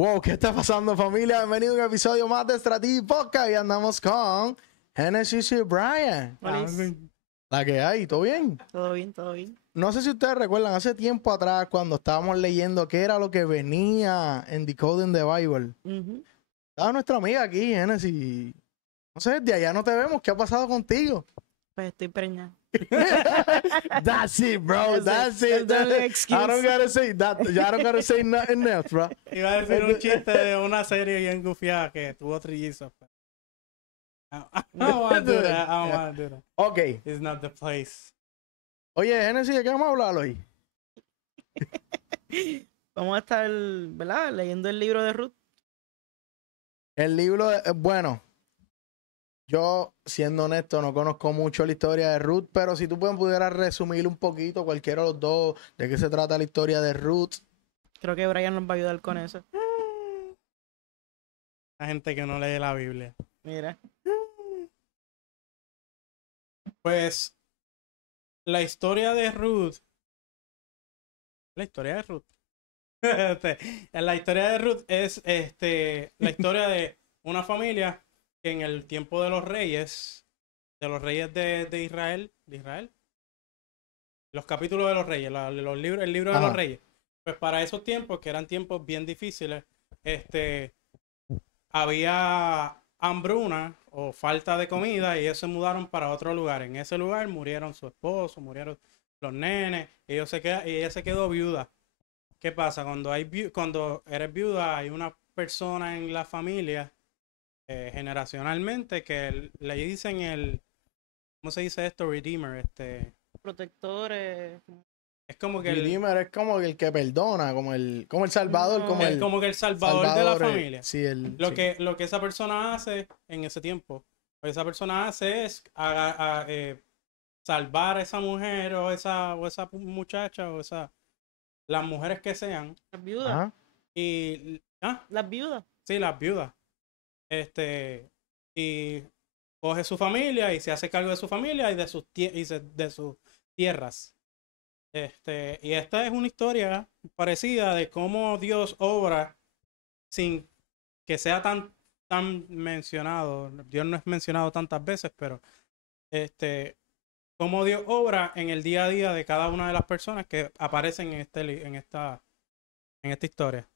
Wow, ¿qué está pasando, familia? Bienvenido a un episodio más de Strategy Podcast y andamos con Genesis y Brian. La que hay, ¿todo bien? Todo bien, todo bien. No sé si ustedes recuerdan, hace tiempo atrás, cuando estábamos leyendo qué era lo que venía en Decoding the Bible. Estaba nuestra amiga aquí, Genesis. No sé, de allá no te vemos. ¿Qué ha pasado contigo? Pues estoy preñada. That's it, bro. That's it. I don't gotta say that. I don't gotta say nothing else, bro. Iba a decir un chiste de una serie bien gufiada que tuvo trillizos. I don't want to do that. I don't want to do that. Ok. It's not the place. Oye, Genesis, ¿de qué vamos a hablar hoy? Vamos a estar, ¿verdad? Leyendo el libro de Ruth. El libro, bueno, yo, siendo honesto, no conozco mucho la historia de Ruth, pero si tú pudieras resumir un poquito, cualquiera de los dos, de qué se trata la historia de Ruth. Creo que Brian nos va a ayudar con eso. La gente que no lee la Biblia. Mira. Pues, la historia de Ruth. La historia de Ruth. La historia de Ruth es la historia de una familia que en el tiempo de los reyes de Israel, los capítulos de los reyes, los libros, el libro de los reyes, pues para esos tiempos, que eran tiempos bien difíciles, había hambruna o falta de comida y ellos se mudaron para otro lugar. En ese lugar murieron su esposo, murieron los nenes, y ella se quedó viuda. ¿Qué pasa? Cuando eres viuda, hay una persona en la familia, generacionalmente, que le dicen ¿cómo se dice esto? Redeemer, Protectores. Es como que Redeemer es como el que perdona, como el Salvador, como que el salvador de la familia. Sí, lo que esa persona hace en ese tiempo, lo que esa persona hace es salvar a esa mujer o esa muchacha o las mujeres que sean. Las viudas. Ajá. Y Las viudas. sí, las viudas. Y coge su familia y se hace cargo de su familia y de sus tierras. Y esta es una historia parecida de cómo Dios obra sin que sea tan mencionado. Dios no es mencionado tantas veces, pero cómo Dios obra en el día a día de cada una de las personas que aparecen en esta historia.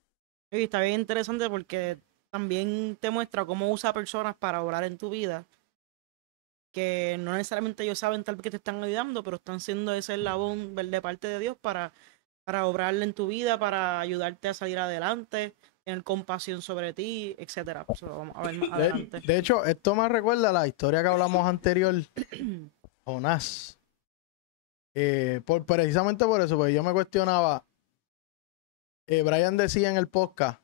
Y está bien interesante porque también te muestra cómo usa personas para obrar en tu vida, que no necesariamente ellos saben tal vez que te están ayudando, pero están siendo ese eslabón de parte de Dios para obrarle en tu vida, para ayudarte a salir adelante, tener compasión sobre ti, etcétera. Vamos a ver más adelante. De hecho, esto me recuerda a la historia que hablamos anterior, Jonás. Precisamente por eso, porque yo me cuestionaba. Brian decía en el podcast,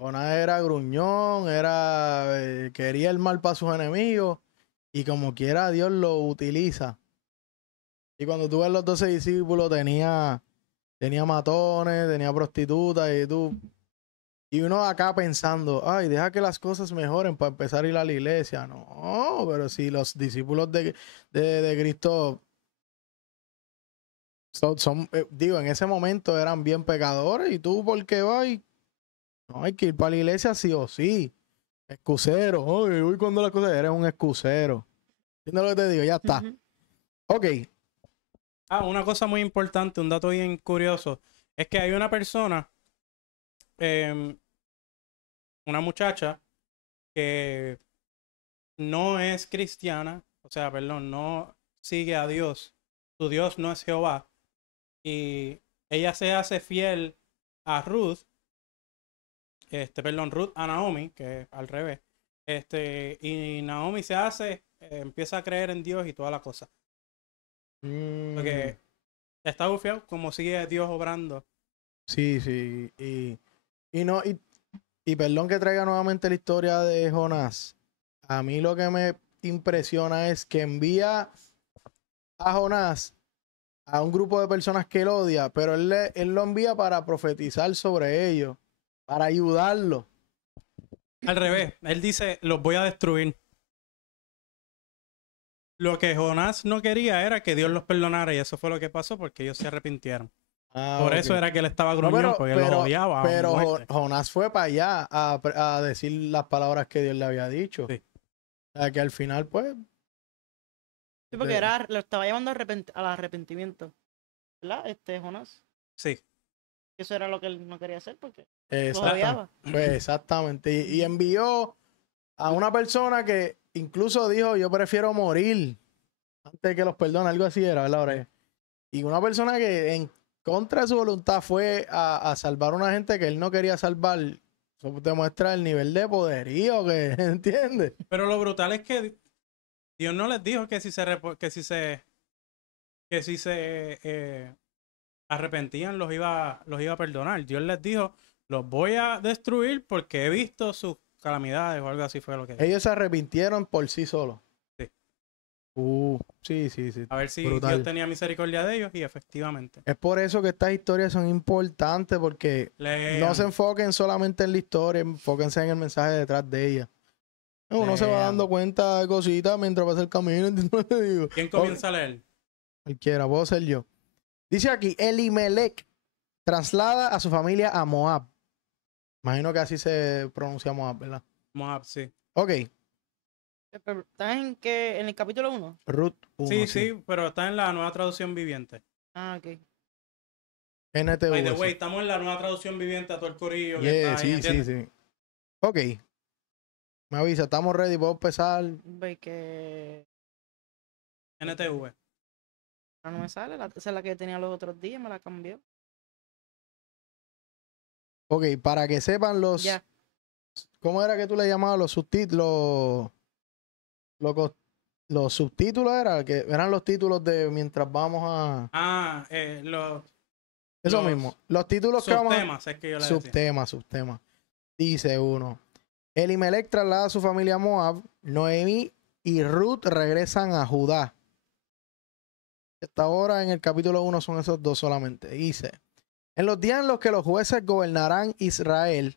Jonás era gruñón, quería el mal para sus enemigos, y como quiera Dios lo utiliza. Y cuando tú ves los 12 discípulos, tenía matones, tenía prostitutas, y uno acá pensando, ay, deja que las cosas mejoren para empezar a ir a la iglesia. No, pero si los discípulos de Cristo en ese momento eran bien pecadores, y tú, ¿por qué vas? No, hay que ir para la iglesia sí o sí. Excusero. Hoy cuando las cosas eres un excusero. ¿Entiendes lo que te digo? Ya está. Ok. Una cosa muy importante, un dato bien curioso, es que hay una persona, una muchacha que no es cristiana, no sigue a Dios. Su Dios no es Jehová. Y ella se hace fiel a Ruth, Ruth a Naomi, que es al revés. Y Naomi empieza a creer en Dios y toda la cosa. Porque está bufiado como sigue Dios obrando. Sí. Y perdón que traiga nuevamente la historia de Jonás. A mí lo que me impresiona es que envía a Jonás a un grupo de personas que él odia, pero él lo envía para profetizar sobre ellos, para ayudarlo. Al revés, él dice, los voy a destruir. Lo que Jonás no quería era que Dios los perdonara, y eso fue lo que pasó porque ellos se arrepintieron. Ah, Por ok. eso era que él estaba No, gruñón, porque él los odiaba. a pero muerte. Jonás fue para allá a decir las palabras que Dios le había dicho. Sí. O sea, que al final, pues, Sí, porque de- lo estaba llamando al arrepentimiento. ¿Verdad? Jonás. Sí. Eso era lo que él no quería hacer porque los exactamente. odiaba. Pues exactamente. Y envió a una persona que incluso dijo, yo prefiero morir antes que los perdone, algo así era, ¿verdad? Brian? Y una persona que en contra de su voluntad fue a salvar a una gente que él no quería salvar. Eso te muestra el nivel de poderío que, ¿entiendes? Pero lo brutal es que Dios no les dijo que si se arrepentían los iba a perdonar. Dios les dijo, los voy a destruir porque he visto sus calamidades o algo así fue lo que dijo. Ellos se arrepintieron por sí solos. Sí. Sí, sí, sí. A ver si Brutal. Dios tenía misericordia de ellos y efectivamente. Es por eso que estas historias son importantes porque Lean. no se enfoquen solamente en la historia, enfóquense en el mensaje detrás de ella. Uno se va Lean. dando cuenta de cositas mientras pasa el camino, ¿entiendes lo que te digo? ¿Quién comienza a leer? Cualquiera, puedo ser yo. Dice aquí, Elimelech traslada a su familia a Moab. Imagino que así se pronuncia Moab, ¿verdad? Moab, sí. Ok, Pero, ¿estás en el capítulo 1? Ruth 1. Sí, pero está en la nueva traducción viviente. Ah, ok. NTV. By the sí. way, estamos en la nueva traducción viviente a todo el corillo. que Yeah, está ahí, sí, sí, ¿entiendes? sí. Ok. Me avisa, estamos ready, puedo empezar. Ve que NTV. no me sale. Esa es la que tenía los otros días, me la cambió. Ok, para que sepan los... Ya. ¿Cómo era que tú le llamabas los subtítulos? Los subtítulos eran los títulos de mientras vamos a... Los Eso los mismo. Los títulos que vamos a... subtemas, es que yo le decía. Subtema. Dice uno. Elimelech traslada a su familia a Moab. Noemí y Ruth regresan a Judá. Hasta ahora en el capítulo 1 son esos dos solamente. Dice. En los días en los que los jueces gobernarán Israel,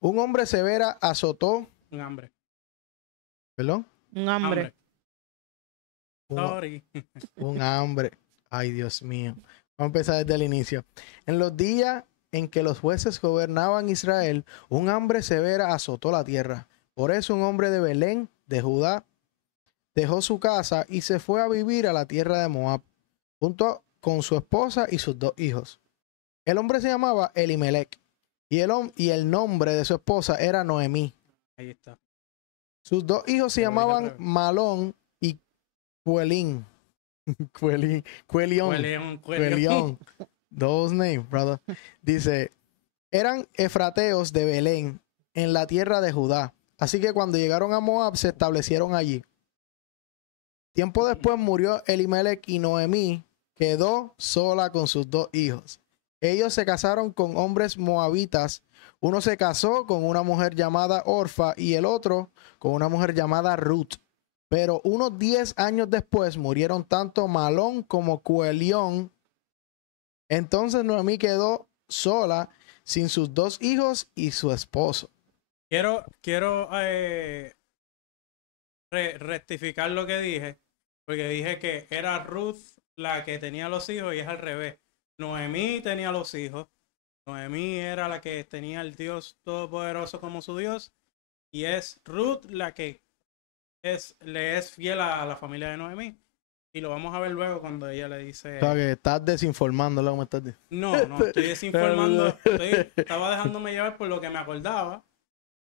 un hombre severa azotó... Un hambre. ¿Perdón? Un hambre. Hambre. Sorry. Un hambre. Ay, Dios mío. Vamos a empezar desde el inicio. En los días en que los jueces gobernaban Israel, un hambre severa azotó la tierra. Por eso un hombre de Belén, de Judá, dejó su casa y se fue a vivir a la tierra de Moab, junto con su esposa y sus 2 hijos. El hombre se llamaba Elimelech y el nombre de su esposa era Noemí. Ahí está. Sus 2 hijos se Lo dije al llamaban revés. Malón y Cuelín. Cuelión. Cuelión. Those names, brother. Dice, eran efrateos de Belén en la tierra de Judá. Así que cuando llegaron a Moab se establecieron allí. Tiempo después murió Elimelech y Noemí quedó sola con sus 2 hijos. Ellos se casaron con hombres moabitas. Uno se casó con una mujer llamada Orfa y el otro con una mujer llamada Ruth. Pero unos 10 años después murieron tanto Malón como Cuelión. Entonces Noemí quedó sola sin sus 2 hijos y su esposo. Quiero rectificar lo que dije, porque dije que era Ruth la que tenía los hijos y es al revés. Noemí tenía los hijos. Noemí era la que tenía al Dios Todopoderoso como su Dios y es Ruth la que le es fiel a la familia de Noemí. Y lo vamos a ver luego cuando ella le dice... O sea que estás desinformándolo, ¿cómo estás diciendo? No, estoy desinformando. Estaba dejándome llevar por lo que me acordaba.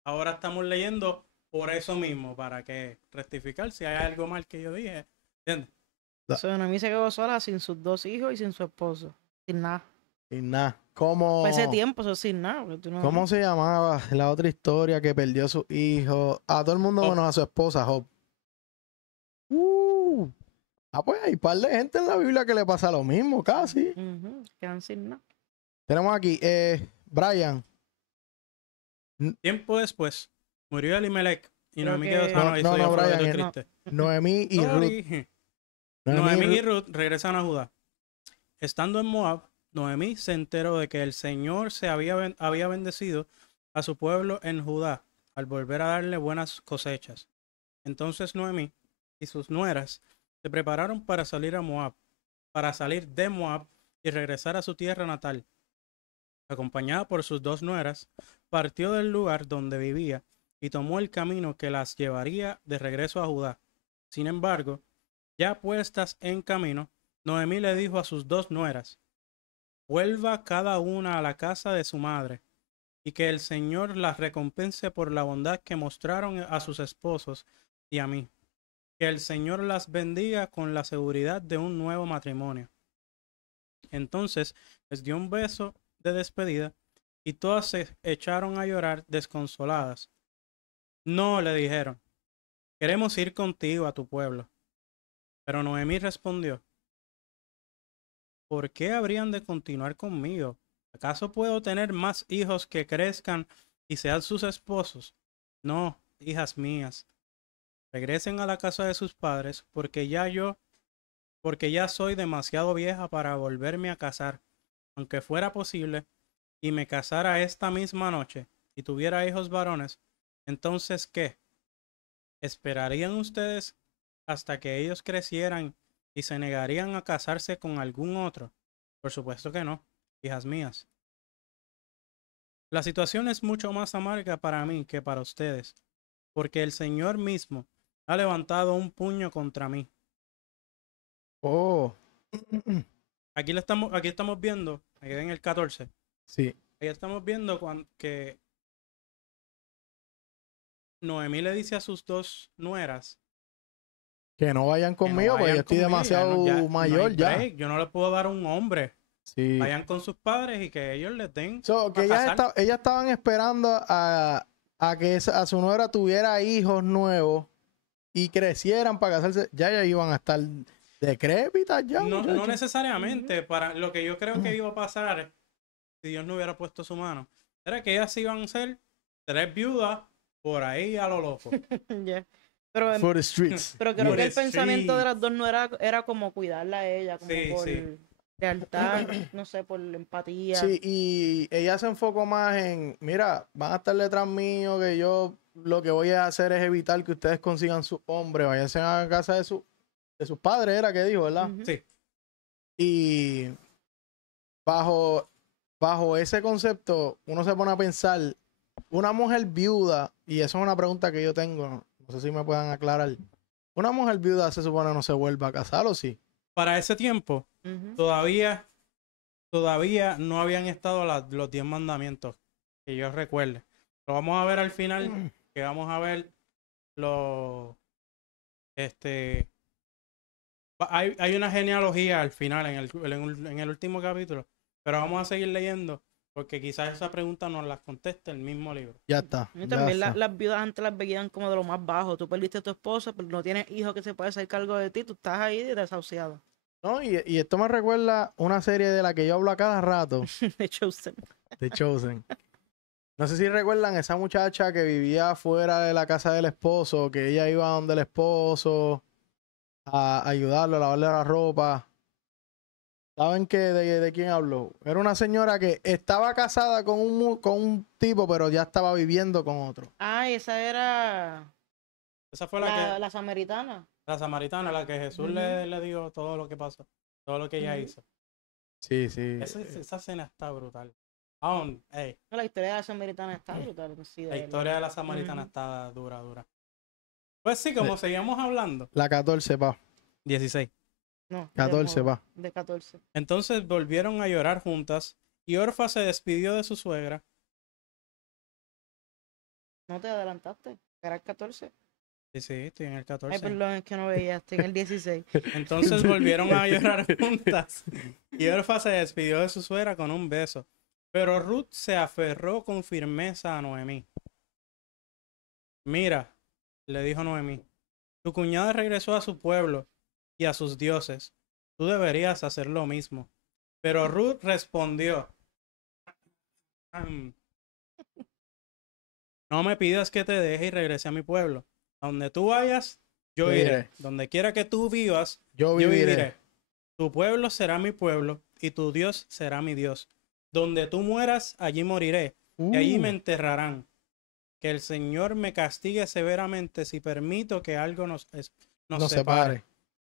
Ahora estamos leyendo por eso mismo, para que rectificar si hay algo mal que yo dije. ¿Entiendes? Noemí se quedó sola sin sus 2 hijos y sin su esposo. Sin nada. Y nada. ¿Cómo, Para ese tiempo, eso sin nada. Porque tú no... ¿Cómo se llamaba la otra historia que perdió a su hijo? A todo el mundo Job. menos a su esposa, Job. Pues hay un par de gente en la Biblia que le pasa lo mismo, casi. Ujú, quedan sin nada. Tenemos aquí, Brian. Tiempo después, murió Elimelech y Creo Noemí que- quedó... No, Brian, no. triste. Noemí y Ruth. Sorry. Noemí y Ruth regresan a Judá. Estando en Moab, Noemí se enteró de que el Señor se había bendecido a su pueblo en Judá al volver a darle buenas cosechas. Entonces Noemí y sus nueras se prepararon para salir de Moab y regresar a su tierra natal. Acompañada por sus 2 nueras, partió del lugar donde vivía y tomó el camino que las llevaría de regreso a Judá. Sin embargo, ya puestas en camino, Noemí le dijo a sus 2 nueras: vuelva cada una a la casa de su madre, y que el Señor las recompense por la bondad que mostraron a sus esposos y a mí. Que el Señor las bendiga con la seguridad de un nuevo matrimonio. Entonces les dio un beso de despedida y todas se echaron a llorar desconsoladas. No, le dijeron, queremos ir contigo a tu pueblo. Pero Noemí respondió: ¿por qué habrían de continuar conmigo? ¿Acaso puedo tener más hijos que crezcan y sean sus esposos? No, hijas mías, regresen a la casa de sus padres, porque ya soy demasiado vieja para volverme a casar. Aunque fuera posible, y me casara esta misma noche, y tuviera hijos varones, entonces ¿qué? ¿Esperarían ustedes hasta que ellos crecieran y se negarían a casarse con algún otro? Por supuesto que no, hijas mías. La situación es mucho más amarga para mí que para ustedes, porque el Señor mismo ha levantado un puño contra mí. Oh. Aquí estamos viendo, aquí en el 14, Sí. aquí estamos viendo que Noemí le dice a sus 2 nueras Que no vayan que no conmigo, porque vayan yo estoy conmigo, demasiado no mayor hay ya. break, yo no le puedo dar un hombre. Sí. Vayan con sus padres y que ellos les den So, que para casar. ellas estaban esperando a que a su nuera tuviera hijos nuevos y crecieran para casarse. Ya iban a estar decrépitas ya, No muchachos. necesariamente, para lo que yo creo que iba a pasar, si Dios no hubiera puesto su mano, era que ellas iban a ser 3 viudas por ahí a lo loco. Ya. Pero, For the streets. pero creo For que the el pensamiento de streets. las dos no era como cuidarla a ella, como Sí, por sí. lealtad, no sé, por empatía. Sí, y ella se enfocó más en, mira, van a estar detrás mío, que yo lo que voy a hacer es evitar que ustedes consigan sus hombres, váyanse a casa de sus padres, era que dijo, ¿verdad? Ujú. Sí. Y bajo ese concepto, uno se pone a pensar, una mujer viuda, y eso es una pregunta que yo tengo, no sé si me puedan aclarar, ¿una mujer viuda se supone no se vuelva a casar o sí? Para ese tiempo, Ujú. todavía no habían estado los 10 mandamientos, que yo recuerde. Lo vamos a ver al final, que vamos a ver los... Hay una genealogía al final, en el último capítulo, pero vamos a seguir leyendo, porque quizás esa pregunta nos la conteste el mismo libro. Ya está. Y ya también está. las viudas antes las veían como de lo más bajo. Tú perdiste a tu esposa, pero no tienes hijo que se pueda hacer cargo de ti. Tú estás ahí desahuciado. No, y esto me recuerda una serie de la que yo hablo a cada rato, De Chosen. The Chosen. No sé si recuerdan esa muchacha que vivía fuera de la casa del esposo, que ella iba donde el esposo a ayudarlo, a lavarle la ropa. ¿Saben de quién hablo? Era una señora que estaba casada con un tipo, pero ya estaba viviendo con otro. Ah, esa era Esa fue la la samaritana. la samaritana, la que Jesús Ujú. le dijo todo lo que pasó, todo lo que ella Ujú. hizo. Sí, sí. Esa escena está brutal. Aún, ey, No, la historia de la samaritana está brutal. Sí, la historia de la samaritana Ujú. está dura. Pues sí, como seguíamos hablando. La 14, pa. 16. No, 14, de nuevo, pa. de 14. Entonces volvieron a llorar juntas y Orfa se despidió de su suegra. No te adelantaste. Era el 14. Sí, estoy en el Ay, 14. perdón, es que no veía. Estoy en el 16. Entonces volvieron a llorar juntas y Orfa se despidió de su suegra con un beso. Pero Ruth se aferró con firmeza a Noemí. Mira, le dijo Noemí, tu cuñada regresó a su pueblo y a sus dioses. Tú deberías hacer lo mismo. Pero Ruth respondió, no me pidas que te deje y regrese a mi pueblo. A donde tú vayas, yo Yo iré. iré. Donde quiera que tú vivas, Yo yo viviré. viviré. Tu pueblo será mi pueblo y tu Dios será mi Dios. Donde tú mueras, allí moriré y allí me enterrarán. Que el Señor me castigue severamente si permito que algo nos No separe, separe.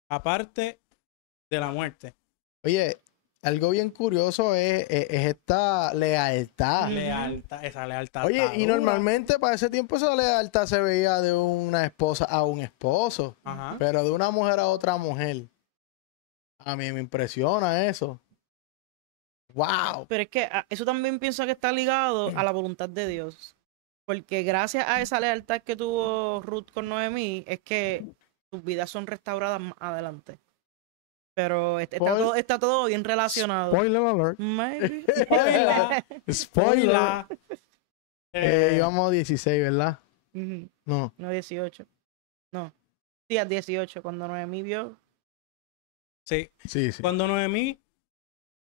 aparte de la muerte. Oye, algo bien curioso es esta lealtad. Ujú. Lealtad, esa lealtad. Oye, está y dura. normalmente para ese tiempo esa lealtad se veía de una esposa a un esposo, Ajá. pero de una mujer a otra mujer. A mí me impresiona eso. ¡Wow! Pero es que eso también pienso que está ligado a la voluntad de Dios. Porque gracias a esa lealtad que tuvo Ruth con Noemí, es que sus vidas son restauradas más adelante. Pero está todo bien relacionado. Spoiler alert. Maybe. Spoiler. Spoiler. Eh, Íbamos a 16, ¿verdad? Ujú. No. No, 18. No. Sí, a 18, cuando Noemí vio. sí. Sí, sí. Cuando Noemí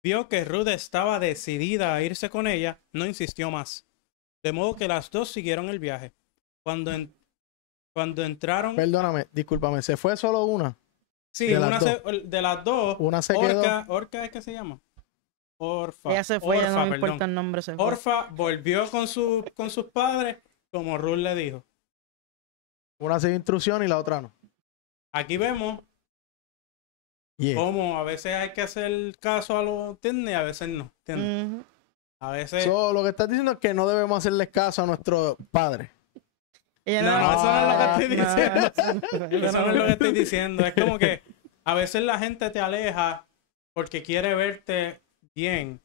vio que Ruth estaba decidida a irse con ella, no insistió más. De modo que las dos siguieron el viaje. Cuando entraron... Perdóname, discúlpame, ¿se fue solo una? Sí, de las una dos. de las dos. Una se quedó. Orca es que se llama. Orfa. Ella se fue, ya no Orfa, me importa perdón. el nombre, se fue. Orfa volvió con sus padres, como Ruth le dijo. Una sin instrucción y la otra no. Aquí vemos Yeah. cómo a veces hay que hacer caso a los ¿entiendes? Y a veces no. ¿entiendes? Ujú. A veces. So, lo que estás diciendo es que no debemos hacerles caso a nuestros padres. Ella No, eso no es lo que estoy no, diciendo. Eso no es lo que estoy diciendo. Es como que a veces la gente te aleja porque quiere verte bien,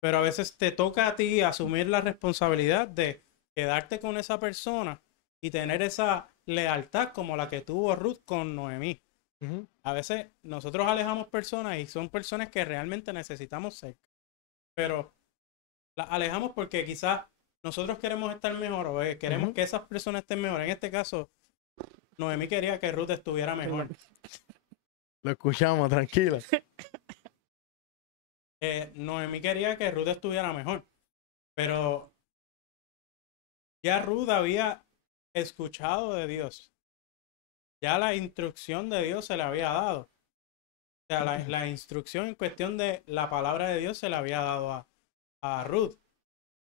pero a veces te toca a ti asumir la responsabilidad de quedarte con esa persona y tener esa lealtad como la que tuvo Ruth con Noemí. A veces nosotros alejamos personas y son personas que realmente necesitamos cerca, pero las alejamos porque quizás nosotros queremos estar mejor o queremos que esas personas estén mejor. En este caso, Noemí quería que Ruth estuviera mejor. Lo escuchamos, tranquila. Noemí quería que Ruth estuviera mejor, pero ya Ruth había escuchado de Dios. Ya la instrucción de Dios se le había dado. O sea, la instrucción en cuestión de la palabra de Dios se le había dado a Ruth.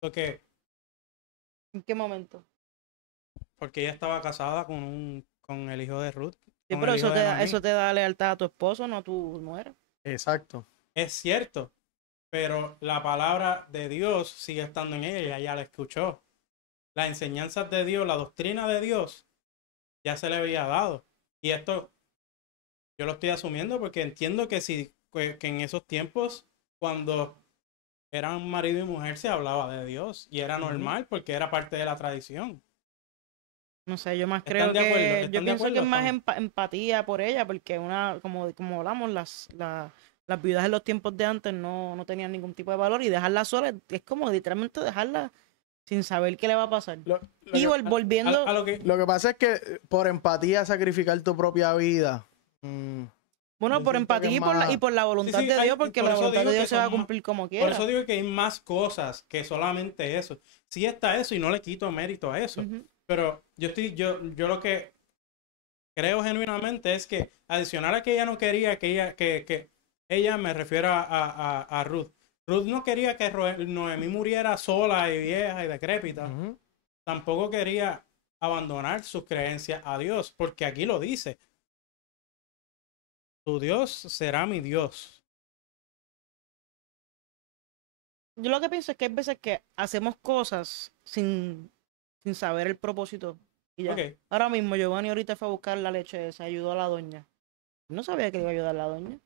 Porque ¿En qué momento? ella estaba casada con el hijo de Ruth. Sí, con pero el hijo de Noemí. eso te da lealtad a tu esposo, no a tu mujer. Exacto. Es cierto, pero la palabra de Dios sigue estando en ella, ya la escuchó. Las enseñanzas de Dios, la doctrina de Dios, ya se le había dado. Y esto yo lo estoy asumiendo porque entiendo que que en esos tiempos, cuando eran marido y mujer, se hablaba de Dios. Y era normal porque era parte de la tradición. No sé, yo más ¿Están creo de acuerdo? que. ¿Están Yo de pienso que acuerdo es o más están? empatía por ella, porque como hablamos, las viudas en los tiempos de antes no tenían ningún tipo de valor y dejarla sola es como literalmente dejarla sin saber qué le va a pasar. Y volviendo. A lo que, Lo que pasa es que por empatía sacrificar tu propia vida. Bueno, yo por siento que empatía es y por la voluntad sí, de Dios, porque por la eso voluntad digo de que Dios se va a son más- cumplir como por quiera. eso digo que hay más cosas que solamente eso. Sí está eso y no le quito mérito a eso. Ujú. Pero yo lo que creo genuinamente es que adicional a que ella no quería que ella me refiero a Ruth. Ruth no quería que Noemí muriera sola y vieja y decrépita. Tampoco quería abandonar sus creencias a Dios, porque aquí lo dice. Tu Dios será mi Dios. Yo lo que pienso es que hay veces que hacemos cosas sin saber el propósito. Y ya. Ok. Ahora mismo Giovanni ahorita fue a buscar la leche esa, ayudó a la doña. No sabía que le iba a ayudar a la doña.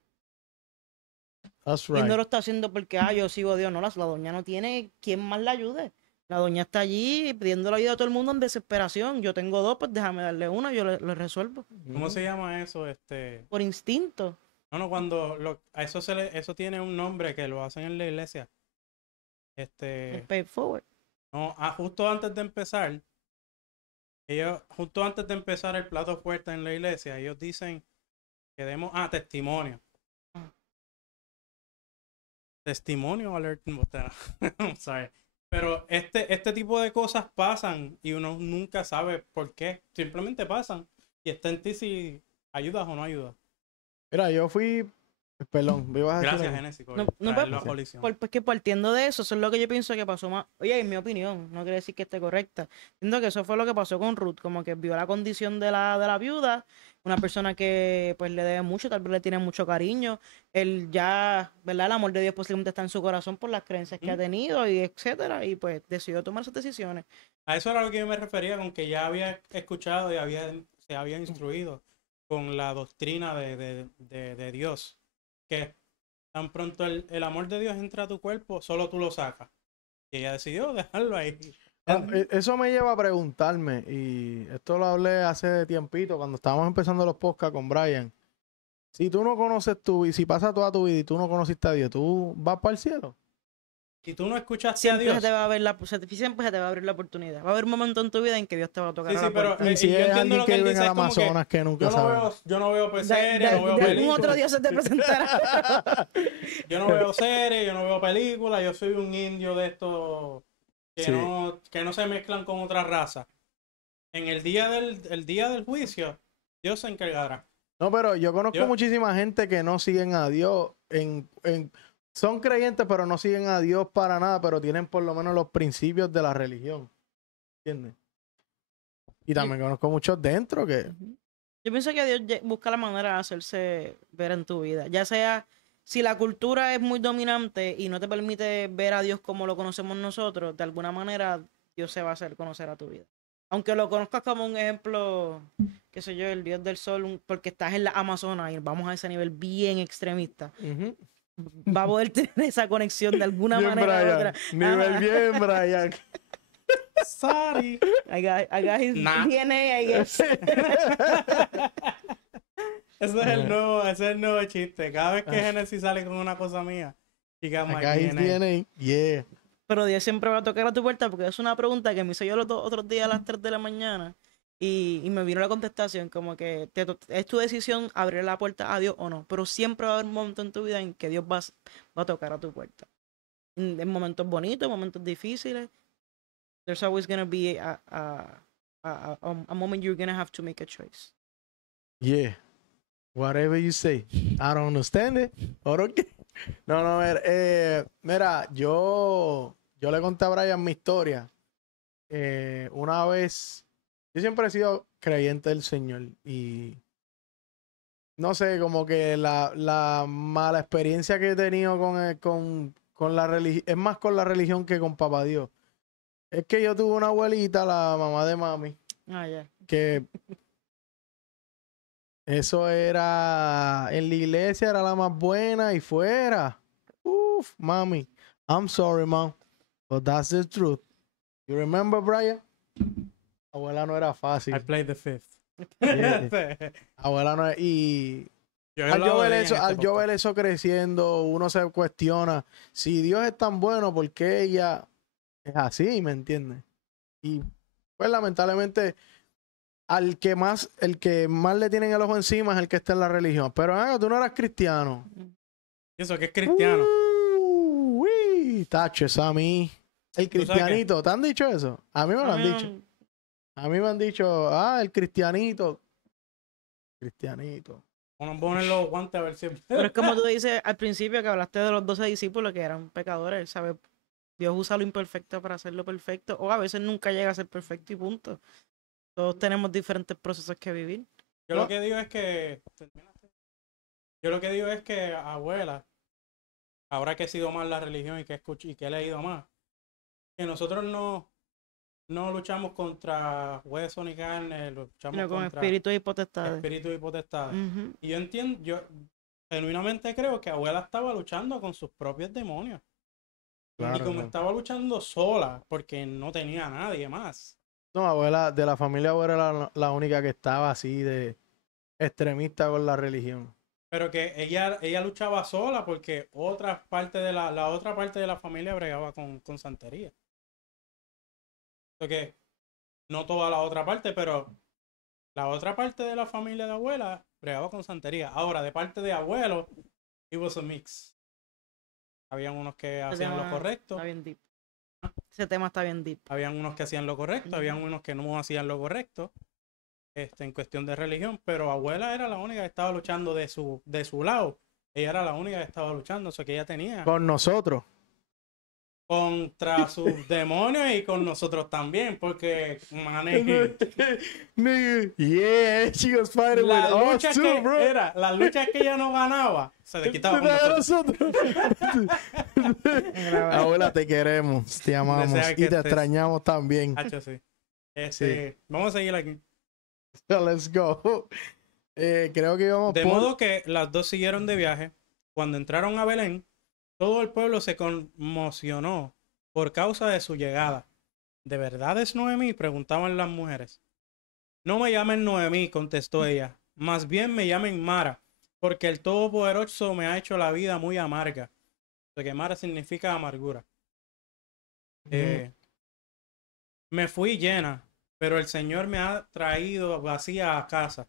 That's Y no right. lo está haciendo porque, yo sigo a Dios. No, la doña no tiene quien más la ayude. La doña está allí pidiendo la ayuda a todo el mundo en desesperación. Yo tengo dos, pues déjame darle una, yo le resuelvo. ¿Cómo se llama eso? Por instinto. No, cuando a eso tiene un nombre que lo hacen en la iglesia. Es pay forward. No, justo antes de empezar el plato fuerte en la iglesia, ellos dicen que demos, testimonio. Ah. Testimonio alert. I'm sorry. Pero este tipo de cosas pasan y uno nunca sabe por qué. Simplemente pasan. Y está en ti si ayudas o no ayudas. Mira, yo fui Perdón, me ibas a decir Gracias, algo. Génesis, por No, no, traerlo a pues, colisión. Pues que partiendo de eso, eso es lo que yo pienso que pasó más. Oye, en mi opinión, no quiere decir que esté correcta. Siento que eso fue lo que pasó con Ruth, como que vio la condición de la viuda, una persona que pues le debe mucho, tal vez le tiene mucho cariño. Él ya, ¿verdad? El amor de Dios posiblemente está en su corazón por las creencias que ha tenido y etcétera, y pues decidió tomar esas decisiones. A eso era lo que yo me refería, con que ya había escuchado y se había instruido con la doctrina de Dios. Que tan pronto el amor de Dios entra a tu cuerpo, solo tú lo sacas. Y ella decidió dejarlo ahí. Eso me lleva a preguntarme, y esto lo hablé hace tiempito, cuando estábamos empezando los podcasts con Brian. Si tú no conoces y si pasa toda tu vida y tú no conociste a Dios, ¿tú vas para el cielo? Si tú no escuchaste a Siempre Dios. se te va a ver siempre se te va a abrir la oportunidad. Va a haber un momento en tu vida en que Dios te va a tocar Sí, a sí, la pero puerta. Y si yo es entiendo alguien lo que que él vive en dice, el es como que Amazonas que nunca yo no sabe. veo series, no veo Un películas. otro Dios se te presentará. Yo no veo series, yo no veo películas, yo soy un indio de estos que, Sí. que no se mezclan con otras razas. En el día del juicio, Dios se encargará. No, pero yo conozco muchísima gente que no siguen a Dios. Son creyentes, pero no siguen a Dios para nada, pero tienen por lo menos los principios de la religión. ¿Entiendes? Y también conozco muchos dentro que... Yo pienso que Dios busca la manera de hacerse ver en tu vida. Ya sea, si la cultura es muy dominante y no te permite ver a Dios como lo conocemos nosotros, de alguna manera Dios se va a hacer conocer a tu vida. Aunque lo conozcas como un ejemplo, qué sé yo, el Dios del Sol, porque estás en la Amazonas y vamos a ese nivel bien extremista, va a poder tener esa conexión de alguna Bien, manera u Brian. otra. Nivel bien, Brian. Sorry. I got his Nah. DNA, I guess. Ese es el nuevo chiste. Cada vez que Genesis sale con una cosa mía, digamos Acá viene, yeah. Pero Dios siempre va a tocar a tu puerta porque es una pregunta que me hice yo los otros días a las 3 de la mañana y me vino la contestación como que es tu decisión abrir la puerta a Dios o no, pero siempre va a haber un momento en tu vida en que Dios va a tocar a tu puerta. En momentos bonitos, en momentos difíciles, there's always going to be a moment you're going to have to make a choice. Yeah. Whatever you say. I don't understand it. Or okay. No, mira, yo le conté a Brian mi historia. Una vez, yo siempre he sido creyente del Señor y no sé, como que la mala experiencia que he tenido con la religión, es más con la religión que con Papá Dios. Es que yo tuve una abuelita, la mamá de mami, que eso era, en la iglesia era la más buena y fuera. Uf, mami. I'm sorry, mom, but that's the truth. You remember, Brian? Abuela no era fácil. I played the fifth. Yeah. Abuela no era, y al yo ver eso creciendo, uno se cuestiona si Dios es tan bueno, ¿por qué ella es así? ¿Me entiendes? Y pues lamentablemente el que más le tienen el ojo encima es el que está en la religión. Pero tú no eras cristiano. ¿Y eso que es cristiano? Uy, tacho, eso a mí. El cristianito, ¿te han dicho eso? A mí me lo han dicho. A mí me han dicho, el cristianito. Cristianito. Ponen los guantes a ver si... Pero es como tú dices al principio que hablaste de los 12 discípulos que eran pecadores, ¿sabes? Dios usa lo imperfecto para hacerlo perfecto, o a veces nunca llega a ser perfecto y punto. Todos tenemos diferentes procesos que vivir. Yo lo que digo es que abuela, ahora que he sido más la religión y que he leído más, que nosotros no luchamos contra hueso ni carne, luchamos Con contra espíritus y potestades. espíritus y potestades. Y yo entiendo, yo genuinamente creo que abuela estaba luchando con sus propios demonios. Claro, y como estaba luchando sola, porque no tenía a nadie más. No, abuela, de la familia abuela era la única que estaba así de extremista con la religión. Pero que ella luchaba sola porque otra parte de la otra parte de la familia bregaba con santería. Porque no toda la otra parte, pero la otra parte de la familia de abuela bregaba con santería. Ahora, de parte de abuelo, it was a mix. Habían unos que hacían lo correcto. Está bien deep. Ese tema está bien deep. Habían unos que hacían lo correcto, habían unos que no hacían lo correcto. En cuestión de religión, pero abuela era la única que estaba luchando de su lado ella era la única que estaba luchando, o sea que ella tenía Con nosotros. contra sus demonios y con nosotros también, porque mané, Nigga, yeah, she was fighting with la us lucha too, que bro. era, la lucha que ella no ganaba, se le quitaba con De nosotros. Abuela, te queremos, te amamos Desea y que te estés- extrañamos también. Hacho, sí. Sí. Vamos a seguir aquí. Let's go. Creo que íbamos De por... modo que las dos siguieron de viaje. Cuando entraron a Belén, todo el pueblo se conmocionó por causa de su llegada. ¿De verdad es Noemí?, preguntaban las mujeres. No me llamen Noemí, contestó ella. Más bien me llamen Mara, porque el Todopoderoso me ha hecho la vida muy amarga. Porque Mara significa amargura. Me fui llena, pero el Señor me ha traído vacía a casa.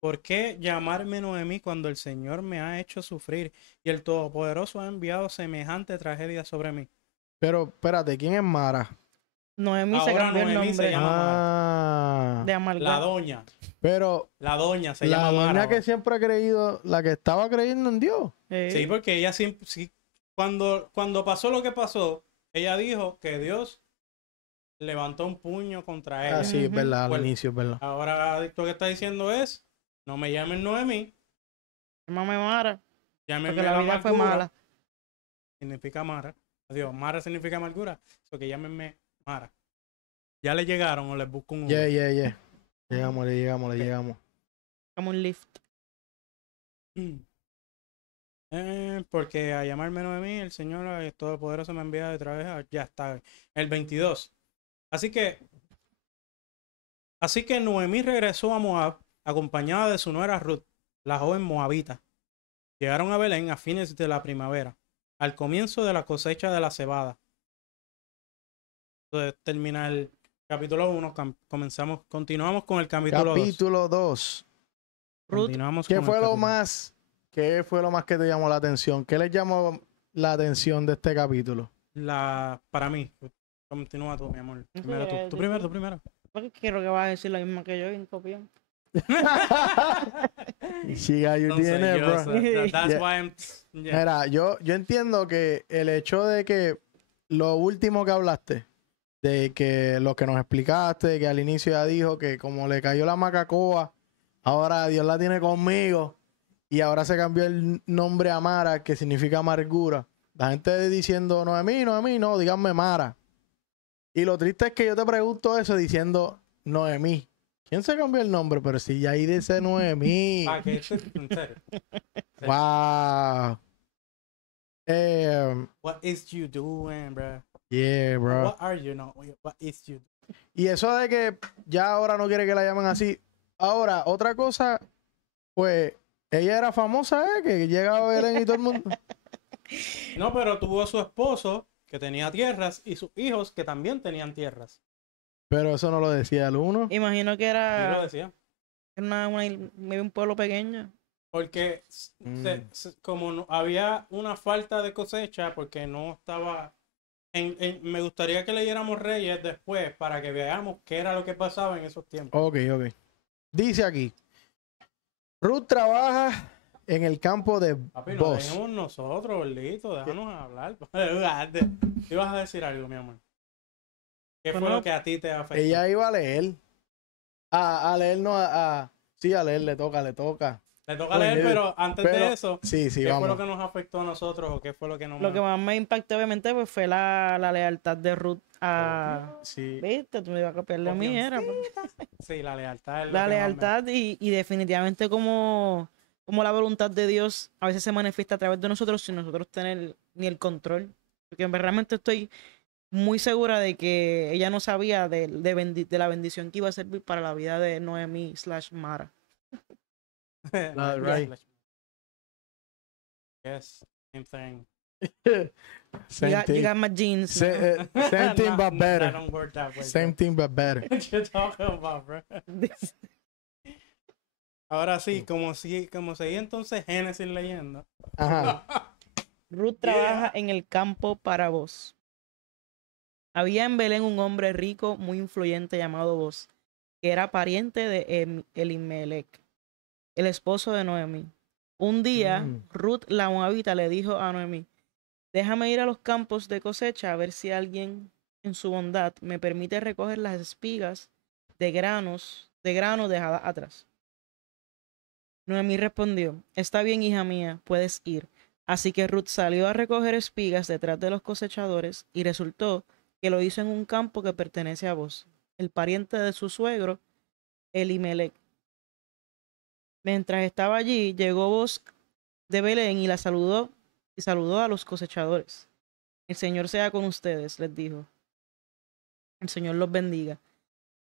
¿Por qué llamarme Noemí cuando el Señor me ha hecho sufrir y el Todopoderoso ha enviado semejante tragedia sobre mí? Pero, espérate, ¿quién es Mara? Noemí se Ahora cambió el Noemí se nombre llama Mara. Ah, de La Amalgam. doña. pero La doña se la llama doña Mara. que siempre ha creído, la que estaba creyendo en Dios. Sí, porque ella siempre, sí, cuando pasó lo que pasó, ella dijo que Dios levantó un puño contra ella. Ah, sí, es Ujú. verdad, al Bueno. inicio, es verdad. Ahora lo que está diciendo es, no me llamen Noemí, Llámame Mara, llámenme porque la vida fue amargura. mala. Significa Mara. Adiós, Mara significa amargura. Eso que llámenme Mara. ¿Ya le llegaron o les busco un Yeah, Uber? yeah, yeah. Llegamos, Ok. llegamos. Como un lift. Porque a llamarme Noemí, el Señor Todopoderoso me envía de otra vez. Ya está. El 22. Así que Noemí regresó a Moab acompañada de su nuera Ruth, la joven moabita. Llegaron a Belén a fines de la primavera, al comienzo de la cosecha de la cebada. Entonces termina el capítulo 1, continuamos con el capítulo 2. Capítulo 2. Ruth, Continuamos ¿Qué con el fue lo capítulo. más? ¿Qué fue lo más que te llamó la atención? ¿Qué les llamó la atención de este capítulo? Para mí, continúa tú, mi amor. No sé, Primero tú. Tú primero, tú primero. porque quiero que vas a decir lo mismo que yo en copión. Sí, you Entonces, tiene, yo, bro. that's Yeah. why I'm... yeah. Mira, yo entiendo que el hecho de que lo último que hablaste, de que lo que nos explicaste, que al inicio ya dijo que como le cayó la macacoa, ahora Dios la tiene conmigo y ahora se cambió el nombre a Mara, que significa amargura. La gente diciendo Noemí, Noemí, no, díganme Mara. Y lo triste es que yo te pregunto eso diciendo Noemí. ¿Quién se cambió el nombre? Pero si ya ahí dice Noemí. Que esto es en serio. Wow. What is you doing, bro? Yeah, bro. What are you not? What is you? Y eso de que ya ahora no quiere que la llamen así. Ahora, otra cosa, pues, ella era famosa, que llegaba a Belén y todo el mundo. No, pero tuvo a su esposo que tenía tierras y sus hijos que también tenían tierras. Pero eso no lo decía el uno. Imagino que Y lo era decía. un pueblo pequeño. Porque como había una falta de cosecha, porque no estaba... me gustaría que leyéramos Reyes después para que veamos qué era lo que pasaba en esos tiempos. Ok. Dice aquí. Ruth trabaja en el campo de Papi, no Boz. dejemos nosotros, gordito, déjanos hablar. Ibas a decir algo, mi amor. ¿Qué fue Bueno, lo que a ti te afectó? Ella iba a leer. A leer, no sí, a leer, le toca. Le toca Oye, leer, pero antes pero- de eso, Sí, ¿qué fue vamos. lo que nos afectó a nosotros o qué fue lo que nos... Lo que más me impactó, obviamente, pues, fue la lealtad de Ruth a... Sí. ¿Viste? Tú me ibas a copiarle a mí, era. Pues. Sí, la lealtad. Es lo La que más me- lealtad y definitivamente como la voluntad de Dios a veces se manifiesta a través de nosotros sin nosotros tener ni el control. Porque realmente estoy muy segura de que ella no sabía de la bendición que iba a servir para la vida de Noemí / Mara. Right. Yes, same thing. Same thing. You got my jeans. Same thing, No, but no, better. that don't work that way, Same thing, but better. bro. What you talking about, bro? Ahora sí, como seguí entonces Génesis leyendo. Ajá. Ruth trabaja en el campo para Boz. Había en Belén un hombre rico, muy influyente llamado Boz, que era pariente de Elimelech, el esposo de Noemí. Un día, Mm. Ruth la moabita le dijo a Noemí, déjame ir a los campos de cosecha a ver si alguien en su bondad me permite recoger las espigas de grano dejadas atrás. Noemí respondió, está bien, hija mía, puedes ir. Así que Ruth salió a recoger espigas detrás de los cosechadores y resultó que lo hizo en un campo que pertenece a Boz, el pariente de su suegro, Elimelech. Mientras estaba allí, llegó Boz de Belén y saludó a los cosechadores. El Señor sea con ustedes, les dijo. El Señor los bendiga.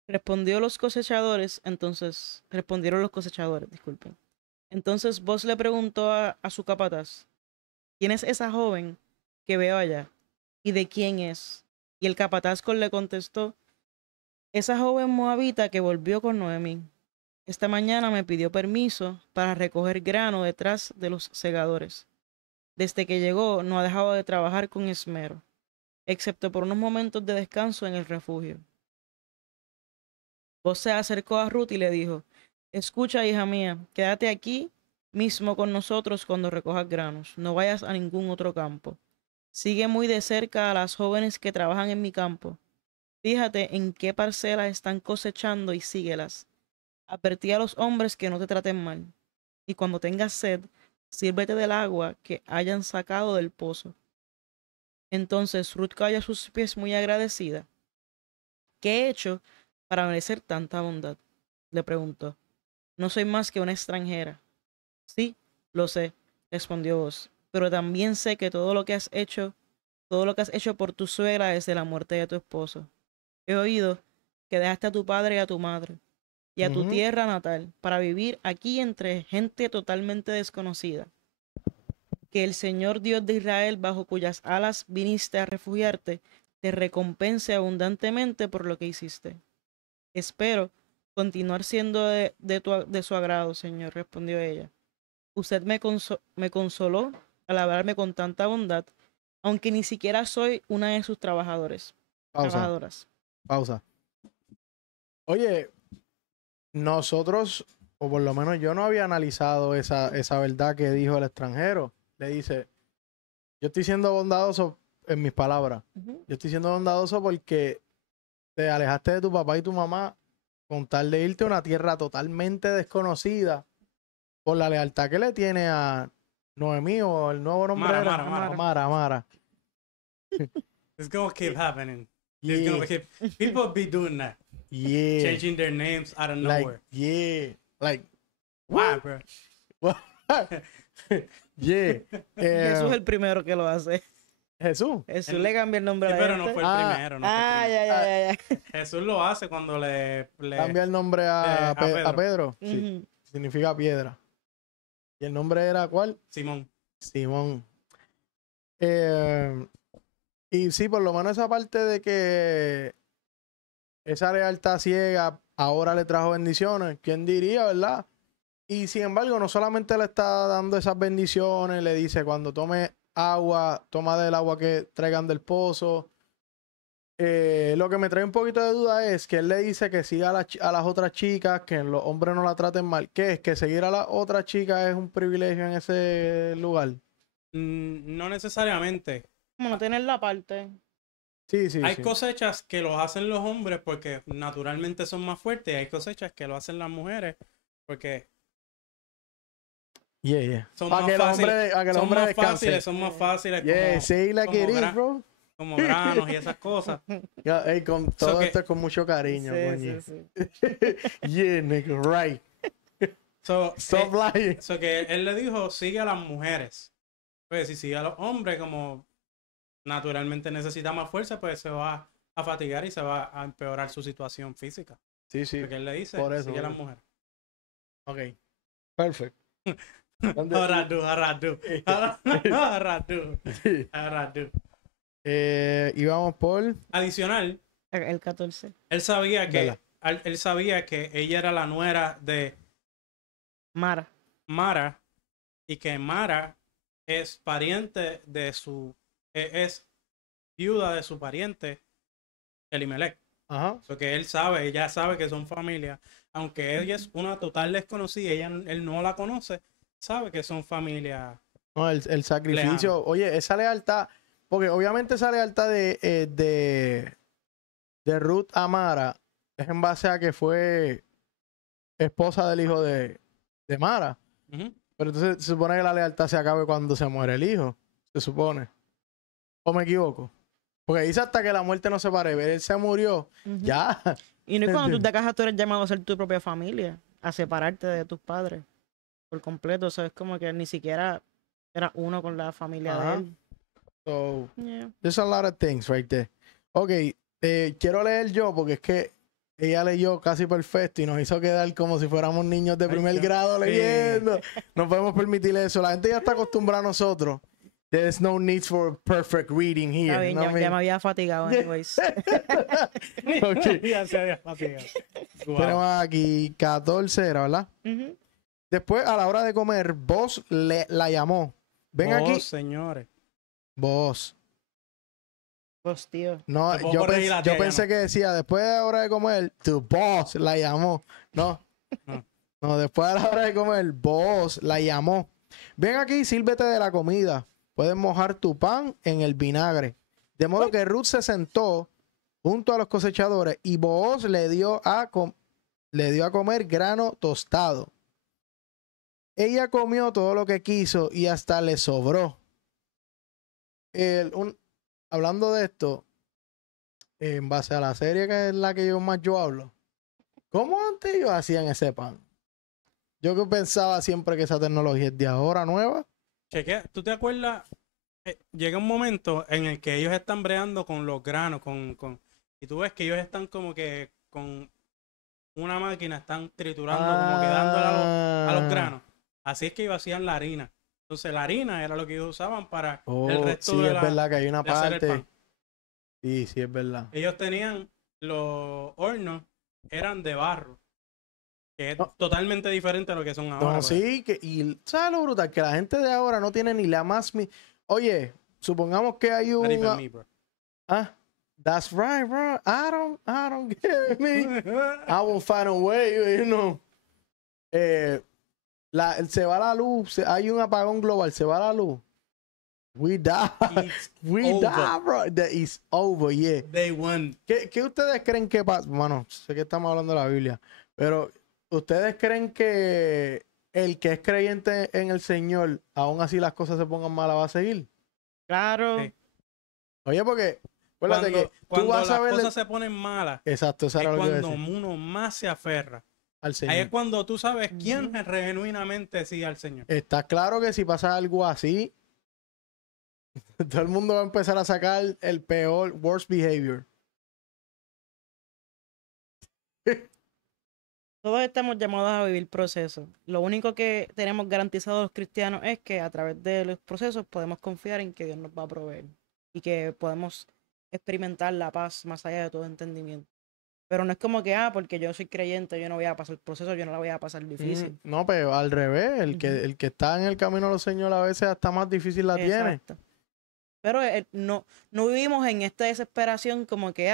Respondieron los cosechadores, disculpen. Entonces Boz le preguntó a su capataz, ¿quién es esa joven que veo allá? ¿Y de quién es? Y el capataz le contestó, esa joven moabita que volvió con Noemí. Esta mañana me pidió permiso para recoger grano detrás de los segadores. Desde que llegó no ha dejado de trabajar con esmero, excepto por unos momentos de descanso en el refugio. Boz se acercó a Ruth y le dijo, escucha, hija mía, quédate aquí mismo con nosotros cuando recojas granos, no vayas a ningún otro campo. Sigue muy de cerca a las jóvenes que trabajan en mi campo. Fíjate en qué parcelas están cosechando y síguelas. Advertí a los hombres que no te traten mal. Y cuando tengas sed, sírvete del agua que hayan sacado del pozo. Entonces Ruth cayó a sus pies muy agradecida. ¿Qué he hecho para merecer tanta bondad? Le preguntó. No soy más que una extranjera. Sí, lo sé, respondió Boz, pero también sé que todo lo que has hecho por tu suegra desde la muerte de tu esposo. He oído que dejaste a tu padre y a tu madre y a tu Ujú. tierra natal para vivir aquí entre gente totalmente desconocida. Que el Señor Dios de Israel, bajo cuyas alas viniste a refugiarte, te recompense abundantemente por lo que hiciste. Espero continuar siendo de su agrado, Señor, respondió ella. Usted me consoló al hablarme con tanta bondad, aunque ni siquiera soy una de sus Pausa, trabajadoras. pausa. Oye, nosotros, o por lo menos yo no había analizado esa verdad que dijo el extranjero. Le dice, yo estoy siendo bondadoso en mis palabras. Ujú. Yo estoy siendo bondadoso porque te alejaste de tu papá y tu mamá con tal de irte a una tierra totalmente desconocida por la lealtad que le tiene a Noemí, o el nuevo nombre Mara, era Mara, Mara. Mara, Mara. It's gonna keep happening. It's Yeah, gonna keep people be doing that, yeah, changing their names out of like, nowhere. yeah, like, Why, bro? yeah. Jesús es el primero que lo hace. Jesús. Jesús Él- le cambia el nombre Sí, a la pero gente. no fue el primero. No fue el primero. Ya. Jesús lo hace cuando le Cambia el nombre a, a a Pedro. Pedro. Sí, Ujú. significa piedra. ¿Y el nombre era cuál? Simón. Simón. Y sí, por lo menos esa parte de que esa lealtad ciega ahora le trajo bendiciones. ¿Quién diría, verdad? Y sin embargo, no solamente le está dando esas bendiciones, le dice cuando tome agua, toma del agua que traigan del pozo. Lo que me trae un poquito de duda es que él le dice que siga a las otras chicas, que los hombres no la traten mal. ¿Qué es? ¿Que seguir a las otras chicas es un privilegio en ese lugar? No necesariamente. Como no tener la parte. Sí, sí, Hay sí. cosechas que lo hacen los hombres porque naturalmente son más fuertes. Y hay cosechas que lo hacen las mujeres porque Yeah, yeah. son Para más que los fáciles. hombres, para que los Son hombres más descansen. fáciles, son más fáciles Yeah, say like como it is, bro. como granos y esas cosas. Ya, ey, con todo que- esto es con mucho cariño, Sí, coño. sí. Yeah, nigga, right. So, Stop lying. so que él le dijo, sigue a las mujeres. Pues si sigue a los hombres, como naturalmente necesita más fuerza, pues se va a fatigar y se va a empeorar su situación física. Sí, sí. Porque él le dice, por eso, sigue a las por eso. mujeres. Ok. Perfect. Aradu. Y vamos por... Adicional, El 14. él sabía Vela. que ella era la nuera de Mara. Mara y que Mara es pariente de es viuda de su pariente Elimelech. Ajá. Porque ella sabe que son familia, aunque ella es una total desconocida, él no la conoce, sabe que son familia. No, el sacrificio, Lejano. oye, esa lealtad, porque obviamente esa lealtad de Ruth a Mara es en base a que fue esposa del hijo de Mara. Ujú. Pero entonces se supone que la lealtad se acabe cuando se muere el hijo, se supone. ¿O me equivoco? Porque dice hasta que la muerte no se pare. Él se murió, Ujú. ya. Y no es cuando tú Entiendo. te casas, tú eres llamado a ser tu propia familia, a separarte de tus padres por completo. O sea, es como que ni siquiera era uno con la familia de Ajá. él. So, Yeah. there's a lot of things right there. Ok, quiero leer yo porque es que ella leyó casi perfecto y nos hizo quedar como si fuéramos niños de Ay, primer yo- grado sí. leyendo. No podemos permitir eso. La gente ya está acostumbrada a nosotros. There's no need for perfect reading here. Está bien, ¿no? ya, I mean, ya me había fatigado, anyways. Ok. Ya se había fatigado. Wow. Tenemos aquí 14, era, ¿verdad? Ujú. Después, a la hora de comer, Boaz la llamó. Ven Oh, aquí. señores. Boaz. Pues, tío. No, Me puedo yo, corregir a ti, yo ya pensé no. que decía, después de la hora de comer, tu boss la llamó. No. No. No, después de la hora de comer, Boaz la llamó. Ven aquí, sírvete de la comida. Puedes mojar tu pan en el vinagre. De modo que Ruth se sentó junto a los cosechadores y Boaz le dio a comer grano tostado. Ella comió todo lo que quiso y hasta le sobró. Hablando de esto, en base a la serie que es la que yo hablo, ¿cómo antes ellos hacían ese pan? Yo que pensaba siempre que esa tecnología es de ahora, nueva. Chequea, ¿tú te acuerdas? Llega un momento en el que ellos están breando con los granos, y tú ves que ellos están como que con una máquina, están triturando, como que dándole a los granos. Así es que ellos hacían la harina. Entonces la harina era lo que ellos usaban para el resto sí, de es verdad que hay una de hacer el parte. pan. Sí, sí, es verdad. Ellos tenían los hornos, eran de barro, que es No. totalmente diferente a lo que son ahora. No, pues. sí, y ¿sabes lo brutal? Que la gente de ahora no tiene ni la más... Oye, supongamos que hay Not even un... me, bro. Ah, that's right, bro. I don't get me. I will find a way, you know. Se va la luz, hay un apagón global, se va la luz. We die. It's We over. die, bro. It's over, yeah. They won. ¿Qué ustedes creen que pasa? Bueno, sé que estamos hablando de la Biblia, pero ¿ustedes creen que el que es creyente en el Señor, aún así las cosas se pongan malas, va a seguir? Claro. Sí. Oye, porque acuérdate que tú Cuando vas a las ver... cosas se ponen malas, Exacto, eso es era lo que iba a cuando decir. uno más se aferra. Al Ahí Señor. es cuando tú sabes quién Ujú. genuinamente sigue al Señor. Está claro que si pasa algo así, todo el mundo va a empezar a sacar el peor, worst behavior. Todos estamos llamados a vivir procesos. Lo único que tenemos garantizado los cristianos es que a través de los procesos podemos confiar en que Dios nos va a proveer y que podemos experimentar la paz más allá de todo entendimiento. Pero no es como que, porque yo soy creyente, yo no voy a pasar el proceso, yo no la voy a pasar difícil. No, pero al revés, Ujú. el que está en el camino a los señores a veces hasta más difícil la tiene. Exacto. Pero no vivimos en esta desesperación como que,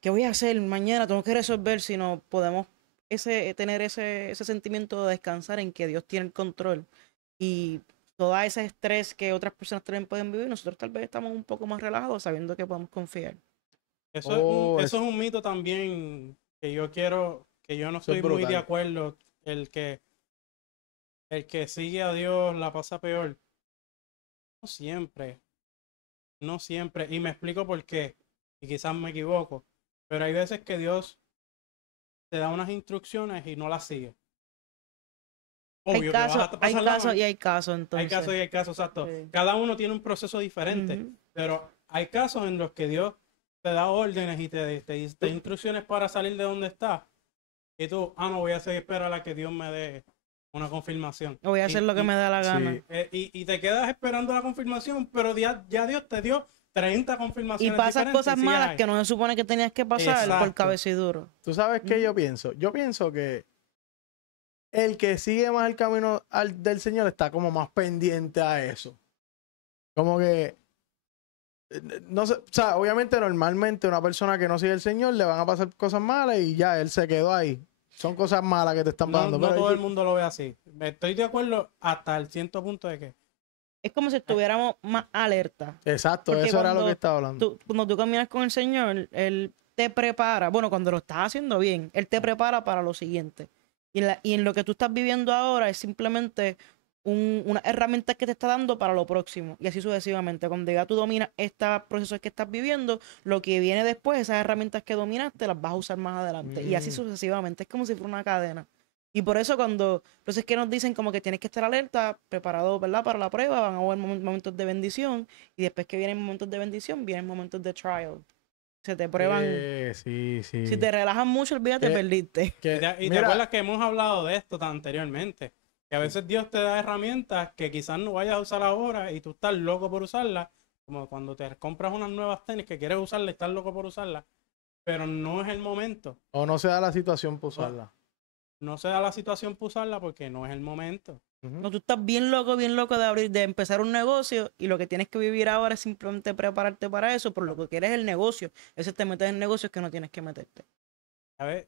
¿qué voy a hacer mañana? Tengo que resolver, sino podemos tener ese sentimiento de descansar en que Dios tiene el control y todo ese estrés que otras personas también pueden vivir, nosotros tal vez estamos un poco más relajados sabiendo que podemos confiar. Eso es un mito también que yo no Eso es estoy muy de brutal. acuerdo. El que sigue a Dios la pasa peor. No siempre. No siempre. Y me explico por qué. Y quizás me equivoco. Pero hay veces que Dios te da unas instrucciones y no las sigue. Obvio que vas a Hay pasarla casos mal. y hay casos, entonces. Hay casos y hay casos, exacto. Sí. Cada uno tiene un proceso diferente. Ujú. Pero hay casos en los que Dios te da órdenes y te da instrucciones para salir de donde estás. Y tú, no voy a seguir esperar a que Dios me dé una confirmación. O voy a hacer lo que me da la gana. Sí. Y te quedas esperando la confirmación, pero ya Dios te dio 30 Y confirmaciones pasas diferentes cosas sigues malas ahí. que no se supone que tenías que pasar por Exacto. cabeciduro. ¿Tú sabes qué yo pienso? Yo pienso que el que sigue más el camino del Señor está como más pendiente a eso. Como que, no sé, o sea, obviamente normalmente una persona que no sigue el Señor le van a pasar cosas malas y ya él se quedó ahí. son cosas malas que te están No, pasando. no pero todo el mundo lo ve así. Estoy de acuerdo hasta el cierto punto de que Es como si estuviéramos más alerta. Exacto, Porque eso era lo cuando que estaba hablando. Cuando tú caminas con el Señor, Él te prepara, bueno, cuando lo estás haciendo bien, Él te prepara para lo siguiente. Y en lo que tú estás viviendo ahora es simplemente una herramienta que te está dando para lo próximo. Y así sucesivamente. Cuando ya tú dominas estos procesos que estás viviendo, lo que viene después, esas herramientas que dominaste, las vas a usar más adelante. Y así Mm. sucesivamente. Es como si fuera una cadena. Y por eso por eso es que nos dicen como que tienes que estar alerta, preparado, ¿verdad? Para la prueba, van a haber momentos de bendición y después que vienen momentos de bendición, vienen momentos de trial. Se te prueban. Sí, sí. Si te relajas mucho, olvídate, Que- perdiste. Y te mira, acuerdas que hemos hablado de esto anteriormente, que a veces Dios te da herramientas que quizás no vayas a usar ahora y tú estás loco por usarlas, como cuando te compras unas nuevas tenis que quieres usarlas y estás loco por usarlas, pero no es el momento. o no se da la situación para usarla. No se da la situación para usarla porque no es el momento. Ujú. No, tú estás bien loco de empezar un negocio y lo que tienes que vivir ahora es simplemente prepararte para eso, por lo que quieres el negocio. Ese te metes en negocios que no tienes que meterte. A ver,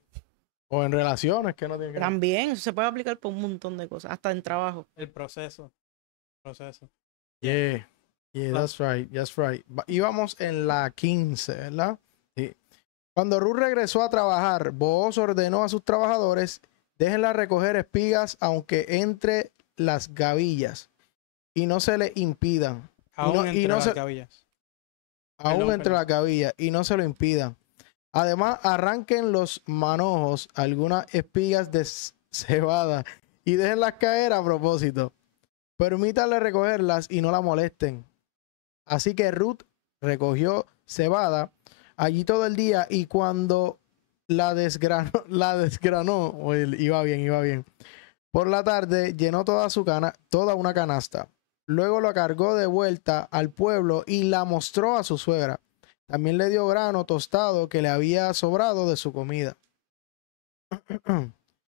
O en relaciones que no tienen que ver. También, eso se puede aplicar por un montón de cosas, hasta en trabajo. el proceso. Proceso. Yeah, La- that's right, that's right. Íbamos en la 15, ¿verdad? Sí. Cuando Ruth regresó a trabajar, Booz ordenó a sus trabajadores, déjenla recoger espigas aunque entre las gavillas y no se le impidan. Aún no- entre y no las se- gavillas. Aún Perdón, entre perdón. las gavillas y no se lo impidan. Además, arranquen los manojos, algunas espigas de cebada y déjenlas caer a propósito. Permítanle recogerlas y no la molesten. Así que Ruth recogió cebada allí todo el día y cuando la desgranó, iba bien. Por la tarde llenó toda una canasta. Luego la cargó de vuelta al pueblo y la mostró a su suegra. También le dio grano tostado que le había sobrado de su comida.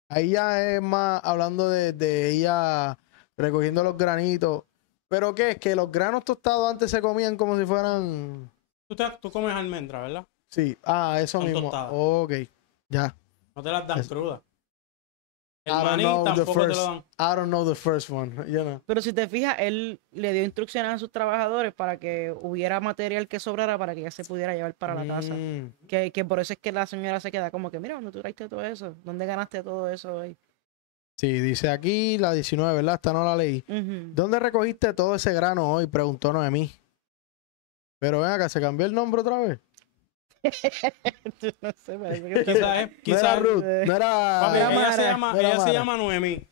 Ahí ya es más hablando de ella recogiendo los granitos. ¿Pero qué? Es que los granos tostados antes se comían como si fueran... Tú comes almendra, ¿verdad? Sí, eso Son mismo. tostadas. Ok, ya. No te las dan Es- crudas. El I don't maní know the tampoco te lo first- dan. I don't know the first one, you know. Pero si te fijas, él le dio instrucciones a sus trabajadores para que hubiera material que sobrara para que ella se pudiera llevar para la casa. Que por eso es que la señora se queda como que, mira, ¿dónde tú traiste todo eso? ¿Dónde ganaste todo eso hoy? Sí, dice aquí la 19, ¿verdad? Esta no la leí. Ujú. ¿Dónde recogiste todo ese grano hoy? Preguntó Noemí. Pero ven acá, ¿se cambió el nombre otra vez? No sé, parece que Quizás No era quizás Ruth, no Papi, era... ella se no era ella se Mara. llama Noemí.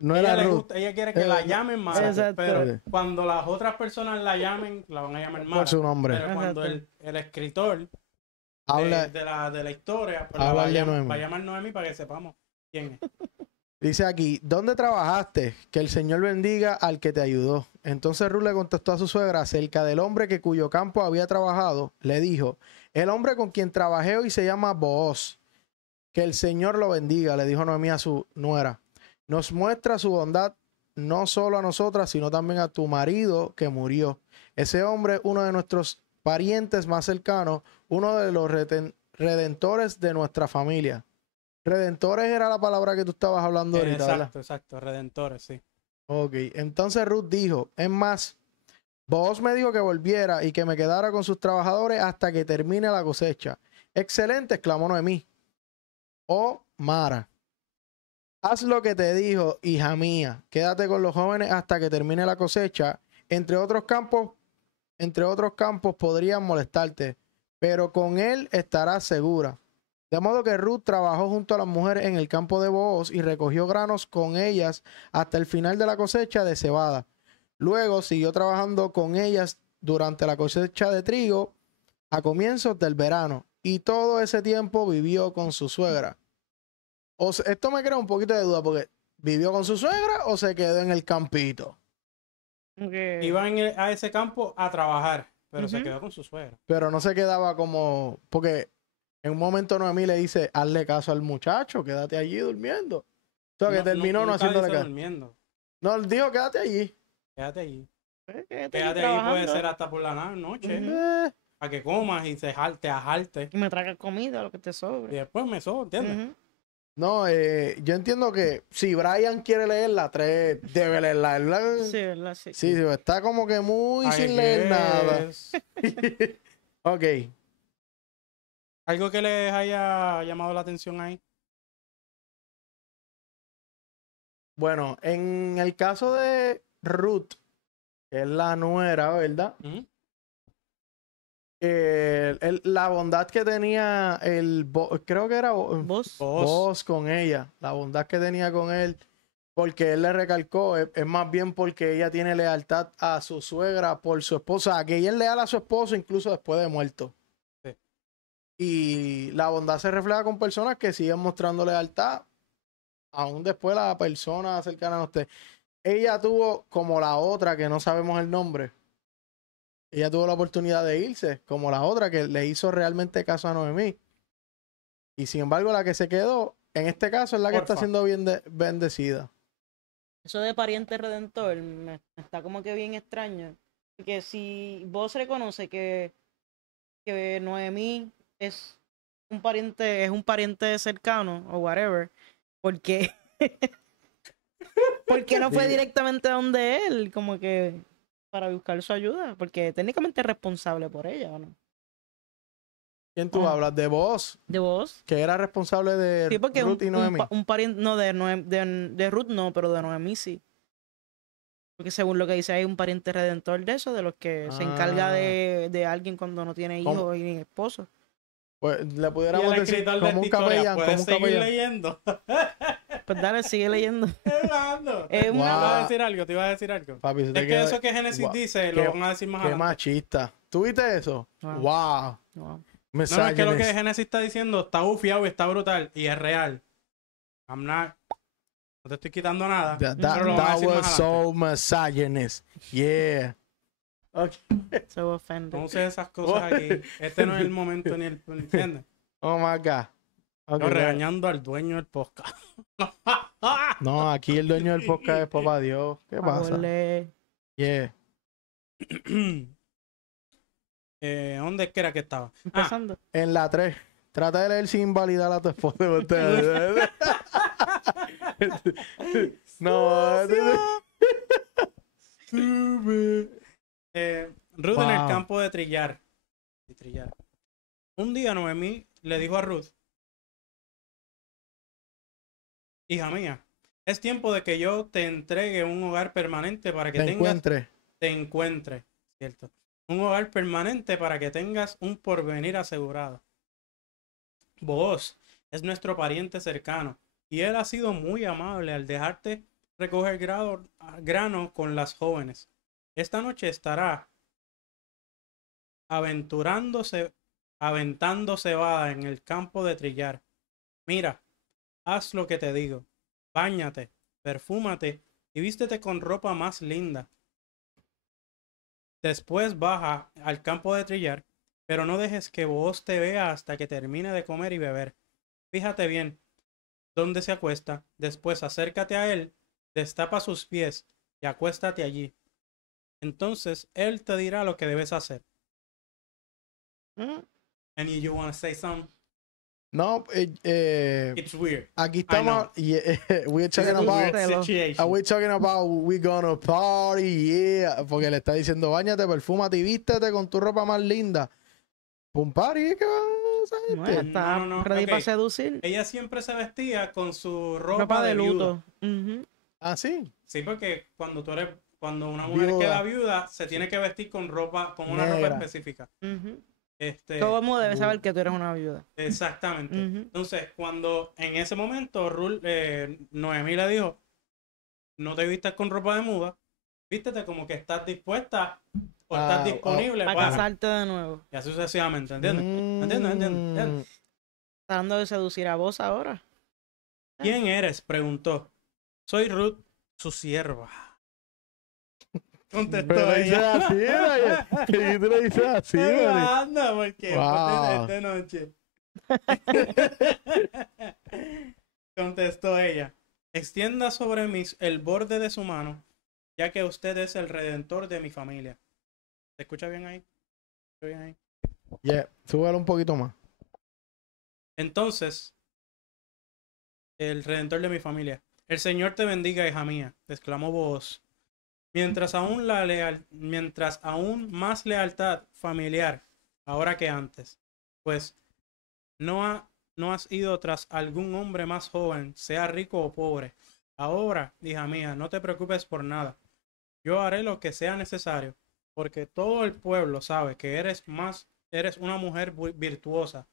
No Ella era le Ruth. gusta, ella quiere que la llamen Mara, Exacto. pero cuando las otras personas la llamen, la van a llamar Mara. Por su nombre. Pero cuando Exacto. el escritor Habla, de la historia, pues Habla la va, de a Noemí. va a llamar Noemí para que sepamos quién es. dice aquí, ¿dónde trabajaste? Que el Señor bendiga al que te ayudó. Entonces Ruth le contestó a su suegra acerca del hombre que cuyo campo había trabajado. Le dijo, el hombre con quien trabajé hoy se llama Booz. Que el Señor lo bendiga, le dijo Noemí a su nuera. Nos muestra su bondad no solo a nosotras, sino también a tu marido que murió. Ese hombre, uno de nuestros parientes más cercanos, uno de los redentores de nuestra familia. Redentores era la palabra que tú estabas hablando ahorita, ¿verdad? Exacto, redentores, sí. Ok, entonces Ruth dijo, es más, Booz me dijo que volviera y que me quedara con sus trabajadores hasta que termine la cosecha. Excelente, exclamó Noemí. Oh, Mara, haz lo que te dijo, hija mía, quédate con los jóvenes hasta que termine la cosecha. Entre otros campos podrían molestarte, pero con él estarás segura. De modo que Ruth trabajó junto a las mujeres en el campo de Booz y recogió granos con ellas hasta el final de la cosecha de cebada. Luego siguió trabajando con ellas durante la cosecha de trigo a comienzos del verano y todo ese tiempo vivió con su suegra. Esto me crea un poquito de duda porque ¿vivió con su suegra o se quedó en el campito? Ok. Iba a ese campo a trabajar, pero se Ujú. quedó con su suegra. Pero no se quedaba como... Porque en un momento Noemí le dice, hazle caso al muchacho, quédate allí durmiendo. O sea, que terminó no nunca haciéndole dice caso. durmiendo. No, dijo, quédate allí. Quédate allí. Quédate Quédate allí puede trabajando. ser hasta por la noche. Ujú. Para que comas y te ajalte. Y me traigas comida, lo que te Y sobre. después me sobo, ¿entiendes? Ujú. No, yo entiendo que si Brian quiere leer la 3, debe leerla. Sí, ¿verdad? Sí. Sí, sí, está como que muy I sin leer nada. guess. Ok. ¿Algo que les haya llamado la atención ahí? Bueno, en el caso de Ruth, que es la nuera, ¿verdad? Ujú. La bondad que tenía creo que era ¿Vos? Boss con ella, la bondad que tenía con él, porque él le recalcó, es más bien porque ella tiene lealtad a su suegra por su esposa, que ella es leal a su esposo incluso después de muerto. Sí. Y la bondad se refleja con personas que siguen mostrando lealtad, aún después la persona cercana a usted. Ella tuvo como la otra, que no sabemos el nombre. Ella tuvo la oportunidad de irse, como la otra que le hizo realmente caso a Noemí. Y sin embargo, la que se quedó, en este caso, es la que está Porfa. siendo bien bendecida. Eso de pariente redentor me está como que bien extraño. Porque si vos reconoce que Noemí es es un pariente cercano o whatever, ¿por qué? ¿Por qué no fue Sí. directamente a donde él? Como que para buscar su ayuda. Porque técnicamente es responsable por ella, ¿o no? ¿Quién tú Oh. hablas? De vos, ¿De vos? que era responsable de Sí, porque Ruth y Noemí. un pariente, no, de Ruth no, pero de Noemí sí. Porque según lo que dice, hay un pariente redentor de eso, de los que se encarga Ah, de alguien cuando no tiene ¿cómo? hijos y ni esposo. Pues le Y pudiéramos el decir escritor de como esta un historia, capellán, como ¿puedes un seguir capellán. leyendo? Pues dale, sigue leyendo. Jugando. Es Te iba a Guau. decir algo, te iba a decir algo. Papi, se te Es que queda. eso que Génesis Guau, dice, qué- lo van a decir más Qué adelante. machista. ¿Tú viste eso? Wow. Wow. Wow. No, es que lo que Misogynist. Génesis está diciendo está bufiado y está brutal y es real. I'm not. No te estoy quitando nada, That, pero lo van a that decir was más adelante. so misogynist. Yeah. Okay. So offended. No uses esas cosas aquí. Este no es el momento ni el. ¿Entiendes? Oh my God. Okay, No, regañando al dueño del podcast. no, aquí el dueño del podcast es papá Dios. ¿Qué pasa? Ole. Yeah. ¿Dónde es que era que estaba? Ah, Empezando. En la 3. Trata de leer sin invalidar a tu esposa. no. Ruth en el Wow. campo de trillar. Un día Noemí le dijo a Ruth: hija mía, es tiempo de que yo te entregue un hogar permanente para que Te te encuentre, ¿cierto? Un hogar permanente para que tengas un porvenir asegurado. Vos es nuestro pariente cercano y él ha sido muy amable al dejarte recoger grano con las jóvenes. Esta noche estará aventando cebada en el campo de trillar. Mira, haz lo que te digo. Báñate, perfúmate y vístete con ropa más linda. Después baja al campo de trillar, pero no dejes que vos te vea hasta que termine de comer y beber. Fíjate bien dónde se acuesta. Después acércate a él, destapa sus pies y acuéstate allí. Entonces él te dirá lo que debes hacer. Mm. And you want to say something? No, It's weird. aquí I know. estamos. Yeah, we're talking It's a about. weird situation. We're talking about we gonna party, yeah. Porque le está diciendo, bañate, perfúmate y vístete con tu ropa más linda. Un party, ¿qué vas a hacer? Bueno, está No, ready ok. para seducir. Ella siempre se vestía con su ropa, Ropa de viuda. luto. Ujú. Ah, sí. Sí, porque cuando una mujer Viuda. queda viuda, se tiene que vestir con una ropa Negra. específica. Ujú. Todo Todo el mundo debe saber que tú eres una viuda. Exactamente. Ujú. Entonces, cuando en ese momento Noemí le dijo, no te vistas con ropa de muda, vístete como que estás dispuesta o estás disponible Para para. casarte de nuevo. Y así sucesivamente, ¿entiendes? ¿Entiendes? Tratando de seducir a vos ahora. ¿Quién eres? Preguntó. Soy Ruth, su sierva. Contestó Pero le dices ella. así, ¿no? Y tú le dices así, ¿no? Anda, porque Wow. de noche. Contestó ella. Extienda sobre mí el borde de su mano, ya que usted es el redentor de mi familia. ¿Se escucha bien ahí? ¿Se escucha bien ahí? Yeah, súbelo un poquito más. Entonces, el redentor de mi familia. El Señor te bendiga, hija mía, exclamó Booz. Mientras aún más lealtad familiar ahora que antes, pues no has ido tras algún hombre más joven, sea rico o pobre. Ahora, hija mía, no te preocupes por nada. Yo haré lo que sea necesario, porque todo el pueblo sabe que eres una mujer virtuosa.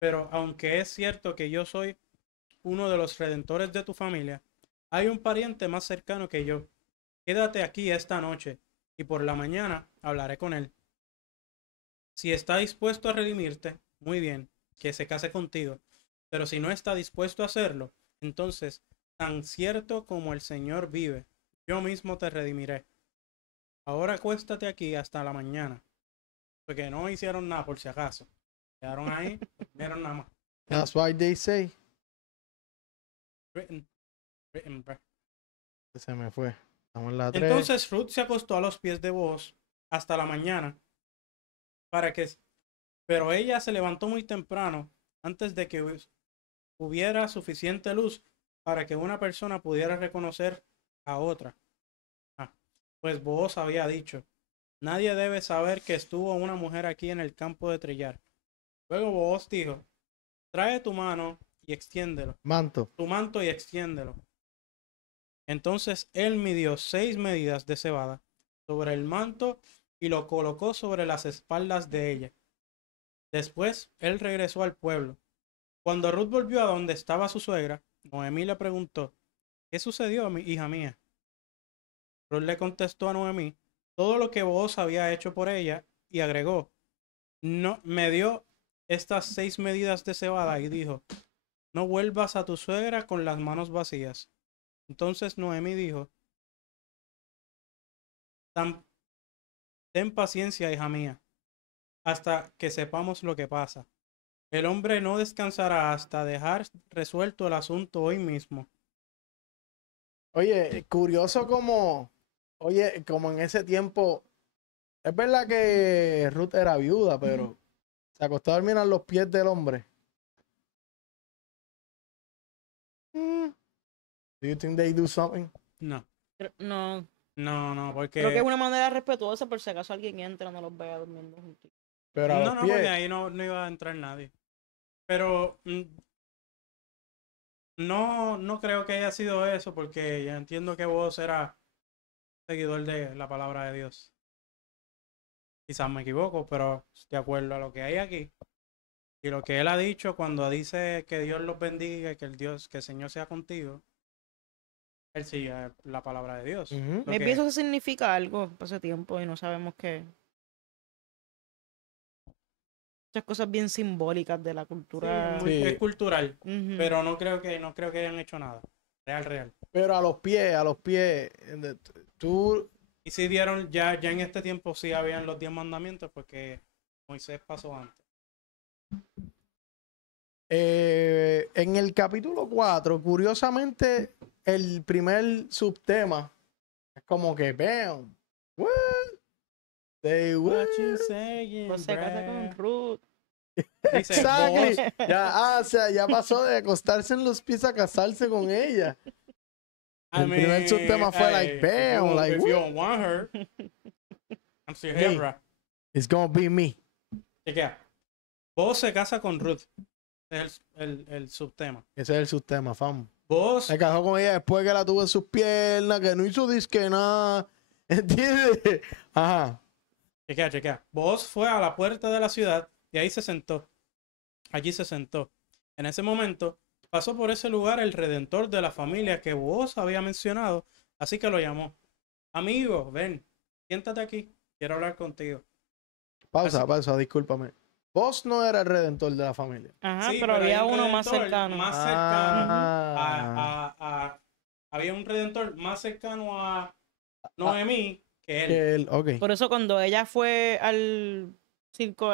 Pero aunque es cierto que yo soy uno de los redentores de tu familia, hay un pariente más cercano que yo. Quédate aquí esta noche, y por la mañana hablaré con él. Si está dispuesto a redimirte, muy bien, que se case contigo. Pero si no está dispuesto a hacerlo, entonces, tan cierto como el Señor vive, yo mismo te redimiré. Ahora acuéstate aquí hasta la mañana. Porque no hicieron nada por si acaso. Quedaron ahí, vieron nada más. That's why they say. Written, bro. Se me fue. Estamos en la 3. Entonces Ruth se acostó a los pies de Booz hasta la mañana. Pero ella se levantó muy temprano, antes de que hubiera suficiente luz para que una persona pudiera reconocer a otra. Pues Booz había dicho: nadie debe saber que estuvo una mujer aquí en el campo de trillar. Luego Booz dijo: trae tu mano y extiéndelo. Manto. Tu manto y extiéndelo. Entonces él midió 6 medidas de cebada sobre el manto y lo colocó sobre las espaldas de ella. Después él regresó al pueblo. Cuando Ruth volvió a donde estaba su suegra, Noemí le preguntó: ¿qué sucedió, mi hija mía? Ruth le contestó a Noemí todo lo que Booz había hecho por ella y agregó: no, me dio estas 6 medidas de cebada y dijo: no vuelvas a tu suegra con las manos vacías. Entonces Noemí dijo: ten paciencia, hija mía, hasta que sepamos lo que pasa. El hombre no descansará hasta dejar resuelto el asunto hoy mismo. Oye, curioso como en ese tiempo, es verdad que Ruth era viuda, pero se acostó a dormir a los pies del hombre. Do you think they do something? No, No, porque... creo que es una manera respetuosa por si acaso alguien entra no los vea durmiendo juntos. Pero a los porque pies. ahí no iba a entrar nadie. Pero no creo que haya sido eso, porque ya entiendo que vos eras seguidor de la palabra de Dios. Quizás me equivoco, pero de acuerdo a lo que hay aquí y lo que él ha dicho cuando dice que Dios los bendiga y que el Señor sea contigo, él sigue la palabra de Dios. Ujú. Maybe eso significa algo por ese tiempo y no sabemos qué. Muchas cosas bien simbólicas de la cultura. Sí, es cultural, Ujú. pero no creo que hayan hecho nada. Real. Pero a los pies. Tú, Y si dieron, ya en este tiempo sí habían los 10 mandamientos, porque Moisés pasó antes. en el capítulo 4, curiosamente, el primer subtema es como que, bam, what? They what? What you saying, Pues se casa con bruh? Ruth. Dice, Exactly. vos, O sea, ya pasó de acostarse en los pies a casarse con ella. El primer subtema fue like, bam, like, if what? you don't want her, I'm still Hey. here, bruh. It's gonna be me. Chequea. Vos se casa con Ruth. Es el subtema. Ese es el subtema, fam. Vos, Se casó con ella después que la tuvo en sus piernas, que no hizo disque nada. ¿Entiendes? Ajá. chequea. Vos fue a la puerta de la ciudad y ahí se sentó. Allí se sentó. En ese momento pasó por ese lugar el redentor de la familia que vos había mencionado, así que lo llamó. Amigo, ven, siéntate aquí, quiero hablar contigo. Pausa, discúlpame. Vos no era el redentor de la familia. Ajá, Sí, pero había hay un uno más redentor cercano. Más cercano Ah. había un redentor más cercano a Noemí que él. Que él, ok. Por eso cuando ella fue al circo,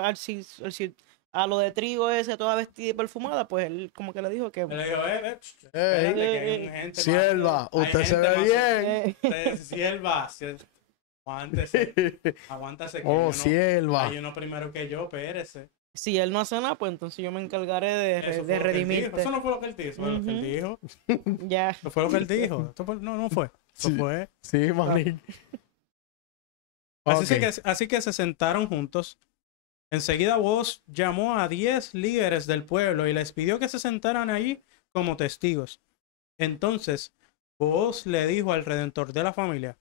a lo de trigo ese, toda vestida y perfumada, pues él como que le dijo que... Él le dijo, Ey, espérate, que hay gente sierva, hay usted se gente ve más- bien. Usted, sierva, aguántese, que Oh, hay sierva. uno primero que yo, espérese. Si él no hace nada, pues entonces yo me encargaré Eso fue de lo que él dijo. redimirte. Eso no fue lo que él dijo. Eso fue lo que él dijo. Ya. Eso fue lo que él dijo. No fue. Eso Sí. fue. Sí, maní. Así que se sentaron juntos. Enseguida Booz llamó a 10 líderes del pueblo y les pidió que se sentaran allí como testigos. Entonces Booz le dijo al redentor de la familia: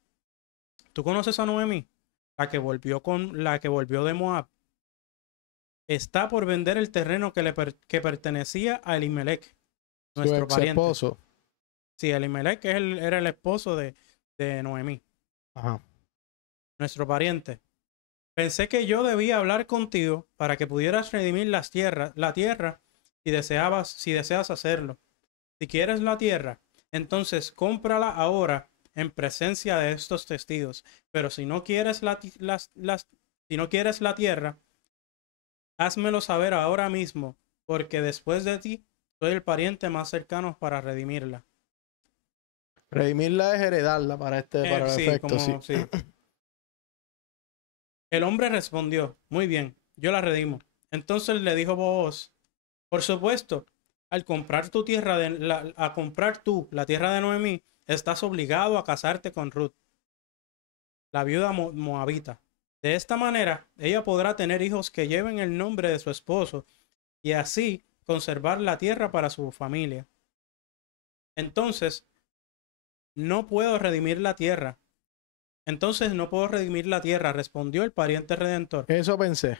¿Tú conoces a Noemí, la que volvió de Moab? Está por vender el terreno que pertenecía a Elimelech, Su nuestro ex pariente. esposo. Sí, Elimelech era el esposo de Noemí, Ajá. nuestro pariente. Pensé que yo debía hablar contigo para que pudieras redimir la tierra si deseas hacerlo. Si quieres la tierra, entonces cómprala ahora en presencia de estos testigos. Pero si no quieres si no quieres la tierra, házmelo saber ahora mismo, porque después de ti soy el pariente más cercano para redimirla. Redimirla es heredarla para el Sí, efecto, sí. sí. El hombre respondió: Muy bien, yo la redimo. Entonces le dijo Booz: Por supuesto, al comprar la tierra de Noemí, estás obligado a casarte con Ruth, la viuda moabita. De esta manera, ella podrá tener hijos que lleven el nombre de su esposo y así conservar la tierra para su familia. Entonces no puedo redimir la tierra, respondió el pariente redentor, Eso pensé.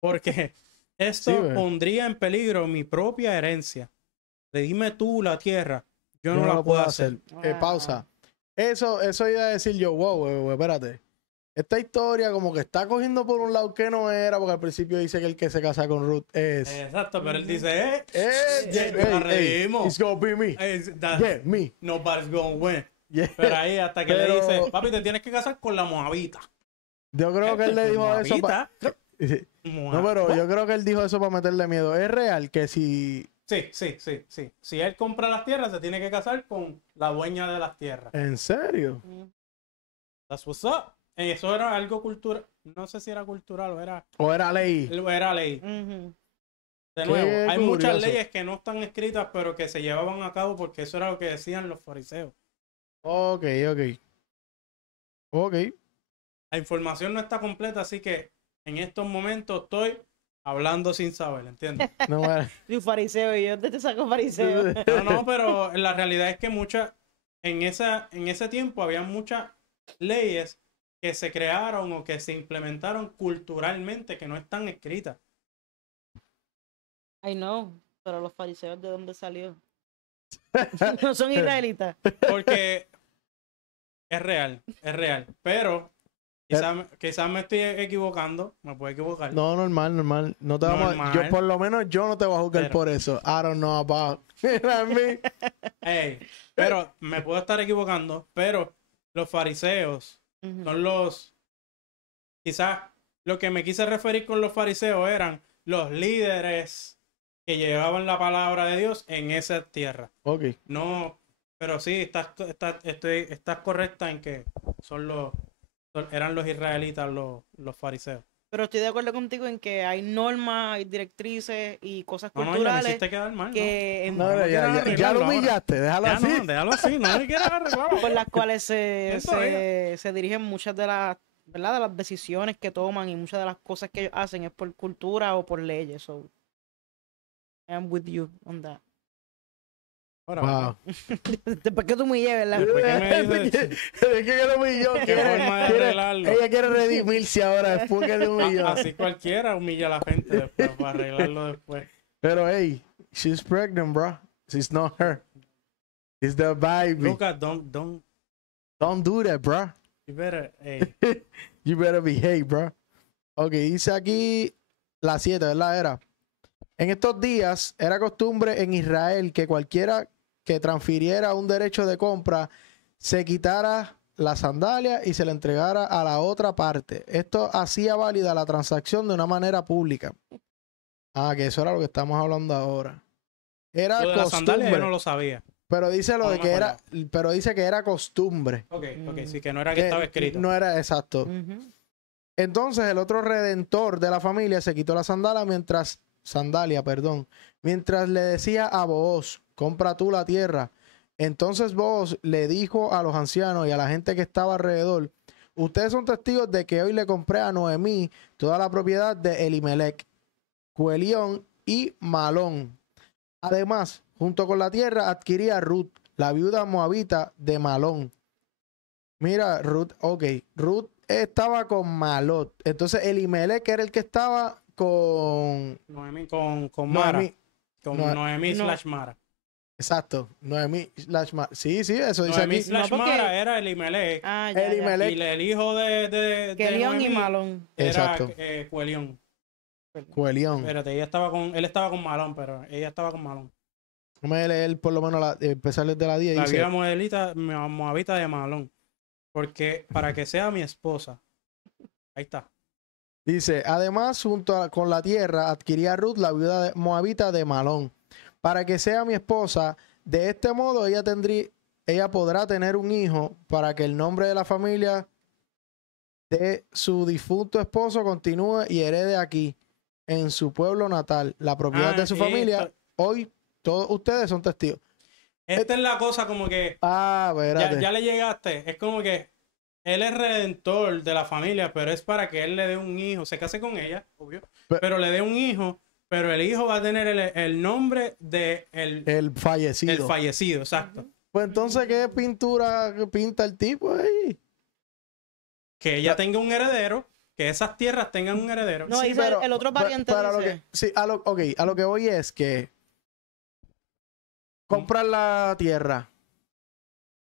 porque esto Sí, ve. pondría en peligro mi propia herencia. Redime tú la tierra, yo no Yo la lo puedo hacer. Pausa. Eso iba a decir yo, wow, espérate. Esta historia como que está cogiendo por un lado que no era, porque al principio dice que el que se casa con Ruth es... Exacto, pero él dice, la redimos. it's gonna be me. Yeah, me. Nobody's gonna win. Yeah. Pero ahí hasta que le Pero- dice, papi, te tienes que casar con la moabita. Yo creo que él le dijo eso para... Moabita. No, pero yo creo que él dijo eso para meterle miedo. Es real que si... Sí. Si él compra las tierras, se tiene que casar con la dueña de las tierras. ¿En serio? That's what's up. Eso era algo cultural. No sé si era cultural o era ley? ley. Ujú. De Qué nuevo, hay muchas curioso. leyes que no están escritas, pero que se llevaban a cabo porque eso era lo que decían los fariseos. Ok. La información no está completa, así que en estos momentos estoy hablando sin saber, ¿entiendes? No, bueno. Y fariseo, y yo ¿dónde te saco fariseo? No, pero la realidad es que en ese tiempo había muchas leyes que se crearon o que se implementaron culturalmente que no están escritas. I know, pero los fariseos, ¿de dónde salió? No son israelitas. Porque es real. Pero quizás me estoy equivocando, me puedo equivocar. No, normal. No te vamos Normal. yo por lo menos yo no te voy a juzgar Pero- por eso. I don't know about. Me. Ey, pero me puedo estar equivocando, pero los fariseos Ujú. son quizás lo que me quise referir con los fariseos eran los líderes que llevaban la palabra de Dios en esa tierra. Ok. No, pero sí, estás correcta en que eran los israelitas los fariseos. Pero estoy de acuerdo contigo en que hay normas, hay directrices y cosas No, ya me culturales hiciste quedar mal, ¿no? que No, no ya quieras lo arreglarlo ahora. humillaste, déjalo Ya así. no, déjalo así, no me quieras arreglar. por las cuales Eso se dirigen muchas de las, ¿verdad? De las decisiones que toman y muchas de las cosas que ellos hacen es por cultura o por leyes. So, I'm with you on that. Ahora, Wow. Después que tú me lleves, ¿verdad? ¿Por qué me dices? Es que lo humilló. ¿Qué forma de arreglarlo? Ella quiere redimirse ahora después que te humilló. Así cualquiera humilla a la gente después para arreglarlo después. Pero hey, she's pregnant, bro. It's not her. It's the baby. Lucas, don't, Don't do that, bro. you better, hey. You better behave, bro. Ok, dice aquí la 7, ¿verdad? Era. En estos días era costumbre en Israel que cualquiera que transfiriera un derecho de compra se quitara la sandalia y se le entregara a la otra parte. Esto hacía válida la transacción de una manera pública. Ah, que eso era lo que estamos hablando ahora. Era Lo de la sandalia yo costumbre. no lo sabía. Pero dice lo No de me que era, acordaba. pero dice que era costumbre. Ok, sí, que no era que estaba escrito. No era exacto. Ujú. Entonces el otro redentor de la familia se quitó la sandalia, mientras le decía a Booz, compra tú la tierra. Entonces Booz le dijo a los ancianos y a la gente que estaba alrededor, ustedes son testigos de que hoy le compré a Noemí toda la propiedad de Elimelech, Cuelión y Malón. Además, junto con la tierra adquirí a Ruth, la viuda moabita de Malón. Mira, Ruth estaba con Malot. Entonces Elimelech era el que estaba con Noemí, con Mara. Noemí. Con No- Noemí no. slash Mara. Exacto, Noemí slash Mara. Sí, eso dice Noemí aquí. slash No, porque- Mara era Elimelech. Ah, ya, ya. Elimelech. Y el hijo de Kelión y Noemí Malón. era Exacto. Cuelión. Cuelión. Espérate, él estaba con Malón, pero ella estaba con Malón. Déjame leer por lo menos empezar desde la 10. La Dice, viuda moabita de Malón. Porque para que sea mi esposa. Ahí está. Dice, además, con la tierra, adquirí a Ruth, la viuda moabita de Malón, para que sea mi esposa. De este modo, ella podrá tener un hijo para que el nombre de la familia de su difunto esposo continúe y herede aquí, en su pueblo natal, la propiedad de su familia. Hoy, todos ustedes son testigos. Esta es la cosa como que Espérate. ya le llegaste. Es como que él es redentor de la familia, pero es para que él le dé un hijo. Se case con ella, obvio. Pero le dé un hijo, pero el hijo va a tener el nombre de El fallecido. el fallecido, exacto. Pues entonces, ¿qué pintura pinta el tipo ahí? Que ella tenga un heredero, que esas tierras tengan un heredero. No, dice el otro variante pero dice- a lo que voy es que compras la tierra,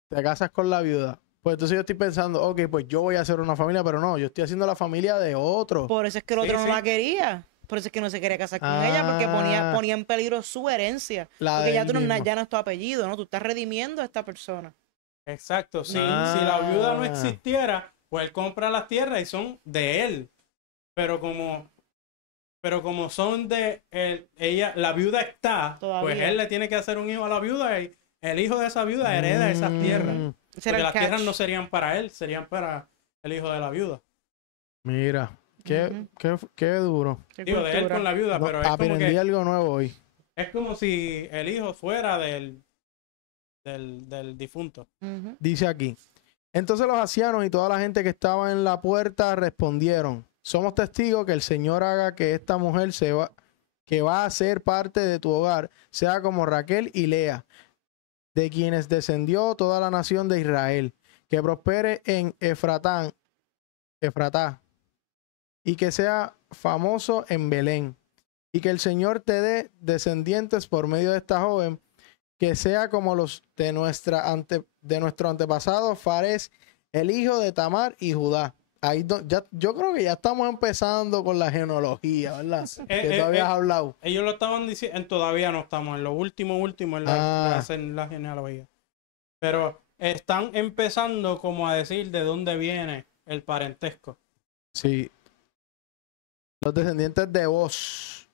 te casas con la viuda. Pues entonces yo estoy pensando, ok, pues yo voy a hacer una familia, pero no, yo estoy haciendo la familia de otro. Por eso es que el Sí, otro sí. no la quería. Por eso es que no se quería casar con ella, porque ponía en peligro su herencia. La Porque ya, del mismo. ya no es tu apellido, ¿no? Tú estás redimiendo a esta persona. Exacto. Si Ah. la viuda no existiera, pues él compra las tierras y son de él. Pero como son de él, la viuda está, Todavía. pues él le tiene que hacer un hijo a la viuda y el hijo de esa viuda hereda esas tierras. Ese era Porque el las tierras catch. no serían para él, serían para el hijo de la viuda. Mira, qué duro. Qué Digo, de él cultura. con la viuda, No, pero es como aprendí que algo nuevo hoy. es como si el hijo fuera del difunto. Ujú. Dice aquí. Entonces los ancianos y toda la gente que estaba en la puerta respondieron, somos testigos que el Señor haga que esta mujer que va a ser parte de tu hogar sea como Raquel y Lea, de quienes descendió toda la nación de Israel, que prospere en Efratá y que sea famoso en Belén, y que el Señor te dé descendientes por medio de esta joven, que sea como los de nuestro antepasado Fares, el hijo de Tamar y Judá. Yo creo que ya estamos empezando con la genealogía, ¿verdad? Que tú habías hablado. Ellos lo estaban diciendo, todavía no estamos en lo último en la genealogía. Pero están empezando como a decir de dónde viene el parentesco. Sí. Los descendientes de Boz.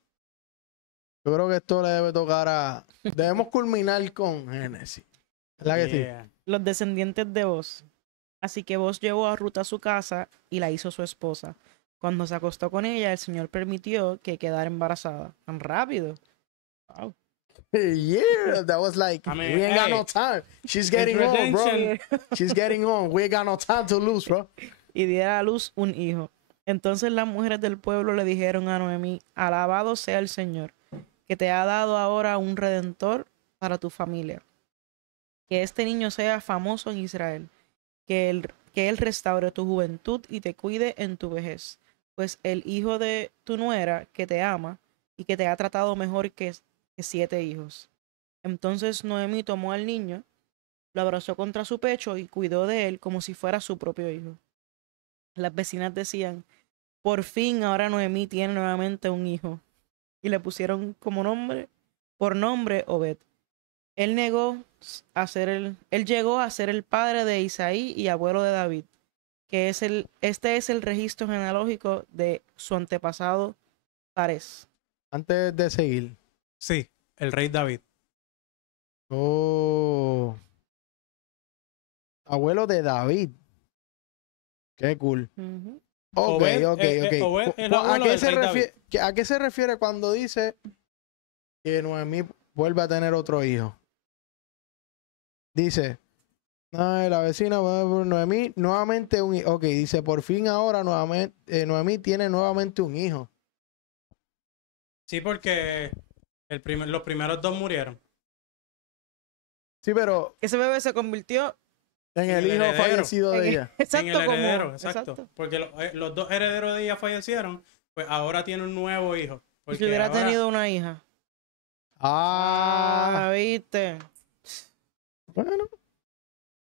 Yo creo que esto le debe tocar a... Debemos culminar con Génesis. ¿Verdad que sí? Yeah. Los descendientes de Boz. Así que Boz llevó a Ruth a su casa y la hizo su esposa. Cuando se acostó con ella, el Señor permitió que quedara embarazada. Tan rápido. Wow. Yeah, that was like, I mean, we ain't got hey, no time. She's it's getting old, bro. redemption. She's getting old. We ain't got no time to lose, bro. Y diera a luz un hijo. Entonces las mujeres del pueblo le dijeron a Noemí, alabado sea el Señor, que te ha dado ahora un redentor para tu familia. Que este niño sea famoso en Israel, que él restaure tu juventud y te cuide en tu vejez. Pues el hijo de tu nuera, que te ama y que te ha tratado mejor que 7 hijos. Entonces Noemí tomó al niño, lo abrazó contra su pecho y cuidó de él como si fuera su propio hijo. Las vecinas decían, por fin ahora Noemí tiene nuevamente un hijo. Y le pusieron por nombre Obed. Él llegó a ser el padre de Isaí y abuelo de David, que este es el registro genealógico de su antepasado Fares. Antes de seguir. Sí, el rey David. Oh. Abuelo de David. Qué cool. Ujú. Ok, Obed, ok. Obed es el ¿A abuelo qué del se rey David. refiere, a qué se refiere cuando dice que Noemí vuelve a tener otro hijo? Dice, ay, la vecina Noemí nuevamente un hijo. Ok, dice, por fin ahora nuevamente, Noemí tiene nuevamente un hijo. Sí, porque los primeros dos murieron. Sí, pero Ese bebé se convirtió en En el el hijo heredero. fallecido de ella. exacto En el como heredero, exacto. Porque los dos herederos de ella fallecieron, pues ahora tiene un nuevo hijo. Y Porque si hubiera ahora tenido una hija. Ah, ¿Viste? bueno.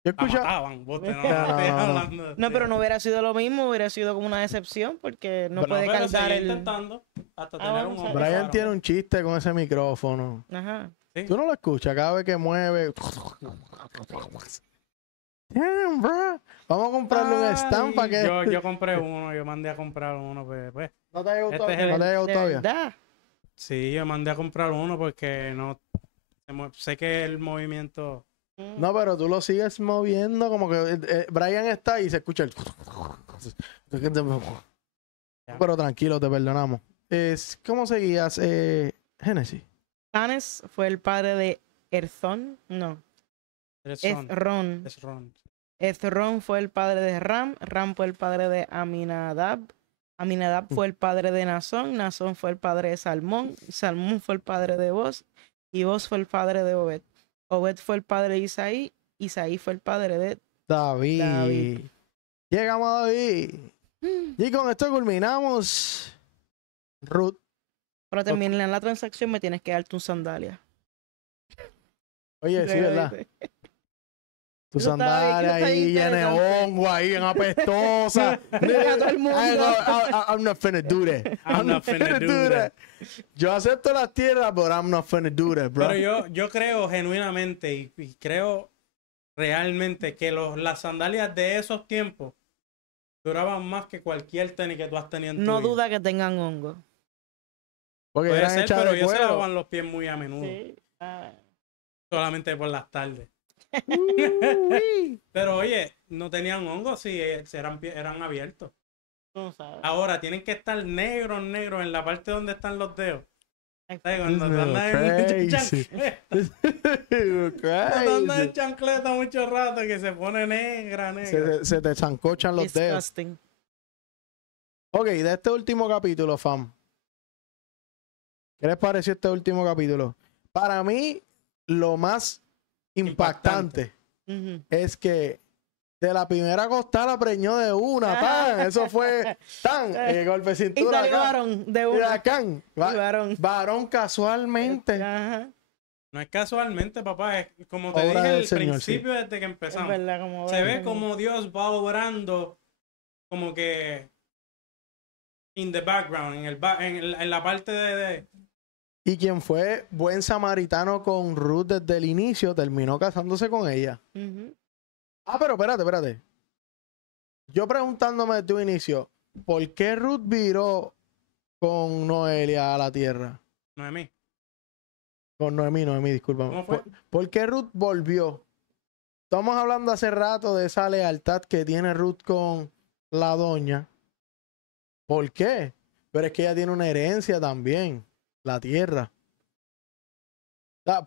Yo la escucho. mataban. Vos te no, No, no, estoy no. hablando de- No, pero no hubiera sido lo mismo, hubiera sido como una decepción porque no Pero- puede pero cargar seguía el... intentando hasta Ah, tener bueno, un o sea, hombre. Brian claro. tiene un chiste con ese micrófono. Ajá. Sí. Tú no lo escuchas cada vez que mueve. Damn, bro. Vamos a comprarle un stand para que. Yo compré uno, yo mandé a comprar uno, pues. ¿No te ha llegado Este todavía? es el- ¿No te ha llegado De todavía? verdad. Sí, yo mandé a comprar uno porque no sé que el movimiento. No, pero tú lo sigues moviendo como que Brian está y se escucha el... Pero tranquilo, te perdonamos. ¿Cómo seguías, Génesis? Tanes fue el padre de Erzón. No. Ezrón. Es Ron. Ezrón fue el padre de Ram. Ram fue el padre de Aminadab. Aminadab fue el padre de Nazón. Nazón fue el padre de Salmón. Salmón fue el padre de Boz. Y Boz fue el padre de Obed. Obed fue el padre de Isaí. Isaí fue el padre de David. David. Llegamos a David. Y con esto culminamos. Ruth. Para terminar la transacción me tienes que dar tus sandalias. Oye, sí, ¿verdad? Tu Eso está sandalia bien ahí llena de interesante. hongo, ahí bien apestosa. Deja a todo el mundo. I'm not finna do that. I'm not finna do that. Yo acepto las tierras, but I'm not finna do that, bro. Pero yo creo genuinamente y creo realmente que las sandalias de esos tiempos duraban más que cualquier tenis que tú has tenido en tu No vida. duda que tengan hongo. Porque Puede eran ser, hechas pero de ellos se cuero. lavaban los pies muy a menudo. Sí. Ah. Solamente por las tardes. Uy. Pero oye, no tenían hongos si eran abiertos. No sabes. Ahora tienen que estar negros en la parte donde están los dedos. ¿Sabes? Cuando This andan is en crazy. cuando andan en Crazy. chancleta mucho rato que se pone negra. Se te zancochan los dedos. Disgusting. Ok, de este último capítulo, fam. ¿Qué les pareció este último capítulo? Para mí, lo más impactante Ujú. es que de la primera costada la preñó de una, pan. Eso fue tan golpe de Y cintura. salió acá. varón de Mira, una. acá. Y varón. Varón casualmente. Ajá. No es casualmente, papá. Es como te Obra dije del al Señor, principio desde que Es empezamos. verdad, como Se ve varón. como Dios va obrando como que in the background, en la parte de... Y quien fue buen samaritano con Ruth desde el inicio, terminó casándose con ella. Ujú. Ah, pero espérate. Yo preguntándome desde un inicio, ¿por qué Ruth viró con Noelia a la tierra? Noemí. Con Noemí, discúlpame. ¿Cómo fue? ¿Por qué Ruth volvió? Estamos hablando hace rato de esa lealtad que tiene Ruth con la doña. ¿Por qué? Pero es que ella tiene una herencia también, la tierra.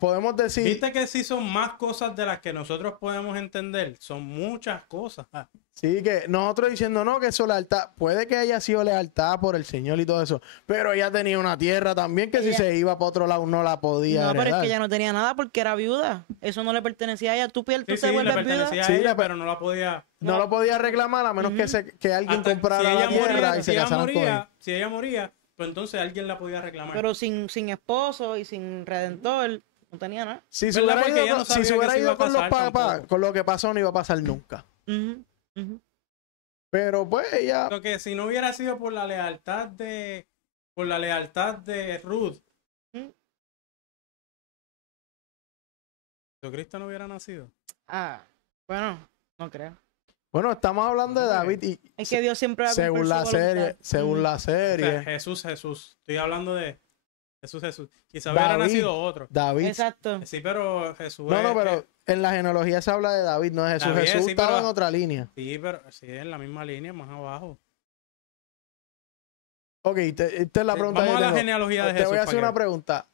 Podemos decir... Viste que sí son más cosas de las que nosotros podemos entender. Son muchas cosas. Sí, que nosotros diciendo no, que eso lealtad, puede que haya sido lealtad por el Señor y todo eso, pero ella tenía una tierra también que si Ella- se iba para otro lado no la podía No, pero es heredar. que ella no tenía nada porque era viuda. Eso no le pertenecía a ella. Tú Sí, te sí, le vuelves viuda. pertenecía a Sí, ella, pero no la podía... No lo podía reclamar a menos Ujú. que alguien Hasta- comprara si la ella tierra moría, y se casaran con él. si ella moría, pues entonces alguien la podía reclamar. Pero sin esposo y sin redentor, no tenía nada. Si se ¿Verdad? hubiera Porque ella ido, no si sabía se que hubiera se iba ido a con los casar papás, tampoco. con lo que pasó no iba a pasar nunca. Ujú, ujú. Pero pues ella... Lo que si no hubiera sido por la lealtad de Ruth, ¿Mm? Jesucristo no hubiera nacido. Ah, bueno, no creo. Bueno, estamos hablando de David y Es que Dios siempre va a cumplir según su la voluntad. serie, según Ujú. la O sea, serie, Jesús. Estoy hablando de Jesús. Quizá hubiera David. nacido otro. David... Exacto. Sí, pero Jesús No, es- pero en la genealogía se habla de David, no de Jesús. Está bien, Jesús sí, estaba pero- en otra línea. Sí, pero sí, en la misma línea, más abajo. Ok, esta es la pregunta Vamos que a la tengo. genealogía de Te Jesús. voy a hacer para una que- pregunta.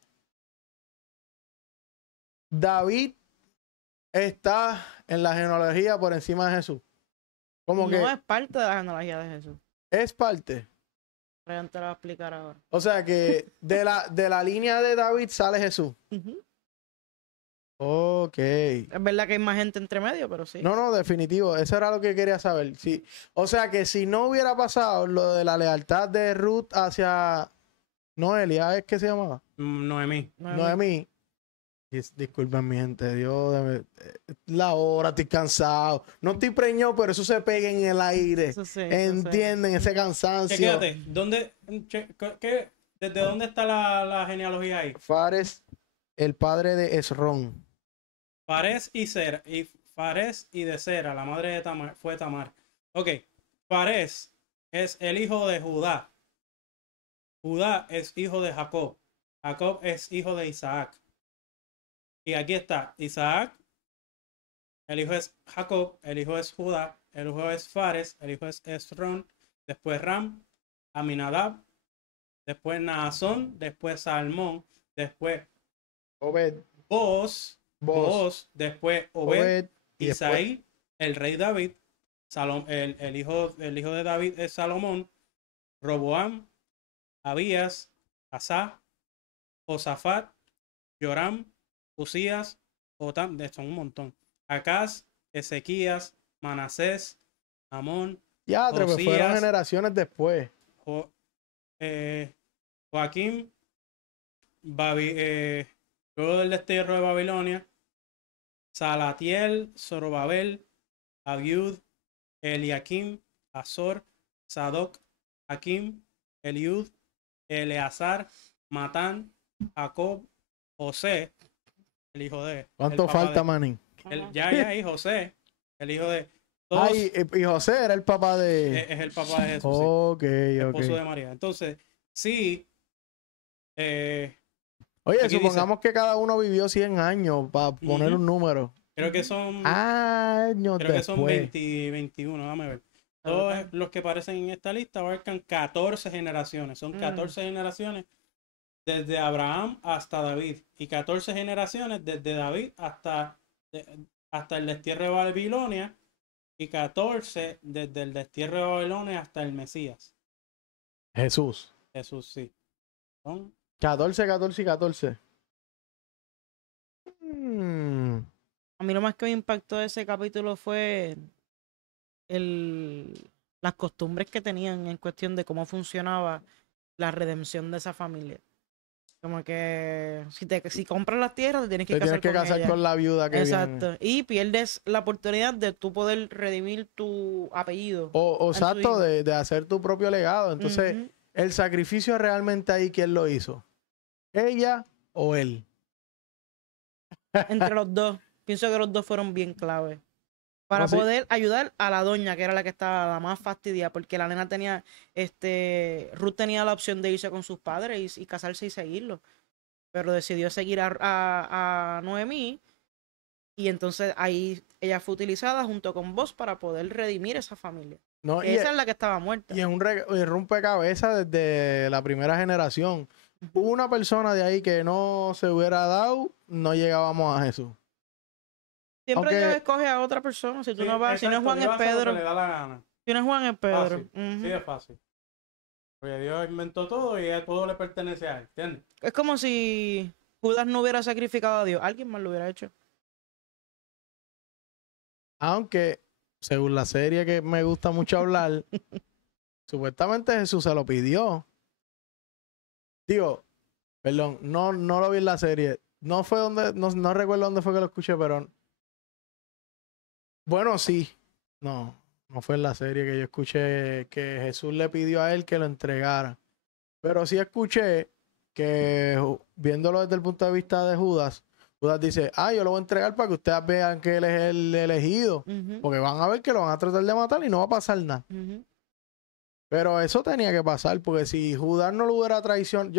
David está en la genealogía por encima de Jesús. Como No que es parte de la genealogía de Jesús. es parte. Brian te lo va a explicar ahora. O sea que de la línea de David sale Jesús. Ujú. Ok. Es verdad que hay más gente entre medio, pero sí. No, no, definitivo. Eso era lo que quería saber. Sí. O sea que si no hubiera pasado lo de la lealtad de Ruth hacia Noelia, ¿es que se llamaba? Noemí. Noemí. Disculpen mi gente, Dios, la hora, estoy cansado. No estoy preñado, pero eso se pega en el aire. Eso sí, eso ¿Entienden? sí. Ese cansancio. Quédate, ¿desde dónde está la genealogía ahí? Fares, el padre de Esrón. Fares y de Sera, la madre de Tamar, fue Tamar. Ok, Fares es el hijo de Judá. Judá es hijo de Jacob. Jacob es hijo de Isaac. Y aquí está Isaac, el hijo es Jacob, el hijo es Judá, el hijo es Fares, el hijo es Esrón, después Ram, Aminadab, después Naasón, después Salmón, después Obed, Boaz, después Obed, y después Isaí, el rey David, el hijo de David es Salomón, Roboam, Abías, Asá, Josafat, Joram, Usías, Jotam, son un montón. Acaz, Ezequías, Manasés, Amón, ya, pero fueron Josías, generaciones después. Joaquín, luego del destierro de Babilonia, Salatiel, Zorobabel, Abiud, Eliakim, Azor, Sadoc, Hakim, Eliud, Eleazar, Matán, Jacob, José, el hijo de... ¿Cuánto falta, Manning? Y José, el hijo de... Todos, Ay, y José era el papá de... es el papá de Jesús, Ok, esposo ok. de María. Entonces, sí, Oye, aquí supongamos que cada uno vivió 100 años para poner Ujú. un número. creo que son... Años Creo que son después. 21, déjame ver. Ah, Todos ok. los que aparecen en esta lista abarcan 14 generaciones. Son 14 generaciones desde Abraham hasta David. Y 14 generaciones desde David hasta el destierro de Babilonia. Y 14 desde el destierro de Babilonia hasta el Mesías. Jesús. Jesús, sí. Son 14, 14 y 14. A mí lo más que me impactó de ese capítulo fue las costumbres que tenían en cuestión de cómo funcionaba la redención de esa familia. Como que si compras las tierras, te tienes que Te casar tienes que con casar ella. con la viuda que Exacto. viene. Y pierdes la oportunidad de tú poder redimir tu apellido. O a tu exacto, hijo. de hacer tu propio legado. Entonces, Ujú. el sacrificio realmente ahí, ¿quién lo hizo? ¿Ella o él? Entre los dos. Pienso que los dos fueron bien clave. Para No, sí. poder ayudar a la doña, que era la que estaba la más fastidiada, porque la nena tenía, Ruth tenía la opción de irse con sus padres y casarse y seguirlo. Pero decidió seguir a Noemí. Y entonces ahí ella fue utilizada junto con vos para poder redimir esa familia. No, Que esa es la que estaba muerta. y es un rompecabezas desde la primera generación. Hubo una persona de ahí que no se hubiera dado, no llegábamos a Jesús. Siempre aunque- Dios escoge a otra persona. Si tú Sí, no vas, si no es exacto, Juan, es Dios hace lo que Pedro. le da la gana. Si no es Juan, es Pedro. Fácil. Ujú. Sí, es fácil. Porque Dios inventó todo y todo le pertenece a él. ¿Entiendes? Es como si Judas no hubiera sacrificado a Dios. Alguien más lo hubiera hecho. Aunque, según la serie que me gusta mucho hablar, supuestamente Jesús se lo pidió. Digo, perdón, no lo vi en la serie. No fue donde, no recuerdo dónde fue que lo escuché, pero bueno, sí. No fue en la serie que yo escuché que Jesús le pidió a él que lo entregara. Pero sí escuché que, viéndolo desde el punto de vista de Judas, Judas dice, yo lo voy a entregar para que ustedes vean que él es el elegido. Ujú, Porque van a ver que lo van a tratar de matar y no va a pasar nada. ujú. Pero eso tenía que pasar, porque si Judas no lo hubiera traicionado,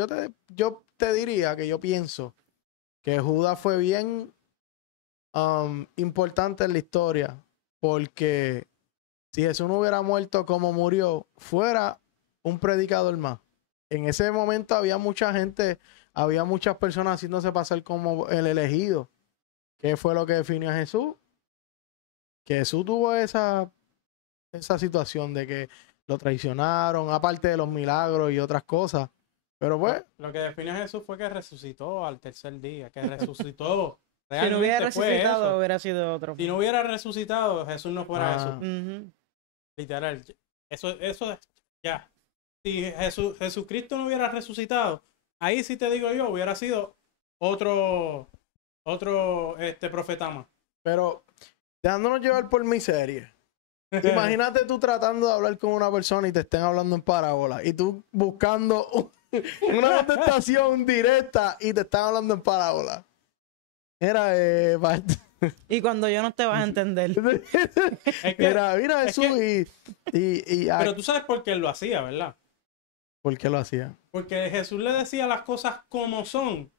yo te diría que yo pienso que Judas fue bien importante en la historia, porque si Jesús no hubiera muerto como murió, fuera un predicador más. en ese momento había mucha gente, había muchas personas haciéndose pasar como el elegido. ¿Qué fue lo que definió a Jesús? Que Jesús tuvo esa situación de que lo traicionaron, aparte de los milagros y otras cosas. Pero pues, Lo que definió a Jesús fue que resucitó al tercer día, que resucitó. Si no hubiera Realmente fue resucitado, eso. hubiera sido otro. Si no hubiera resucitado, Jesús no fuera Jesús. Ujú. Literal. Eso ya. Si Jesucristo no hubiera resucitado, ahí sí te digo yo, hubiera sido otro profeta más. pero dejándonos llevar por miseria. Imagínate tú tratando de hablar con una persona y te estén hablando en parábola y tú buscando una contestación directa y te están hablando en parábola. Era Y cuando yo no te vas a entender. Es que- era, mira es Jesús y pero tú sabes por qué él lo hacía, ¿verdad? ¿por qué lo hacía? Porque Jesús le decía las cosas como son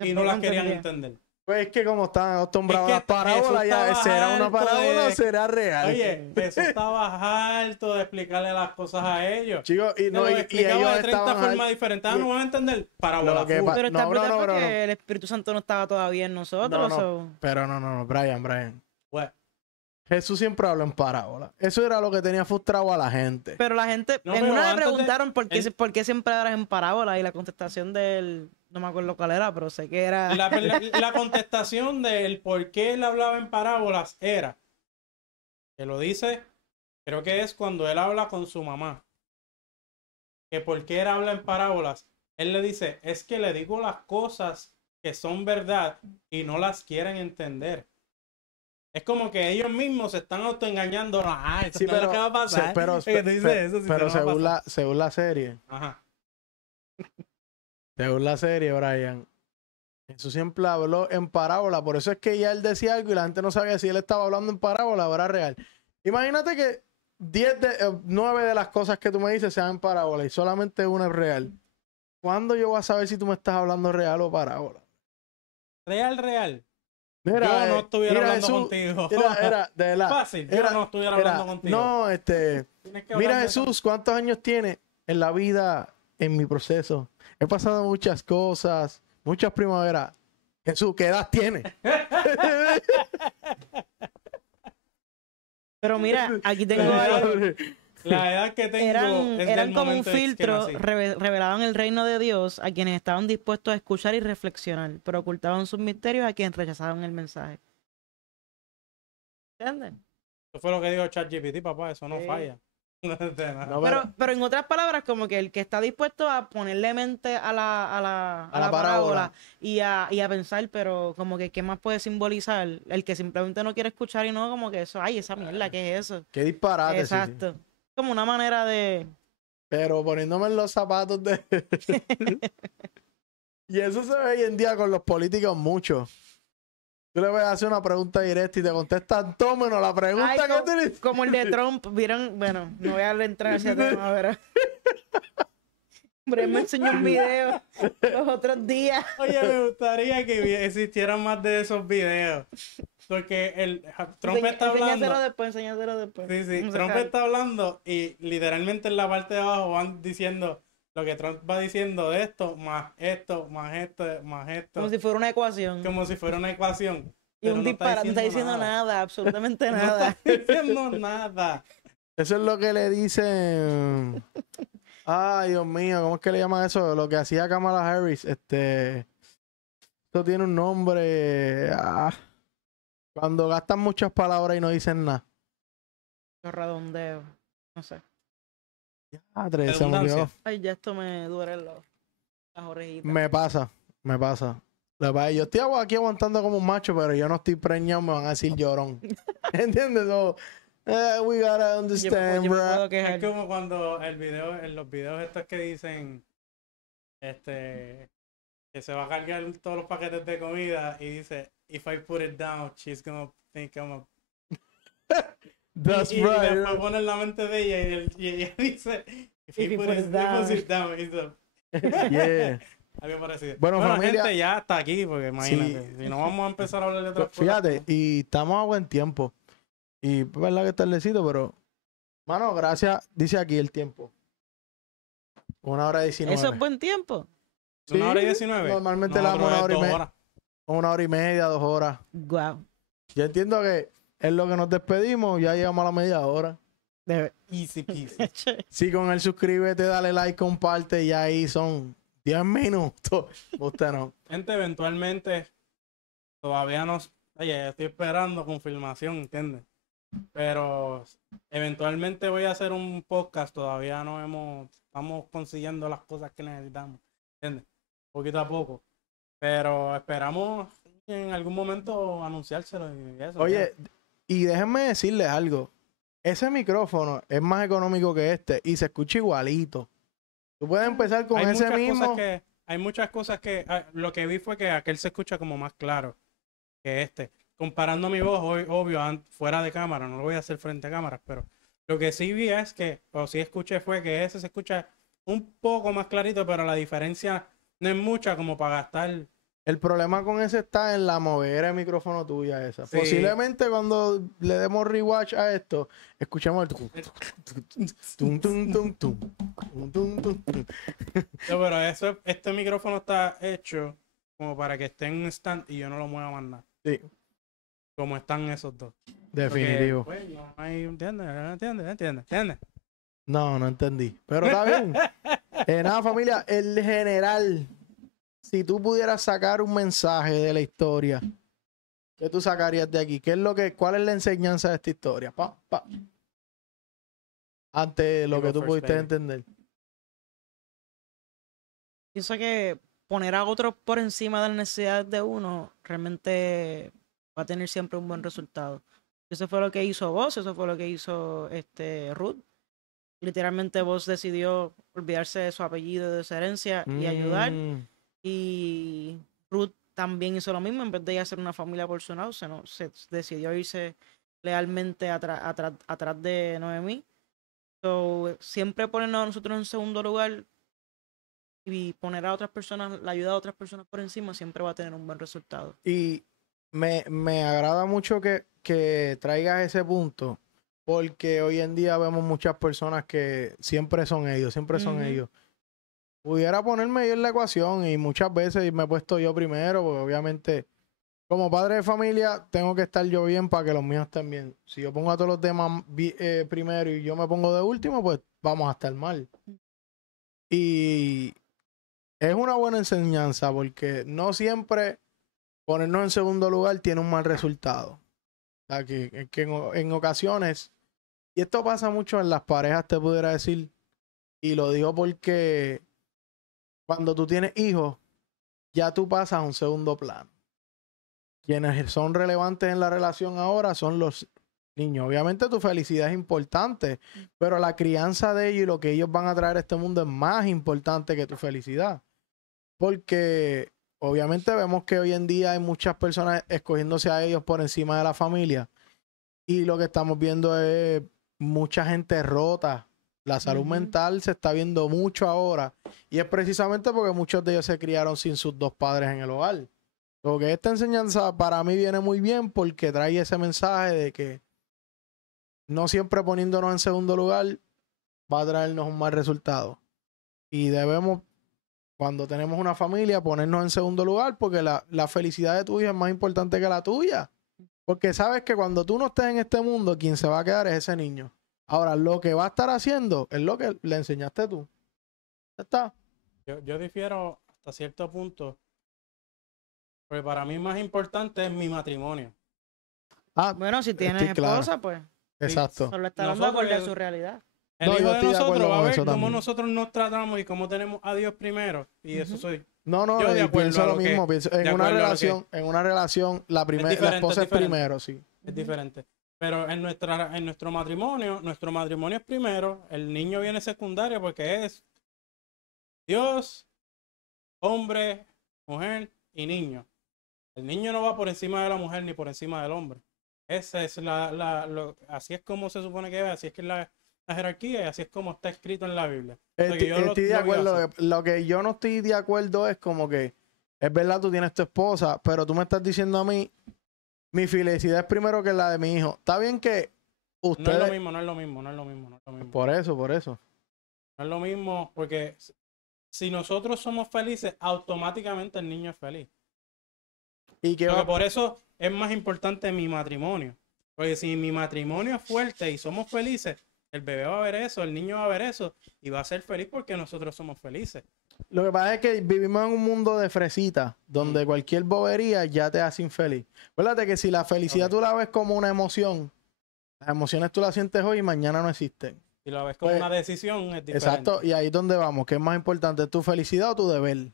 y no Tampoco las querían entendía. entender. Pues es que como están acostumbrados Es a que las parábolas, Jesús ya estaba será una harto parábola o de- será real. Oye, Jesús estaba harto de explicarle las cosas a ellos. Chicos, y, Se no, lo y explicaba ellos de 30 estaban formas diferentes. Ah, no van a entender. Parábola. Lo que full. pa- Pero está No, brutal no, porque no. el Espíritu Santo no estaba todavía en nosotros. No, so- Pero no, Brian. Bueno, Jesús siempre habla en parábola. Eso era lo que tenía frustrado a la gente. Pero la gente, No, en pero una le antes de- preguntaron él- por qué siempre hablas en parábola y la contestación del, no me acuerdo cuál era, pero sé que era... la contestación del por qué él hablaba en parábolas era, que lo dice, creo que es cuando él habla con su mamá, que por qué él habla en parábolas, él le dice, es que le digo las cosas que son verdad y no las quieren entender. Es como que ellos mismos se están autoengañando. Ah, eso Sí, no es lo que va a pasar. Es que tú dices eso, sí, pero eso no va a pasar. según la serie, Ajá. Brian, Jesús siempre habló en parábola. Por eso es que ya él decía algo y la gente no sabía si él estaba hablando en parábola o era real. Imagínate que 9 de las cosas que tú me dices sean en parábola y solamente una es real. ¿Cuándo yo voy a saber si tú me estás hablando real o parábola? Real. Mira, yo no estuviera mira, hablando Jesús, contigo. Era, de verdad. Fácil, yo Era- no estuviera hablando contigo. No, Tienes que hablar mira de Jesús, ¿cuántos años tiene en la vida, en mi proceso? He pasado muchas cosas, muchas primaveras. Jesús, ¿qué edad tiene? Pero mira, aquí tengo algo. La edad que tengo es Eran del como un momento en que filtro, nací. revelaban el reino de Dios a quienes estaban dispuestos a escuchar y reflexionar, pero ocultaban sus misterios a quienes rechazaban el mensaje. ¿Entiendes? Eso fue lo que dijo ChatGPT, papá, eso no Sí. falla. De nada. No, Pero en otras palabras, como que el que está dispuesto a ponerle mente a la la parábola y a pensar, pero como que qué más puede simbolizar, el que simplemente no quiere escuchar y no como que eso, ay, esa mierda, ¿qué es eso? Qué disparate. sí, sí. Exacto. Como una manera de... Pero poniéndome en los zapatos de... Y eso se ve hoy en día con los políticos mucho. Tú le vas a hacer una pregunta directa y te contestan todo menos la pregunta Ay, que tú le- como el de Trump, vieron, bueno, no voy a entrar a ese tema, pero... Hombre, me enseñó un video los otros días. Oye, me gustaría que existieran más de esos videos. Porque Trump está Enséñaselo hablando. después, enséñaselo después. Sí, Vamos a Trump sacar. está hablando y literalmente en la parte de abajo van diciendo lo que Trump va diciendo de esto, más esto, más esto, más esto. Como si fuera una ecuación. Como si fuera una ecuación. Y pero un no disparate, no está diciendo nada, absolutamente No nada. está diciendo nada. Eso es lo que le dicen... Ay, Dios mío, ¿cómo es que le llaman eso? Lo que hacía Kamala Harris. Esto tiene un nombre... cuando gastan muchas palabras y no dicen nada. Los redondeos, no sé. Ah, se me olvidó. Redundancia. Ay, ya esto me duele las orejitas. Me pasa. Lo que pasa es que yo estoy aquí aguantando como un macho, pero yo no estoy preñado, me van a decir llorón. ¿Entiendes? So, we gotta Yo understand, me bro. puedo quejar. Es como cuando en los videos estos que dicen que se va a cargar todos los paquetes de comida y dice, if I put it down, she's gonna think I'm a... That's y right. después pone en la mente de ella y ella dice, if he put it down, it's a... Yeah. Algo parecido. Bueno, familia- gente, ya está aquí, porque imagínate, Sí. si no vamos a empezar a hablar de otras Fíjate, cosas. y estamos a buen tiempo. Y es verdad que es tardecito, pero... Mano, gracias. Dice aquí el tiempo. 1 hora 19. Eso es buen tiempo. Sí, 1 hora y 19. Normalmente la damos Nosotros es 1 hora y media, 2 horas. Wow. Yo entiendo que es lo que nos despedimos, ya llegamos a la media hora. Easy peasy. Si con el suscríbete, dale like, comparte, y ahí son 10 minutos. Usted no. Gente, eventualmente todavía no. Oye, estoy esperando confirmación, ¿entiendes? Pero eventualmente voy a hacer un podcast. Todavía estamos consiguiendo las cosas que necesitamos, ¿entiendes? Poquito a poco. Pero esperamos en algún momento anunciárselo y eso. Oye, y déjenme decirles algo. Ese micrófono es más económico que este y se escucha igualito. Tú puedes empezar con hay ese muchas mismo. cosas que, hay muchas cosas que lo que vi fue que aquel se escucha como más claro que este. Comparando mi voz, obvio, fuera de cámara, no lo voy a hacer frente a cámaras, pero lo que sí vi es que, o sí escuché fue que ese se escucha un poco más clarito, pero la diferencia no es mucha como para gastar. El problema con ese está en la movera de micrófono tuya esa. Sí. Posiblemente cuando le demos rewatch a esto, escuchemos el tum, tum, tum, tum, tum, tum, tum, tum. No, pero este micrófono está hecho como para que esté en un stand y yo no lo mueva más nada. Sí, Como están esos dos. definitivo. Porque, pues, no hay, ¿entiendes? No entendí. Pero está bien. Nada, familia, el general, si tú pudieras sacar un mensaje de la historia, ¿qué tú sacarías de aquí? ¿Cuál es la enseñanza de esta historia? Ante lo que tú pudiste entender. Pienso que poner a otros por encima de las necesidades de uno realmente va a tener siempre un buen resultado. Eso fue lo que hizo Vos, eso fue lo que hizo Ruth. Literalmente Vos decidió olvidarse de su apellido, de su herencia y ayudar. Y Ruth también hizo lo mismo. En vez de ella hacer una familia por su lado, se decidió irse lealmente atrás de Noemí. So, siempre ponernos a nosotros en segundo lugar y poner a otras personas, la ayuda de otras personas por encima, siempre va a tener un buen resultado. Y me agrada mucho que traigas ese punto, porque hoy en día vemos muchas personas que siempre son ellos. Pudiera ponerme yo en la ecuación y muchas veces me he puesto yo primero, porque obviamente como padre de familia tengo que estar yo bien para que los míos estén bien. Si yo pongo a todos los demás primero y yo me pongo de último, pues vamos a estar mal. Y es una buena enseñanza porque no siempre ponernos en segundo lugar tiene un mal resultado. O sea, que en ocasiones, y esto pasa mucho en las parejas, te pudiera decir, y lo digo porque cuando tú tienes hijos, ya tú pasas a un segundo plano. Quienes son relevantes en la relación ahora son los niños. Obviamente tu felicidad es importante, pero la crianza de ellos y lo que ellos van a traer a este mundo es más importante que tu felicidad. Porque obviamente vemos que hoy en día hay muchas personas escogiéndose a ellos por encima de la familia. Y lo que estamos viendo es mucha gente rota. La salud mental se está viendo mucho ahora. Y es precisamente porque muchos de ellos se criaron sin sus dos padres en el hogar. Porque esta enseñanza para mí viene muy bien porque trae ese mensaje de que no siempre poniéndonos en segundo lugar va a traernos un mal resultado. Y debemos, cuando tenemos una familia, ponernos en segundo lugar porque la felicidad de tu hijo es más importante que la tuya. Porque sabes que cuando tú no estés en este mundo, quien se va a quedar es ese niño. Ahora, lo que va a estar haciendo es lo que le enseñaste tú. ¿Ya está? Yo difiero hasta cierto punto. Porque para mí más importante es mi matrimonio. Bueno, si tienes estoy claro. esposa, pues Exacto. solo está dando acorde a su realidad. El No, hijo yo de estoy de nosotros acuerdo va a con ver eso cómo también. nosotros nos tratamos y cómo tenemos a Dios primero. Y eso soy. No, Yo de acuerdo pienso a lo lo que- mismo. de acuerdo a En una relación, la diferente, esposa es es diferente. primero, sí. Es diferente. Pero en nuestro matrimonio es primero, el niño viene secundario porque es Dios, hombre, mujer y niño. El niño no va por encima de la mujer ni por encima del hombre. Esa es así es como se supone que es, así es que es la jerarquía y así es como está escrito en la Biblia. O sea, que yo Estoy de lo veo acuerdo. así. Lo que yo no estoy de acuerdo es como que es verdad, tú tienes tu esposa, pero tú me estás diciendo a mí, mi felicidad es primero que la de mi hijo. Está bien que No ustedes... es lo mismo, no es lo mismo, no es lo mismo, no es lo mismo. Por eso. No es lo mismo, porque si nosotros somos felices, automáticamente el niño es feliz. Y que Porque va, por eso es más importante mi matrimonio. Porque si mi matrimonio es fuerte y somos felices, el bebé va a ver eso, el niño va a ver eso y va a ser feliz porque nosotros somos felices. lo que pasa es que vivimos en un mundo de fresita, donde cualquier bobería ya te hace infeliz. Acuérdate que si la felicidad Ok. tú la ves como una emoción, las emociones tú las sientes hoy y mañana no existen. Si lo ves como Pues, una decisión, es diferente. Exacto, y ahí es donde vamos. ¿Qué es más importante, tu felicidad o tu deber?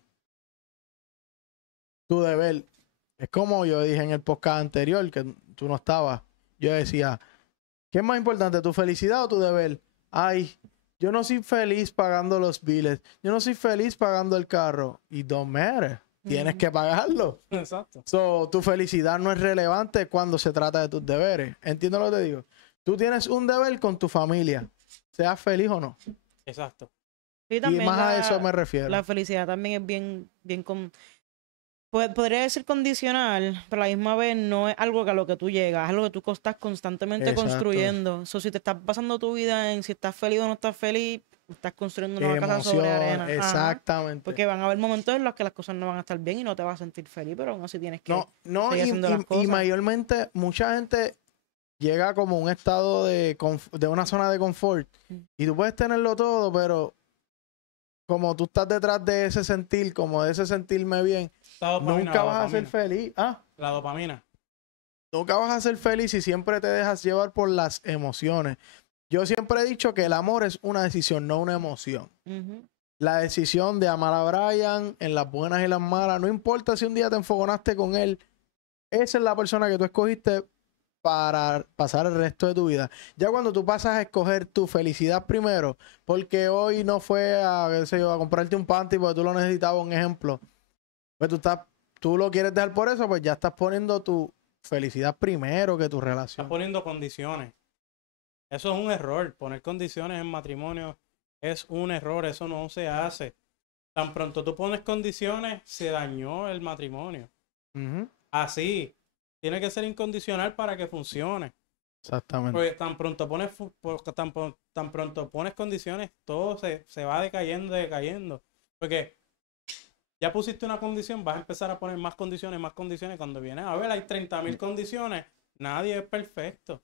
Tu deber. Es como yo dije en el podcast anterior, que tú no estabas. Yo decía, ¿qué es más importante, tu felicidad o tu deber? Ay, yo no soy feliz pagando los biles. Yo no soy feliz pagando el carro. Y don't matter. Tienes que pagarlo. Exacto. So, tu felicidad no es relevante cuando se trata de tus deberes. ¿Entiendes lo que te digo? Tú tienes un deber con tu familia, seas feliz o no. Exacto. Sí, Y también más a eso me refiero. la felicidad también es bien podría decir condicional, pero a la misma vez no es algo que a lo que tú llegas, es algo que tú estás constantemente Exacto. construyendo. So, si te estás pasando tu vida en si estás feliz o no estás feliz, estás construyendo una casa sobre Emoción, arena. Ajá. exactamente. Porque van a haber momentos en los que las cosas no van a estar bien y no te vas a sentir feliz, pero aún así tienes que No, seguir haciendo las y cosas. mayormente mucha gente llega como un estado de una zona de confort y tú puedes tenerlo todo, pero como tú estás detrás de ese sentir, como de ese sentirme bien, La dopamina, nunca la vas a ser dopamina. feliz. Ah, La dopamina. nunca vas a ser feliz si siempre te dejas llevar por las emociones. Yo siempre he dicho que el amor es una decisión, no una emoción. Ujú. La decisión de amar a Brian en las buenas y las malas, no importa si un día te enfogonaste con él, esa es la persona que tú escogiste para pasar el resto de tu vida. Ya cuando tú pasas a escoger tu felicidad primero, porque hoy no fue a, qué sé yo, a comprarte un panty porque tú lo necesitabas, un ejemplo, pues tú lo quieres dejar por eso, pues ya estás poniendo tu felicidad primero que tu Estás relación. poniendo condiciones. Eso es un error. Poner condiciones en matrimonio es un error. Eso no se hace. Tan pronto tú pones condiciones, se dañó el matrimonio. Ujú, Así. Tiene que ser incondicional para que funcione. exactamente. Porque tan pronto tan pronto pones condiciones, todo se va decayendo. Porque ya pusiste una condición, vas a empezar a poner más condiciones. Cuando vienes a ver, hay 30,000 condiciones. Nadie es perfecto.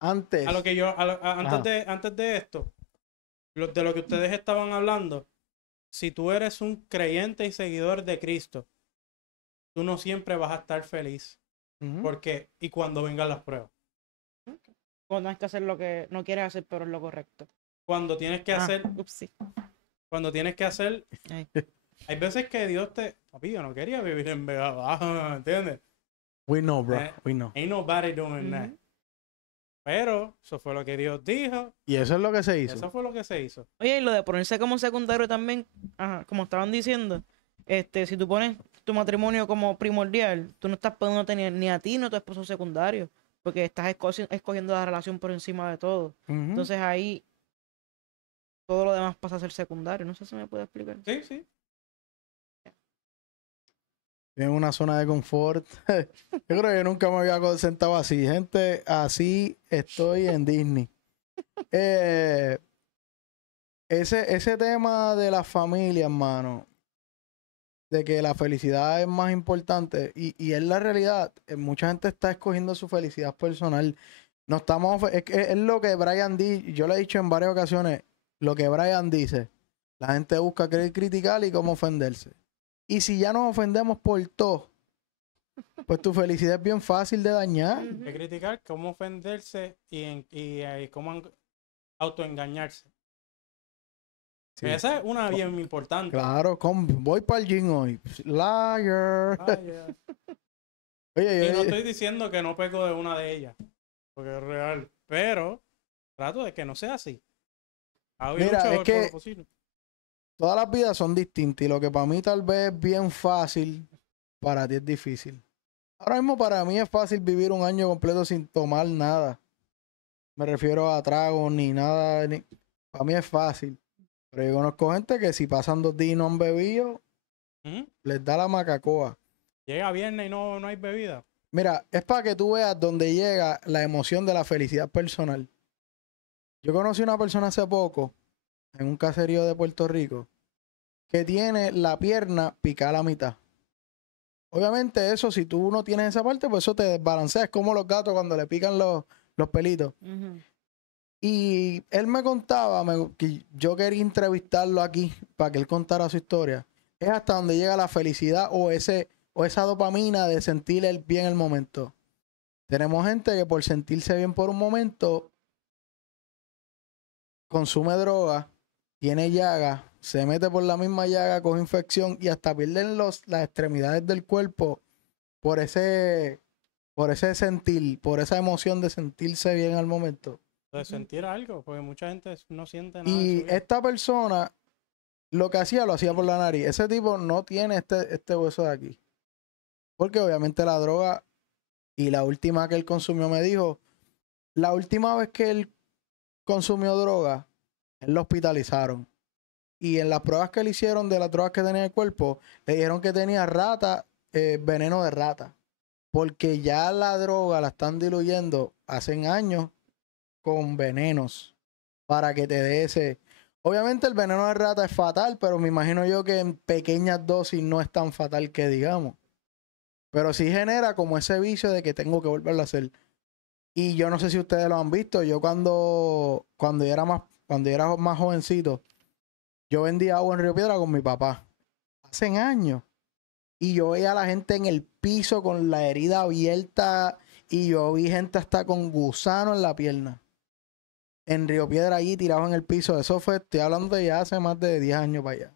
Antes, A lo que yo, Ajá. antes de esto, de lo que ustedes estaban hablando, si tú eres un creyente y seguidor de Cristo, tú no siempre vas a estar feliz. Ujú, Porque, y cuando vengan las pruebas, Cuando hay que hacer lo que no quieres hacer, pero es lo correcto. cuando tienes que hacer, Upsi. cuando tienes que hacer, Ay. hay veces que Dios papi, yo no quería vivir en Vega Baja, ¿entiendes? we know, bro, Eh, we know. Ain't nobody doing that. Ujú. Pero eso fue lo que Dios dijo, Y eso es lo que se hizo. eso fue lo que se hizo. Oye, y lo de ponerse como secundario también, como estaban diciendo, si tú pones tu matrimonio como primordial, tú no estás poniendo tener ni a ti ni a tu esposo secundario, porque estás escogiendo la relación por encima de todo. Ujú. Entonces ahí todo lo demás pasa a ser secundario. No sé si me puede explicar. Sí, sí. En una zona de confort. Yo creo que nunca me había sentado así. Gente, así estoy en Disney. Ese tema de la familia, hermano, de que la felicidad es más importante y es la realidad. Mucha gente está escogiendo su felicidad personal. No estamos, es lo que Brian dice, yo le he dicho en varias ocasiones, lo que Brian dice. La gente busca criticar y cómo ofenderse. Y si ya nos ofendemos por todo, pues tu felicidad es bien fácil de dañar. Ujú. De criticar, cómo ofenderse y cómo autoengañarse. Sí. Esa es una bien importante. Claro, voy para el gym hoy. Liar. Ah, yeah. Oye, Y no estoy diciendo que no peco de una de ellas, porque es real, pero trato de que no sea así. Hago y Mira, lucho es por que lo posible. todas las vidas son distintas y lo que para mí tal vez es bien fácil, para ti es difícil. Ahora mismo para mí es fácil vivir un año completo sin tomar nada. Me refiero a tragos ni nada. Para mí es fácil. Pero yo conozco gente que si pasan 2 días y no han bebido, Ujú. les da la macacoa. Llega viernes y no hay bebida. Mira, es para que tú veas dónde llega la emoción de la felicidad personal. Yo conocí a una persona hace poco en un caserío de Puerto Rico que tiene la pierna picada a la mitad. Obviamente eso, si tú no tienes esa parte, pues eso te desbalancea. Es como los gatos cuando le pican los pelitos. Y él me contaba que yo quería entrevistarlo aquí para que él contara su historia. Es hasta donde llega la felicidad o esa dopamina de sentir bien el momento. Tenemos gente que por sentirse bien por un momento consume droga, tiene llaga, se mete por la misma llaga, coge infección y hasta pierden las extremidades del cuerpo por ese sentir, por esa emoción de sentirse bien al momento. De sentir algo, porque mucha gente no siente nada. Y esta persona lo que hacía, lo hacía por la nariz. Ese tipo no tiene este hueso de aquí. Porque obviamente la droga, y la última que él consumió me dijo, la última vez que él consumió droga, él lo hospitalizaron. Y en las pruebas que le hicieron de las drogas que tenía en el cuerpo, le dijeron que tenía veneno de rata. Porque ya la droga la están diluyendo hace años con venenos para que te dé ese. Obviamente el veneno de rata es fatal, pero me imagino yo que en pequeñas dosis no es tan fatal que digamos. Pero sí genera como ese vicio de que tengo que volverlo a hacer. Y yo no sé si ustedes lo han visto. Yo cuando yo era más jovencito, yo vendía agua en Río Piedra con mi papá. Hace años. Y yo veía a la gente en el piso con la herida abierta. Y yo vi gente hasta con gusano en la pierna. En Río Piedra allí tirado en el piso. Eso fue, estoy hablando de ya hace más de 10 años para allá.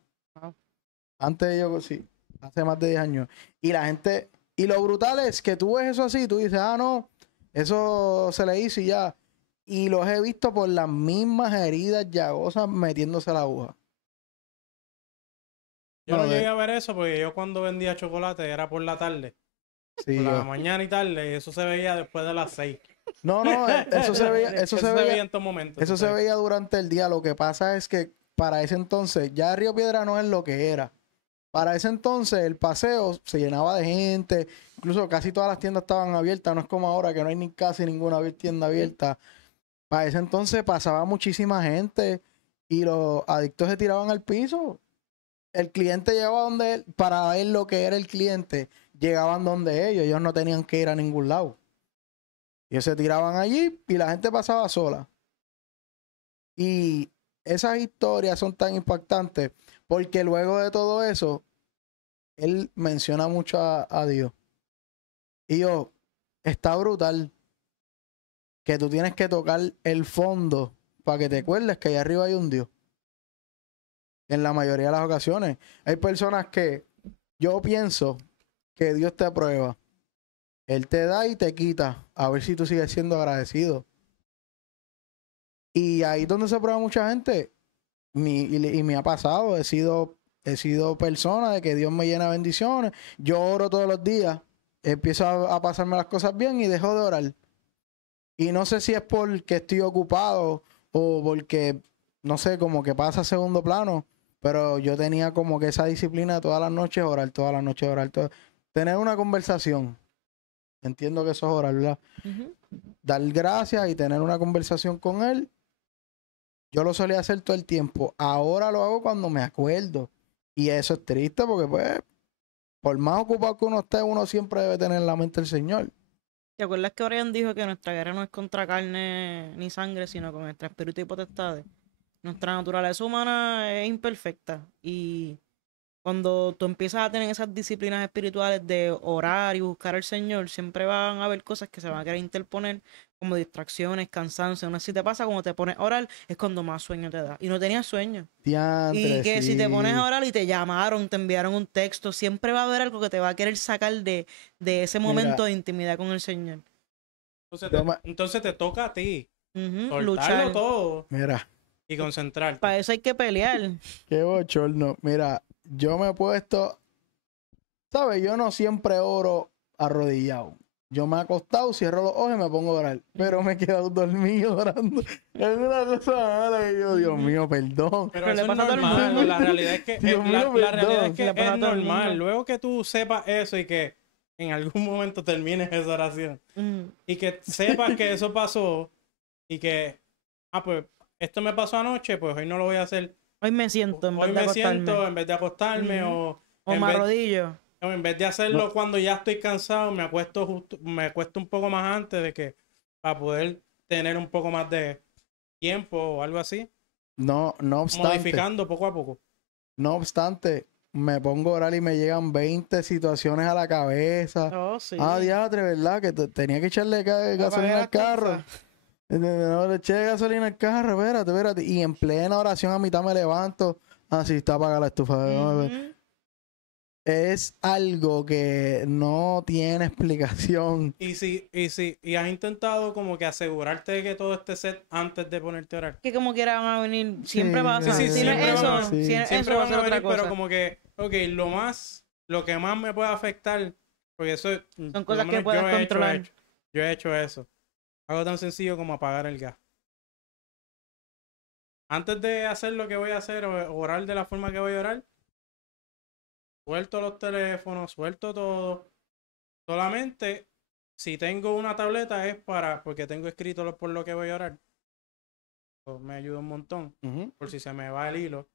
Antes de yo, sí, hace más de 10 años. Y la gente, y lo brutal es que tú ves eso así, tú dices, no, eso se le hizo y ya. Y los he visto por las mismas heridas llagosas metiéndose la aguja. Yo no llegué a ver eso porque yo cuando vendía chocolate era por la tarde. Sí, por la mañana y tarde, y eso se veía después de las 6. No, eso se veía, eso se veía en todo momento. Eso se veía durante el día. Lo que pasa es que para ese entonces, ya Río Piedra no es lo que era. Para ese entonces el paseo se llenaba de gente. Incluso casi todas las tiendas estaban abiertas. No es como ahora que no hay ni casi ninguna tienda abierta. Para ese entonces pasaba muchísima gente y los adictos se tiraban al piso. El cliente llegaba donde él, para ver lo que era el cliente, llegaban donde ellos. Ellos no tenían que ir a ningún lado. Ellos se tiraban allí y la gente pasaba sola. Y esas historias son tan impactantes porque luego de todo eso, él menciona mucho a Dios. Y yo, está brutal que tú tienes que tocar el fondo para que te acuerdes que allá arriba hay un Dios. En la mayoría de las ocasiones. Hay personas que yo pienso que Dios te aprueba. Él te da y te quita. A ver si tú sigues siendo agradecido. Y ahí es donde se prueba mucha gente. Y me ha pasado. He sido persona de que Dios me llena de bendiciones. Yo oro todos los días. Empiezo a pasarme las cosas bien y dejo de orar. Y no sé si es porque estoy ocupado o porque, no sé, como que pasa a segundo plano. Pero yo tenía como que esa disciplina todas las noches, orar, todas las noches, orar. Tener una conversación. Entiendo que eso es orar, ¿verdad? Dar gracias y tener una conversación con él. Yo lo solía hacer todo el tiempo. Ahora lo hago cuando me acuerdo. Y eso es triste porque, pues, por más ocupado que uno esté, uno siempre debe tener en la mente el Señor. ¿Te acuerdas que Brian dijo que nuestra guerra no es contra carne ni sangre, sino con nuestro espíritu y potestades? Nuestra naturaleza humana es imperfecta y cuando tú empiezas a tener esas disciplinas espirituales de orar y buscar al Señor, siempre van a haber cosas que se van a querer interponer como distracciones, cansancio. No sé si te pasa cuando te pones a orar, es cuando más sueño te da. Y no tenías sueño. Diantre, Y que sí. si te pones a orar y te llamaron, te enviaron un texto, siempre va a haber algo que te va a querer sacar de ese momento de intimidad con el Señor. Entonces te toca a ti soltarlo luchar todo. Mira. Y concentrarte. Para eso hay que pelear. Qué bochorno. Mira, yo me he puesto, ¿sabes? Yo no siempre oro arrodillado. Yo me he acostado, cierro los ojos y me pongo a orar. Pero me he quedado dormido orando. Es una cosa mala que yo, Dios mío, perdón. Pero eso es normal. La realidad es que, la realidad es, que es normal. Luego que tú sepas eso y que en algún momento termines esa oración. Y que sepas que eso pasó y que, pues, esto me pasó anoche, pues hoy no lo voy a hacer. Hoy me siento en Hoy vez de me acostarme. siento en vez de acostarme Ujú. O en me vez, arrodillo. en vez de hacerlo cuando ya estoy cansado, me acuesto un poco más antes de que para poder tener un poco más de tiempo o algo así, No obstante, modificando poco a poco. no obstante, me pongo a orar y me llegan 20 situaciones a la cabeza. Oh, sí. Ah, diatre, ¿verdad? Que tenía que echarle Apagué gasolina la al carro. estufa. No le eché gasolina al carro, espérate. Y en plena oración a mitad me levanto. Ah, sí, está apagada la estufa. Ujú. Es algo que no tiene explicación. Y has intentado como que asegurarte de que todo esté set antes de ponerte a orar. Que como quiera van a venir, siempre Sí, pasa. Sí, Si no siempre es van a, eso, si no es siempre eso va a van ser a otra venir, pero cosa. como que, ok, lo que más me puede afectar, porque eso, Son por lo cosas que menos puedas controlar. yo he hecho eso. Algo tan sencillo como apagar el gas. Antes de hacer lo que voy a hacer o orar de la forma que voy a orar, suelto los teléfonos, suelto todo. Solamente si tengo una tableta es porque tengo escrito por lo que voy a orar. Eso me ayuda un montón. Ujú. Por si se me va el hilo.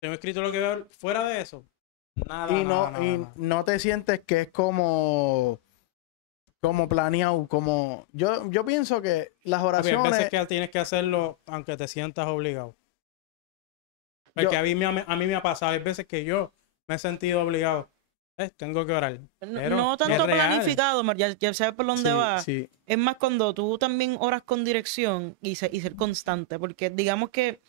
Tengo escrito lo que voy a orar. Fuera de eso, nada, Y nada, nada, y nada. no te sientes que es como planeado, como yo pienso que las Papi, hay veces oraciones, que tienes que hacerlo aunque te sientas obligado. Porque yo, a mí me ha pasado. Hay veces que yo me he sentido obligado. Tengo que orar. Pero No es tanto real. planificado, Mar, ya sabes por dónde sí, va. sí. Es más cuando tú también oras con dirección y ser constante. Porque digamos que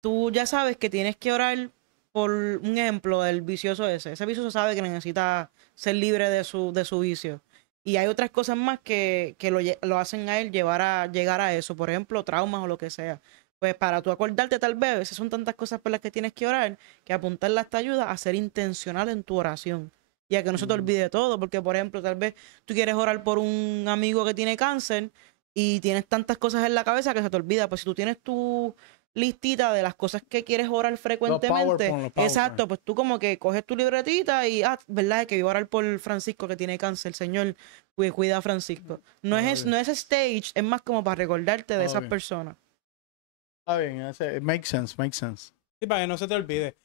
tú ya sabes que tienes que orar por un ejemplo del vicioso ese. Ese vicioso sabe que necesita ser libre de su vicio. Y hay otras cosas más que lo hacen a él llegar a eso. Por ejemplo, traumas o lo que sea. Pues para tú acordarte tal vez, a veces son tantas cosas por las que tienes que orar, que apuntarlas te ayuda a ser intencional en tu oración. Y a que no se te olvide todo. Porque, por ejemplo, tal vez tú quieres orar por un amigo que tiene cáncer y tienes tantas cosas en la cabeza que se te olvida. Pues si tú tienes tu listita de las cosas que quieres orar frecuentemente. Los PowerPoint. Exacto, pues tú como que coges tu libretita y, verdad, es que voy a orar por Francisco que tiene cáncer, Señor, cuida a Francisco. No es stage, es más como para recordarte de esas Ok. personas. Está bien, makes sense. Sí, para que no se te olvide.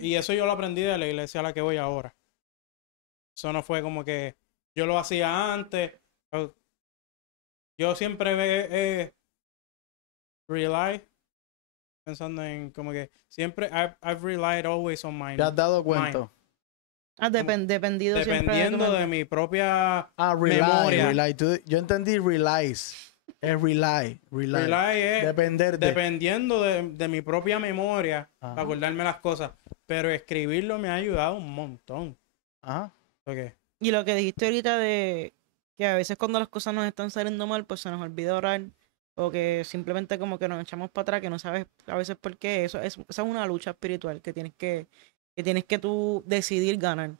Y eso yo lo aprendí de la iglesia a la que voy ahora. Eso no fue como que yo lo hacía antes. Yo siempre rely, pensando en como que siempre I've relied always on my ¿Te has dado mind. cuenta? Dependido siempre Dependiendo tu de mi propia Memoria. memoria. Yo entendí relies. Es rely. Rely es Depender de. dependiendo de mi propia memoria Ajá. para acordarme las cosas. Pero escribirlo me ha ayudado un montón. Ajá. Okay. Y lo que dijiste ahorita de que a veces cuando las cosas nos están saliendo mal, pues se nos olvida orar. O que simplemente como que nos echamos para atrás, que no sabes a veces por qué. Esa es una lucha espiritual que tienes que tú decidir ganar.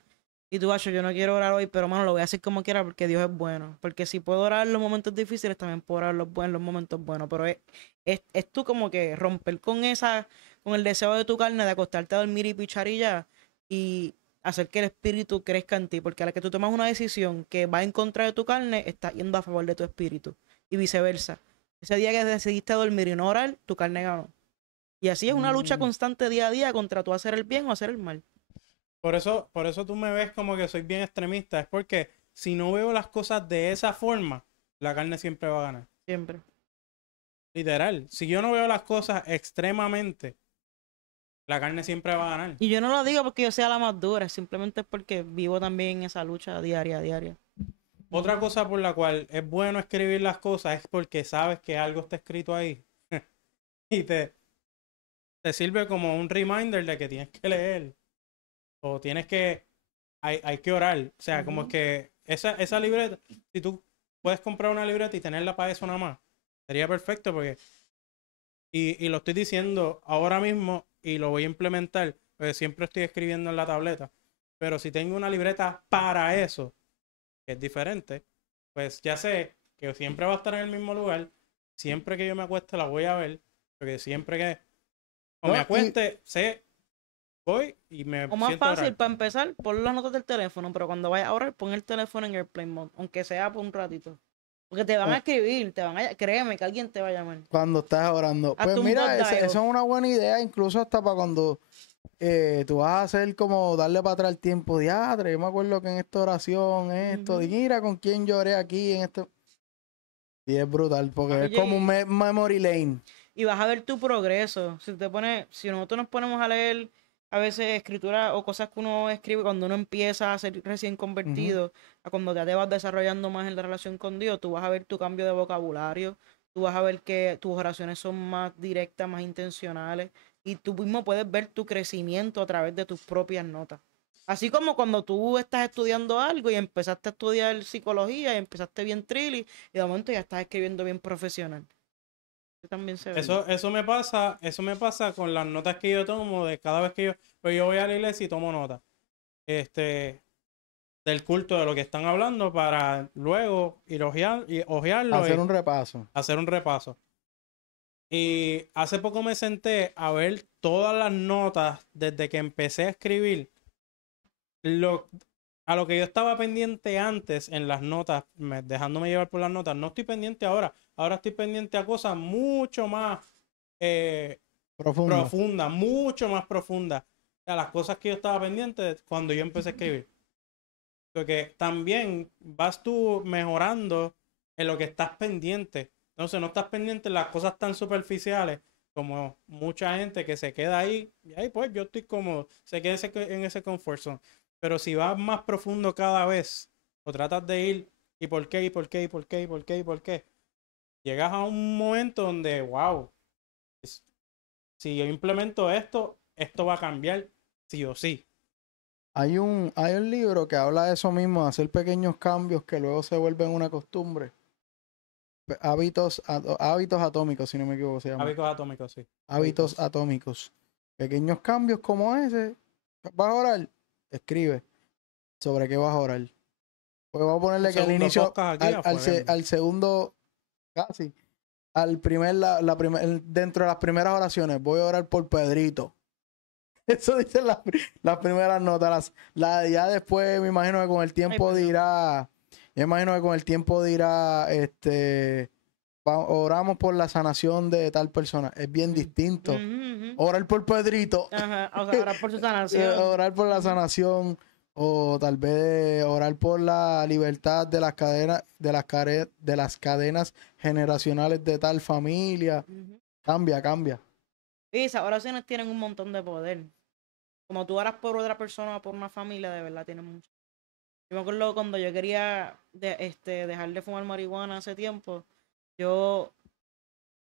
Y tú, yo no quiero orar hoy, pero mano, lo voy a hacer como quiera porque Dios es bueno. Porque si puedo orar en los momentos difíciles, también puedo orar en los momentos buenos. Pero es tú como que romper con el deseo de tu carne de acostarte a dormir y pichar y ya. Y hacer que el espíritu crezca en ti. Porque a la que tú tomas una decisión que va en contra de tu carne, estás yendo a favor de tu espíritu. Y viceversa. Ese día que decidiste dormir y no orar, tu carne ganó. Y así es una lucha constante día a día contra tú hacer el bien o hacer el mal. Por eso tú me ves como que soy bien extremista. Es porque si no veo las cosas de esa forma, la carne siempre va a ganar. Siempre. Literal. Si yo no veo las cosas extremadamente, la carne siempre va a ganar. Y yo no lo digo porque yo sea la más dura, simplemente es porque vivo también esa lucha diaria. Otra cosa por la cual es bueno escribir las cosas es porque sabes que algo está escrito ahí. Y te sirve como un reminder de que tienes que leer. O tienes que... Hay que orar. O sea, como que esa libreta, si tú puedes comprar una libreta y tenerla para eso nada más, sería perfecto porque... Y lo estoy diciendo ahora mismo y lo voy a implementar, porque siempre estoy escribiendo en la tableta. Pero si tengo una libreta para eso, que es diferente, pues ya sé que siempre va a estar en el mismo lugar. Siempre que yo me acueste la voy a ver, porque siempre que o me acueste, voy y me O más siento a orar. fácil, para empezar, pon las notas del teléfono, pero cuando vayas a orar, pon el teléfono en airplane mode, aunque sea por un ratito. Porque te van a escribir, créeme que alguien te va a llamar. Cuando estás orando. Hazte Pues un mira, God esa dial. es una buena idea, incluso hasta para cuando tú vas a hacer como darle para atrás el tiempo. Diatre, yo me acuerdo que en esta oración, esto, Ujú. mira con quién lloré aquí en este. Y es brutal, porque es Oye, como un memory lane. y vas a ver tu progreso. Si nosotros nos ponemos a leer a veces escritura o cosas que uno escribe cuando uno empieza a ser recién convertido, a cuando ya te vas desarrollando más en la relación con Dios, tú vas a ver tu cambio de vocabulario, tú vas a ver que tus oraciones son más directas, más intencionales, y tú mismo puedes ver tu crecimiento a través de tus propias notas. Así como cuando tú estás estudiando algo y empezaste a estudiar psicología y empezaste bien trilly y de momento ya estás escribiendo bien profesional. También se ve. Eso me pasa con las notas que yo tomo de cada vez que yo voy a la iglesia y tomo notas. Del culto de lo que están hablando para luego ir ojearlo Hacer y un repaso. hacer un repaso. Y hace poco me senté a ver todas las notas desde que empecé a escribir. A lo que yo estaba pendiente antes en las notas, dejándome llevar por las notas, no estoy pendiente ahora. Ahora estoy pendiente a cosas mucho más Profundo. profundas, mucho más profundas. A las cosas que yo estaba pendiente cuando yo empecé a escribir. Porque también vas tú mejorando en lo que estás pendiente. Entonces no estás pendiente en las cosas tan superficiales como mucha gente que se queda ahí. Y ahí pues yo estoy cómodo. Se queda en ese comfort zone. Pero si vas más profundo cada vez o tratas de ir y por qué, y por qué, y por qué, y por qué, y por qué, llegas a un momento donde, wow, si yo implemento esto, esto va a cambiar sí o sí. Hay un libro que habla de eso mismo, de hacer pequeños cambios que luego se vuelven una costumbre. Hábitos atómicos, si no me equivoco, se llama. Hábitos atómicos, sí. Hábitos atómicos. Pequeños cambios como ese. ¿Vas a orar? Escribe. ¿Sobre qué vas a orar? Pues voy a ponerle que al Segundo inicio, podcast aquí, al segundo, casi, dentro de las primeras oraciones, voy a orar por Pedrito. Eso dicen las primeras notas. Ya después me imagino que con el tiempo dirá, oramos por la sanación de tal persona. Es bien distinto. Orar por Pedrito. Ajá, o sea, orar por su sanación. Orar por la sanación. O tal vez orar por la libertad de las cadenas, de las cadenas generacionales de tal familia. Cambia. Y esas oraciones tienen un montón de poder. Como tú oras por otra persona o por una familia, de verdad tienen mucho. Yo me acuerdo cuando yo quería dejar de fumar marihuana hace tiempo, yo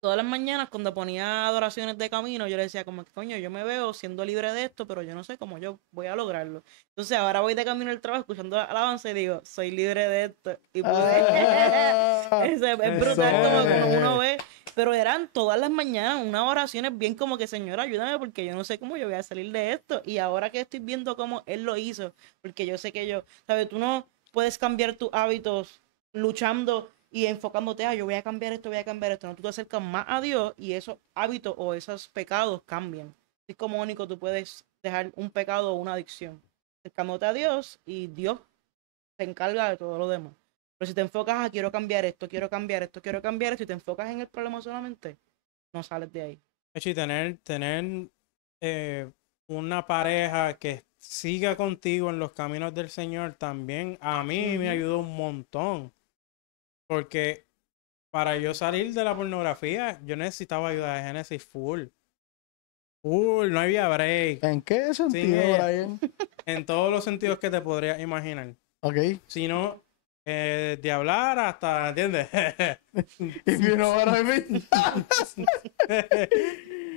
todas las mañanas cuando ponía adoraciones de camino, yo le decía como, coño, yo me veo siendo libre de esto, pero yo no sé cómo yo voy a lograrlo. Entonces ahora voy de camino al trabajo escuchando alabanza y digo, soy libre de esto. Y es brutal como uno ve. Pero eran todas las mañanas unas oraciones bien como que, Señor, ayúdame porque yo no sé cómo yo voy a salir de esto. Y ahora que estoy viendo cómo Él lo hizo, porque yo sé que ¿sabes? Tú no puedes cambiar tus hábitos luchando y enfocándote, yo voy a cambiar esto, No, tú te acercas más a Dios y esos hábitos o esos pecados cambian. Es como único tú puedes dejar un pecado o una adicción. Acercándote a Dios y Dios se encarga de todo lo demás. Pero si te enfocas quiero cambiar esto, y te enfocas en el problema solamente, no sales de ahí. Y tener una pareja que siga contigo en los caminos del Señor también a mí me ayudó un montón. Porque para yo salir de la pornografía, yo necesitaba ayuda de Génesis full. No había break. ¿En qué sentido, Brian? En todos los sentidos que te podrías imaginar. Ok. Si no, de hablar hasta, ¿entiendes? If you know what I mean.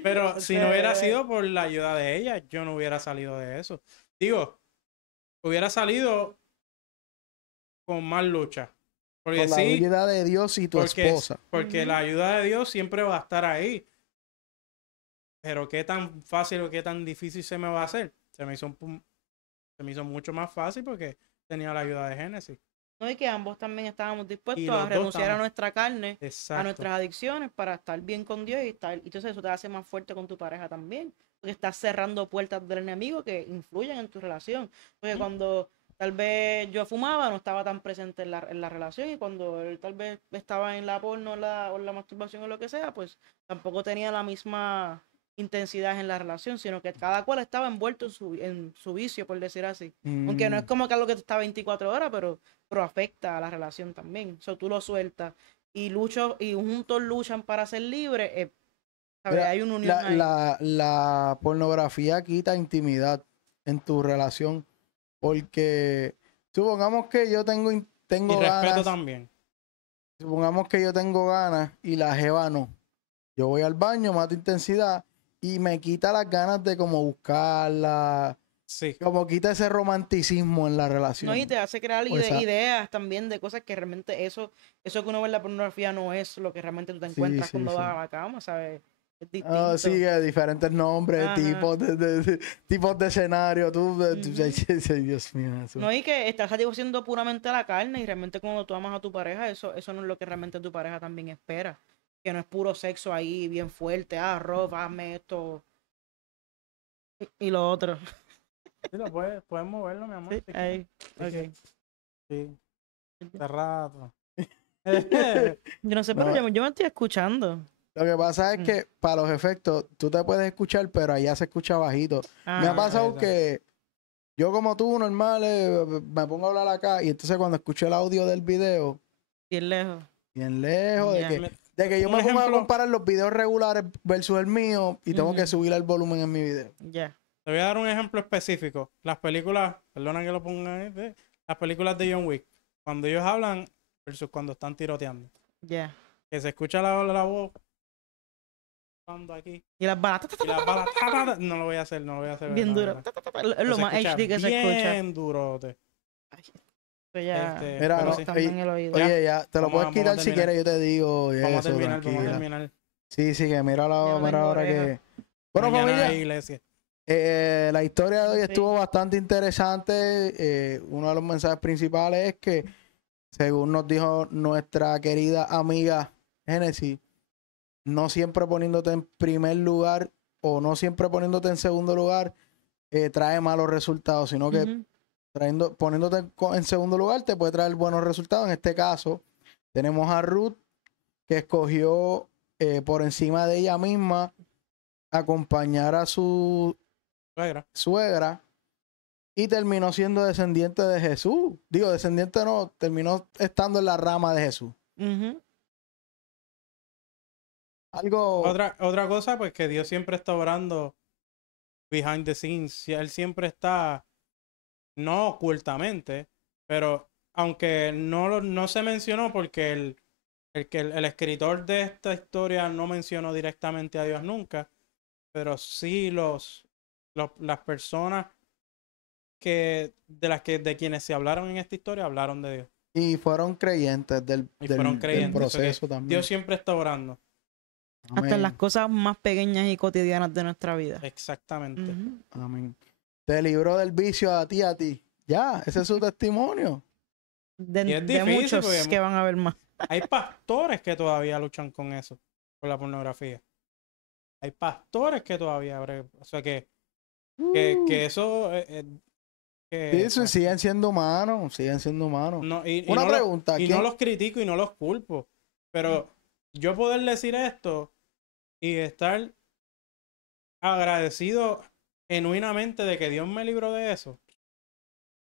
Pero si no hubiera sido por la ayuda de ella, yo no hubiera salido de eso. Digo, hubiera salido con más lucha. Porque Con la ayuda de Dios y tu esposa. Porque la ayuda de Dios siempre va a estar ahí. Pero qué tan fácil o qué tan difícil se me va a hacer. Se me hizo mucho más fácil porque tenía la ayuda de Génesis. No, y que ambos también estábamos dispuestos a renunciar a nuestra carne, a nuestras adicciones para estar bien con Dios y entonces eso te hace más fuerte con tu pareja también, porque estás cerrando puertas del enemigo que influyen en tu relación. Porque cuando tal vez yo fumaba, no estaba tan presente en la relación, y cuando él tal vez estaba en la porno o la masturbación o lo que sea, pues tampoco tenía la misma intensidad en la relación, sino que cada cual estaba envuelto en su vicio, por decir así. Aunque no es como que algo que está 24 horas, pero afecta a la relación también. O sea, tú lo sueltas y juntos luchan para ser libres, ¿sabes? Mira, Hay una unión ahí. la pornografía quita intimidad en tu relación porque supongamos que yo Y tengo respeto ganas, también. supongamos que yo tengo ganas y la jeva no. Yo voy al baño, mato intensidad y me quita las ganas de como buscarla, Sí. como quita ese romanticismo en la No, y relación. te hace crear O esa- ideas también de cosas que realmente eso que uno ve en la pornografía no es lo que realmente tú te Sí, encuentras sí, cuando sí. vas a la cama, ¿sabes? Es Ah, distinto. sí, diferentes nombres, Ajá. tipos de escenario. Ujú. Dios mío, eso. No, y que estás satisfaciendo puramente la carne, y realmente cuando tú amas a tu pareja, eso no es lo que realmente tu pareja también espera. Que no es puro sexo ahí bien fuerte, Rob, hazme esto y lo otro. Sí, puedes moverlo, mi amor, Sí, si quieres. ahí, Si quieres. ok. Sí, hace rato. Yo no sé, pero No, yo me estoy escuchando. lo que pasa es Mm. que para los efectos tú te puedes escuchar, pero allá se escucha bajito. Me ha Ah, pasado Exacto. que yo como tú, normal, me pongo a hablar acá y entonces cuando escucho el audio del video, bien lejos. bien lejos, Ya, de que yo Un me pongo a ejemplo, comparar los videos regulares versus el mío y tengo que Ujú. subir el volumen en mi video. ya. te voy a dar un ejemplo específico. Las películas, perdona que lo ponga ahí, las películas de John Wick, cuando ellos hablan versus cuando están tiroteando. Ya. Que se escucha la voz cuando aquí. Y las balas, Y las balas, ta, ta, ta. No lo voy a hacer, bien verdad, duro. verdad. Es Pero lo se más escucha HD que se escucha. bien durote. Ay, esto ya Mira, Pero no, sí, molestando en el oído. oye, ya, te lo vamos puedes a, vamos a quitar si terminar. quieres, yo te digo y Vamos a eso, terminar, vamos a tranquila. terminar. Sí, sí, que mira Ya no mira tengo ahora oreja. que... Bueno, Mañana hay familia, iglesia. la historia de hoy Sí. estuvo bastante interesante. Uno de los mensajes principales es que, según nos dijo nuestra querida amiga Génesis, no siempre poniéndote en primer lugar o no siempre poniéndote en segundo lugar trae malos resultados, sino que Ujú. poniéndote en segundo lugar te puede traer buenos resultados. En este caso, tenemos a Ruth que escogió por encima de ella misma acompañar a su Suegra. suegra y terminó siendo descendiente de Jesús. Digo, descendiente no, terminó estando en la rama de Jesús. Ujú. Algo, Otra cosa, pues que Dios siempre está orando behind the scenes. Él siempre está, no ocultamente, pero aunque no se mencionó porque el escritor de esta historia no mencionó directamente a Dios nunca, pero sí las personas de quienes se hablaron en esta historia hablaron de Dios y fueron creyentes y fueron del creyentes. O sea que proceso también. Dios siempre está orando. Hasta en las Amén. cosas más pequeñas y cotidianas de nuestra vida. Exactamente. Ujú. Amén. Te libró del vicio a ti, a ti. Ya, ese es su testimonio. Y es De difícil muchos porque que van a ver más. hay pastores que todavía luchan con eso, con la pornografía. Hay pastores que todavía, o sea que eso, Sí, que, sí, pues, siguen siendo humanos, siguen siendo humanos. no, Una pregunta, y no ¿quién? los critico y no los culpo, pero yo poder decir esto y estar agradecido genuinamente de que Dios me libró de eso,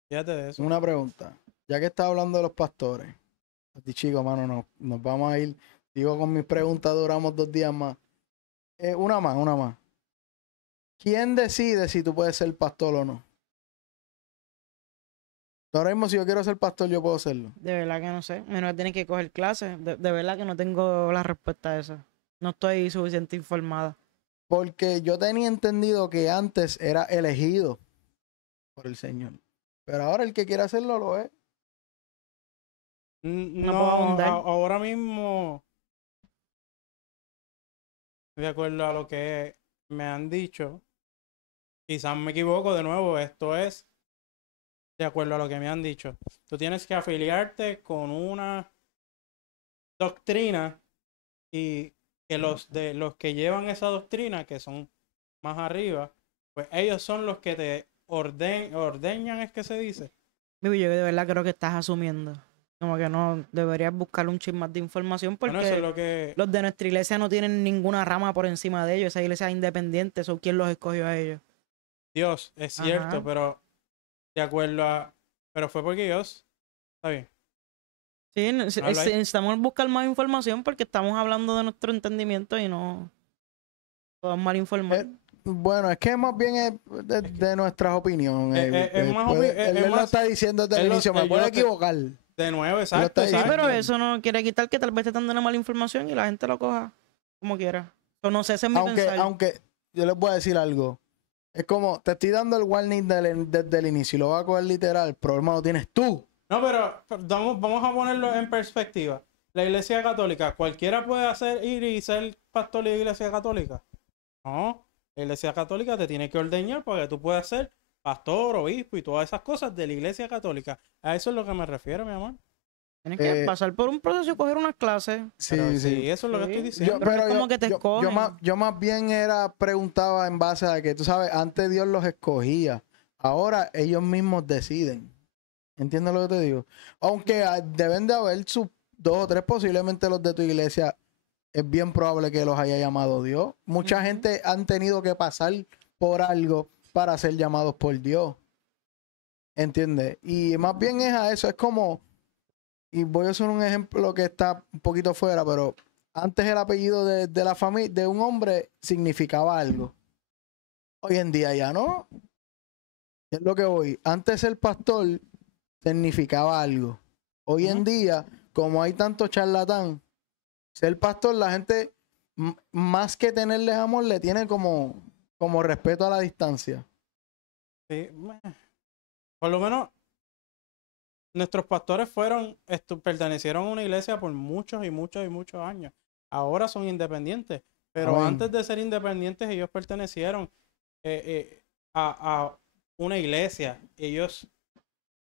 fíjate de eso. Una pregunta. Ya que estás hablando de los pastores, a ti chico, mano, nos vamos a ir. Digo, con mis preguntas duramos 2 días más. Una más, una más. ¿Quién decide si tú puedes ser pastor o no? Ahora mismo, si yo quiero ser pastor, yo puedo serlo. De verdad que no sé. Menos que tienes que coger clases. De verdad que no tengo la respuesta a eso. No estoy suficiente informada. Porque yo tenía entendido que antes era elegido por el Señor. Pero ahora el que quiere hacerlo lo es. No puedo ahondar. Ahora mismo, de acuerdo a lo que me han dicho, quizás me equivoco de nuevo, esto es de acuerdo a lo que me han dicho. Tú tienes que afiliarte con una doctrina y que los que llevan esa doctrina, que son más arriba, pues ellos son los que te ordeñan, es que se dice. Baby, yo de verdad creo que estás asumiendo. Como que no deberías buscar un chisme más de información Bueno, eso es porque lo que... los de nuestra iglesia no tienen ninguna rama por encima de ellos. Esa iglesia es independiente. ¿Eso quién los escogió a ellos? Dios, es cierto, Ajá. pero de acuerdo a... Pero fue porque Dios... Está bien, Sí, habla ahí. necesitamos buscar más información porque estamos hablando de nuestro entendimiento y no podemos mal informar. Bueno, es que más bien es Es que de nuestras opiniones. es más... Él Es lo más está diciendo desde el él lo- inicio, me yo puede lo te- equivocar. De nuevo, Él lo exacto, está Sí, pero exacto. diciendo. eso no quiere quitar que tal vez te están dando una mala información y la gente lo coja como quiera. O no sé, ese es mi pensar. Aunque yo les voy a decir algo. Es como, te estoy dando el warning desde el inicio y lo vas a coger literal. El problema lo tienes tú. No, pero vamos a ponerlo en perspectiva. La iglesia católica, ¿cualquiera puede ir y ser pastor de la iglesia católica? No, la iglesia católica te tiene que ordeñar para que tú puedas ser pastor, obispo y todas esas cosas de la iglesia católica. A eso es lo que me refiero, mi amor. Tienes que Eh, pasar por un proceso y coger unas clases. Pero Sí, sí, sí. eso es lo que estoy Sí. diciendo. Pero no es como que te escogen. Yo más bien preguntaba en base a que, tú sabes, antes Dios los escogía. Ahora ellos mismos deciden. ¿Entiendes lo que te digo? Aunque deben de haber sus 2 o 3, posiblemente los de tu iglesia, es bien probable que los haya llamado Dios. Mucha Ujú. gente han tenido que pasar por algo para ser llamados por Dios. ¿Entiendes? Y más bien es a eso, es como, y voy a hacer un ejemplo que está un poquito fuera, pero antes el apellido de la familia, de un hombre, significaba algo. Hoy en día ya no. Es lo que voy. Antes el pastor significaba algo. Hoy en Ujú. día, como hay tanto charlatán, ser pastor, la gente, más que tenerles amor, le tiene como respeto a la distancia. Sí, por lo menos nuestros pastores pertenecieron a una iglesia por muchos y muchos y muchos años. Ahora son independientes, pero Amén. antes de ser independientes ellos pertenecieron a una iglesia. Ellos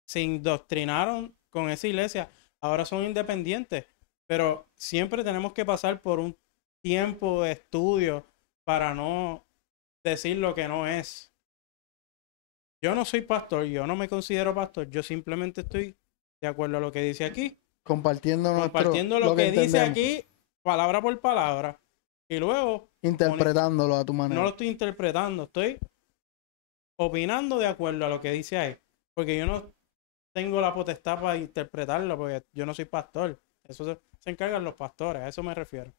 se indoctrinaron con esa iglesia. Ahora son independientes, pero siempre tenemos que pasar por un tiempo de estudio para no decir lo que no es. Yo no soy pastor, yo no me considero pastor, yo simplemente estoy de acuerdo a lo que dice aquí, Compartiendo compartiendo lo lo que que dice entendemos, aquí, palabra por palabra, y luego interpretándolo a tu no lo manera. estoy interpretando, estoy opinando de acuerdo a lo que dice ahí, porque yo no tengo la potestad para interpretarlo, porque yo no soy pastor, eso se encargan los pastores, a eso me refiero.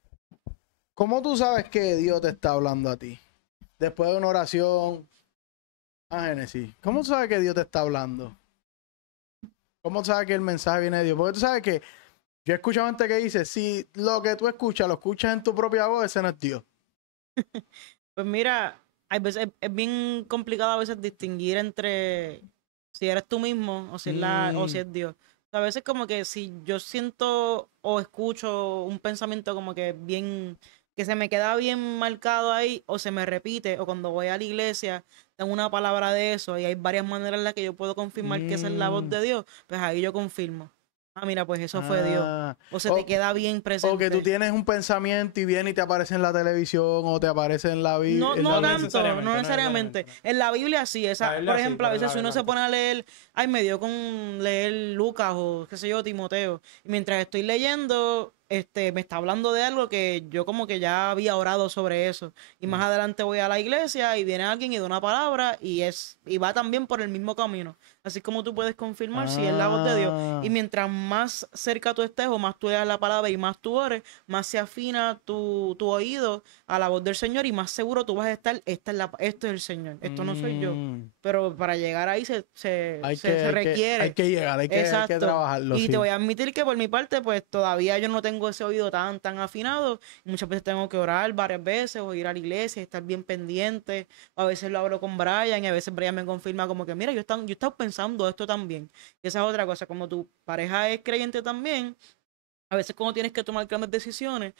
¿Cómo tú sabes que Dios te está hablando a ti? Después de una oración a Génesis, ¿cómo tú sabes que Dios te está hablando? ¿Cómo tú sabes que el mensaje viene de Dios? Porque tú sabes que yo he escuchado gente que dice, si lo que tú escuchas lo escuchas en tu propia voz, ese no es Dios. Pues mira, hay veces, es bien complicado a veces distinguir entre si eres tú mismo o si o si es Dios. O sea, a veces como que si yo siento o escucho un pensamiento como que bien, que se me queda bien marcado ahí o se me repite o cuando voy a la iglesia tengo una palabra de eso y hay varias maneras en las que yo puedo confirmar que esa es la voz de Dios, pues ahí yo confirmo. Ah, mira, pues eso fue Dios. Ah, O se te o, queda bien o que tú presente. tienes un pensamiento y viene y te aparece en la televisión o te aparece en la No, en no la No Biblia. tanto, necesariamente, no no necesariamente. necesariamente. En la Biblia sí, La por Biblia sí, ejemplo, a pero en veces la si uno Biblia se no. pone a leer, ay, me dio con leer Lucas o qué sé yo, Timoteo, y mientras estoy leyendo, me está hablando de algo que yo como que ya había orado sobre eso. Y más adelante voy a la iglesia y viene alguien y da una palabra y va también por el mismo camino. Así como tú puedes confirmar si es la voz de Dios. Y Ah, mientras más cerca tú estés o más tú leas la palabra y más tú ores, más se afina tu oído a la voz del Señor y más seguro tú vas a estar, esto es el Señor, esto no soy yo. Pero para llegar ahí se hay requiere. que llegar, hay que Exacto. trabajarlo, Y te sí. voy a admitir que por mi parte, pues todavía yo no tengo ese oído tan afinado. Muchas veces tengo que orar varias veces o ir a la iglesia y estar bien pendiente. O a veces lo hablo con Brian y a veces Brian me confirma como que, mira, yo he estado pensando esto también. Y esa es otra cosa, como tu pareja es creyente también, a veces cuando tienes que tomar grandes decisiones,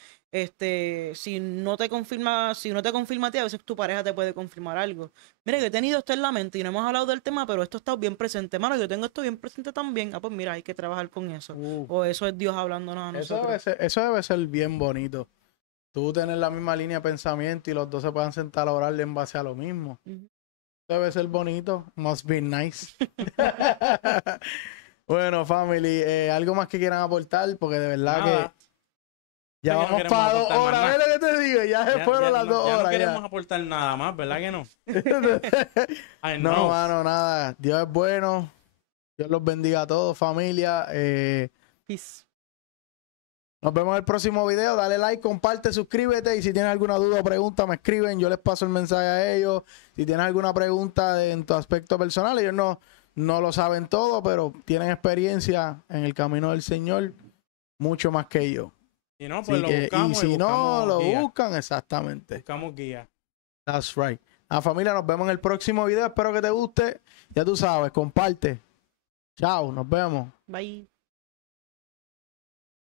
si no te confirma a ti, a veces tu pareja te puede confirmar algo. Mira, yo he tenido esto en la mente y no hemos hablado del tema, pero esto está bien presente. Mano, yo tengo esto bien presente también. Ah, pues mira, hay que trabajar con eso. Uh, O eso es Dios hablándonos a nosotros. eso debe ser bien bonito. Tú tener la misma línea de pensamiento y los dos se puedan sentar a orar en base a lo mismo. Ujú. Debe ser bonito. Must be nice. Bueno, family, algo más que quieran aportar, porque de verdad Nada. que ya No vamos queremos para 2 aportar más horas. nada. ¿Ves lo que te digo? Ya se fueron las 2 ya no horas. queremos aportar nada más, ¿verdad que no? I No, know. mano, nada. Dios es bueno. Dios los bendiga a todos, familia. Peace. Nos vemos en el próximo video. Dale like, comparte, suscríbete. Y si tienes alguna duda o pregunta, me escriben. Yo les paso el mensaje a ellos. Si tienes alguna pregunta en tu aspecto personal, ellos no lo saben todo, pero tienen experiencia en el camino del Señor mucho más que yo. Y no, Así pues lo que- buscamos. y si no, buscamos lo guía. buscan exactamente. Buscamos guía. That's right. La familia, nos vemos en el próximo video. Espero que te guste. Ya tú sabes, comparte. Chao, nos vemos. Bye.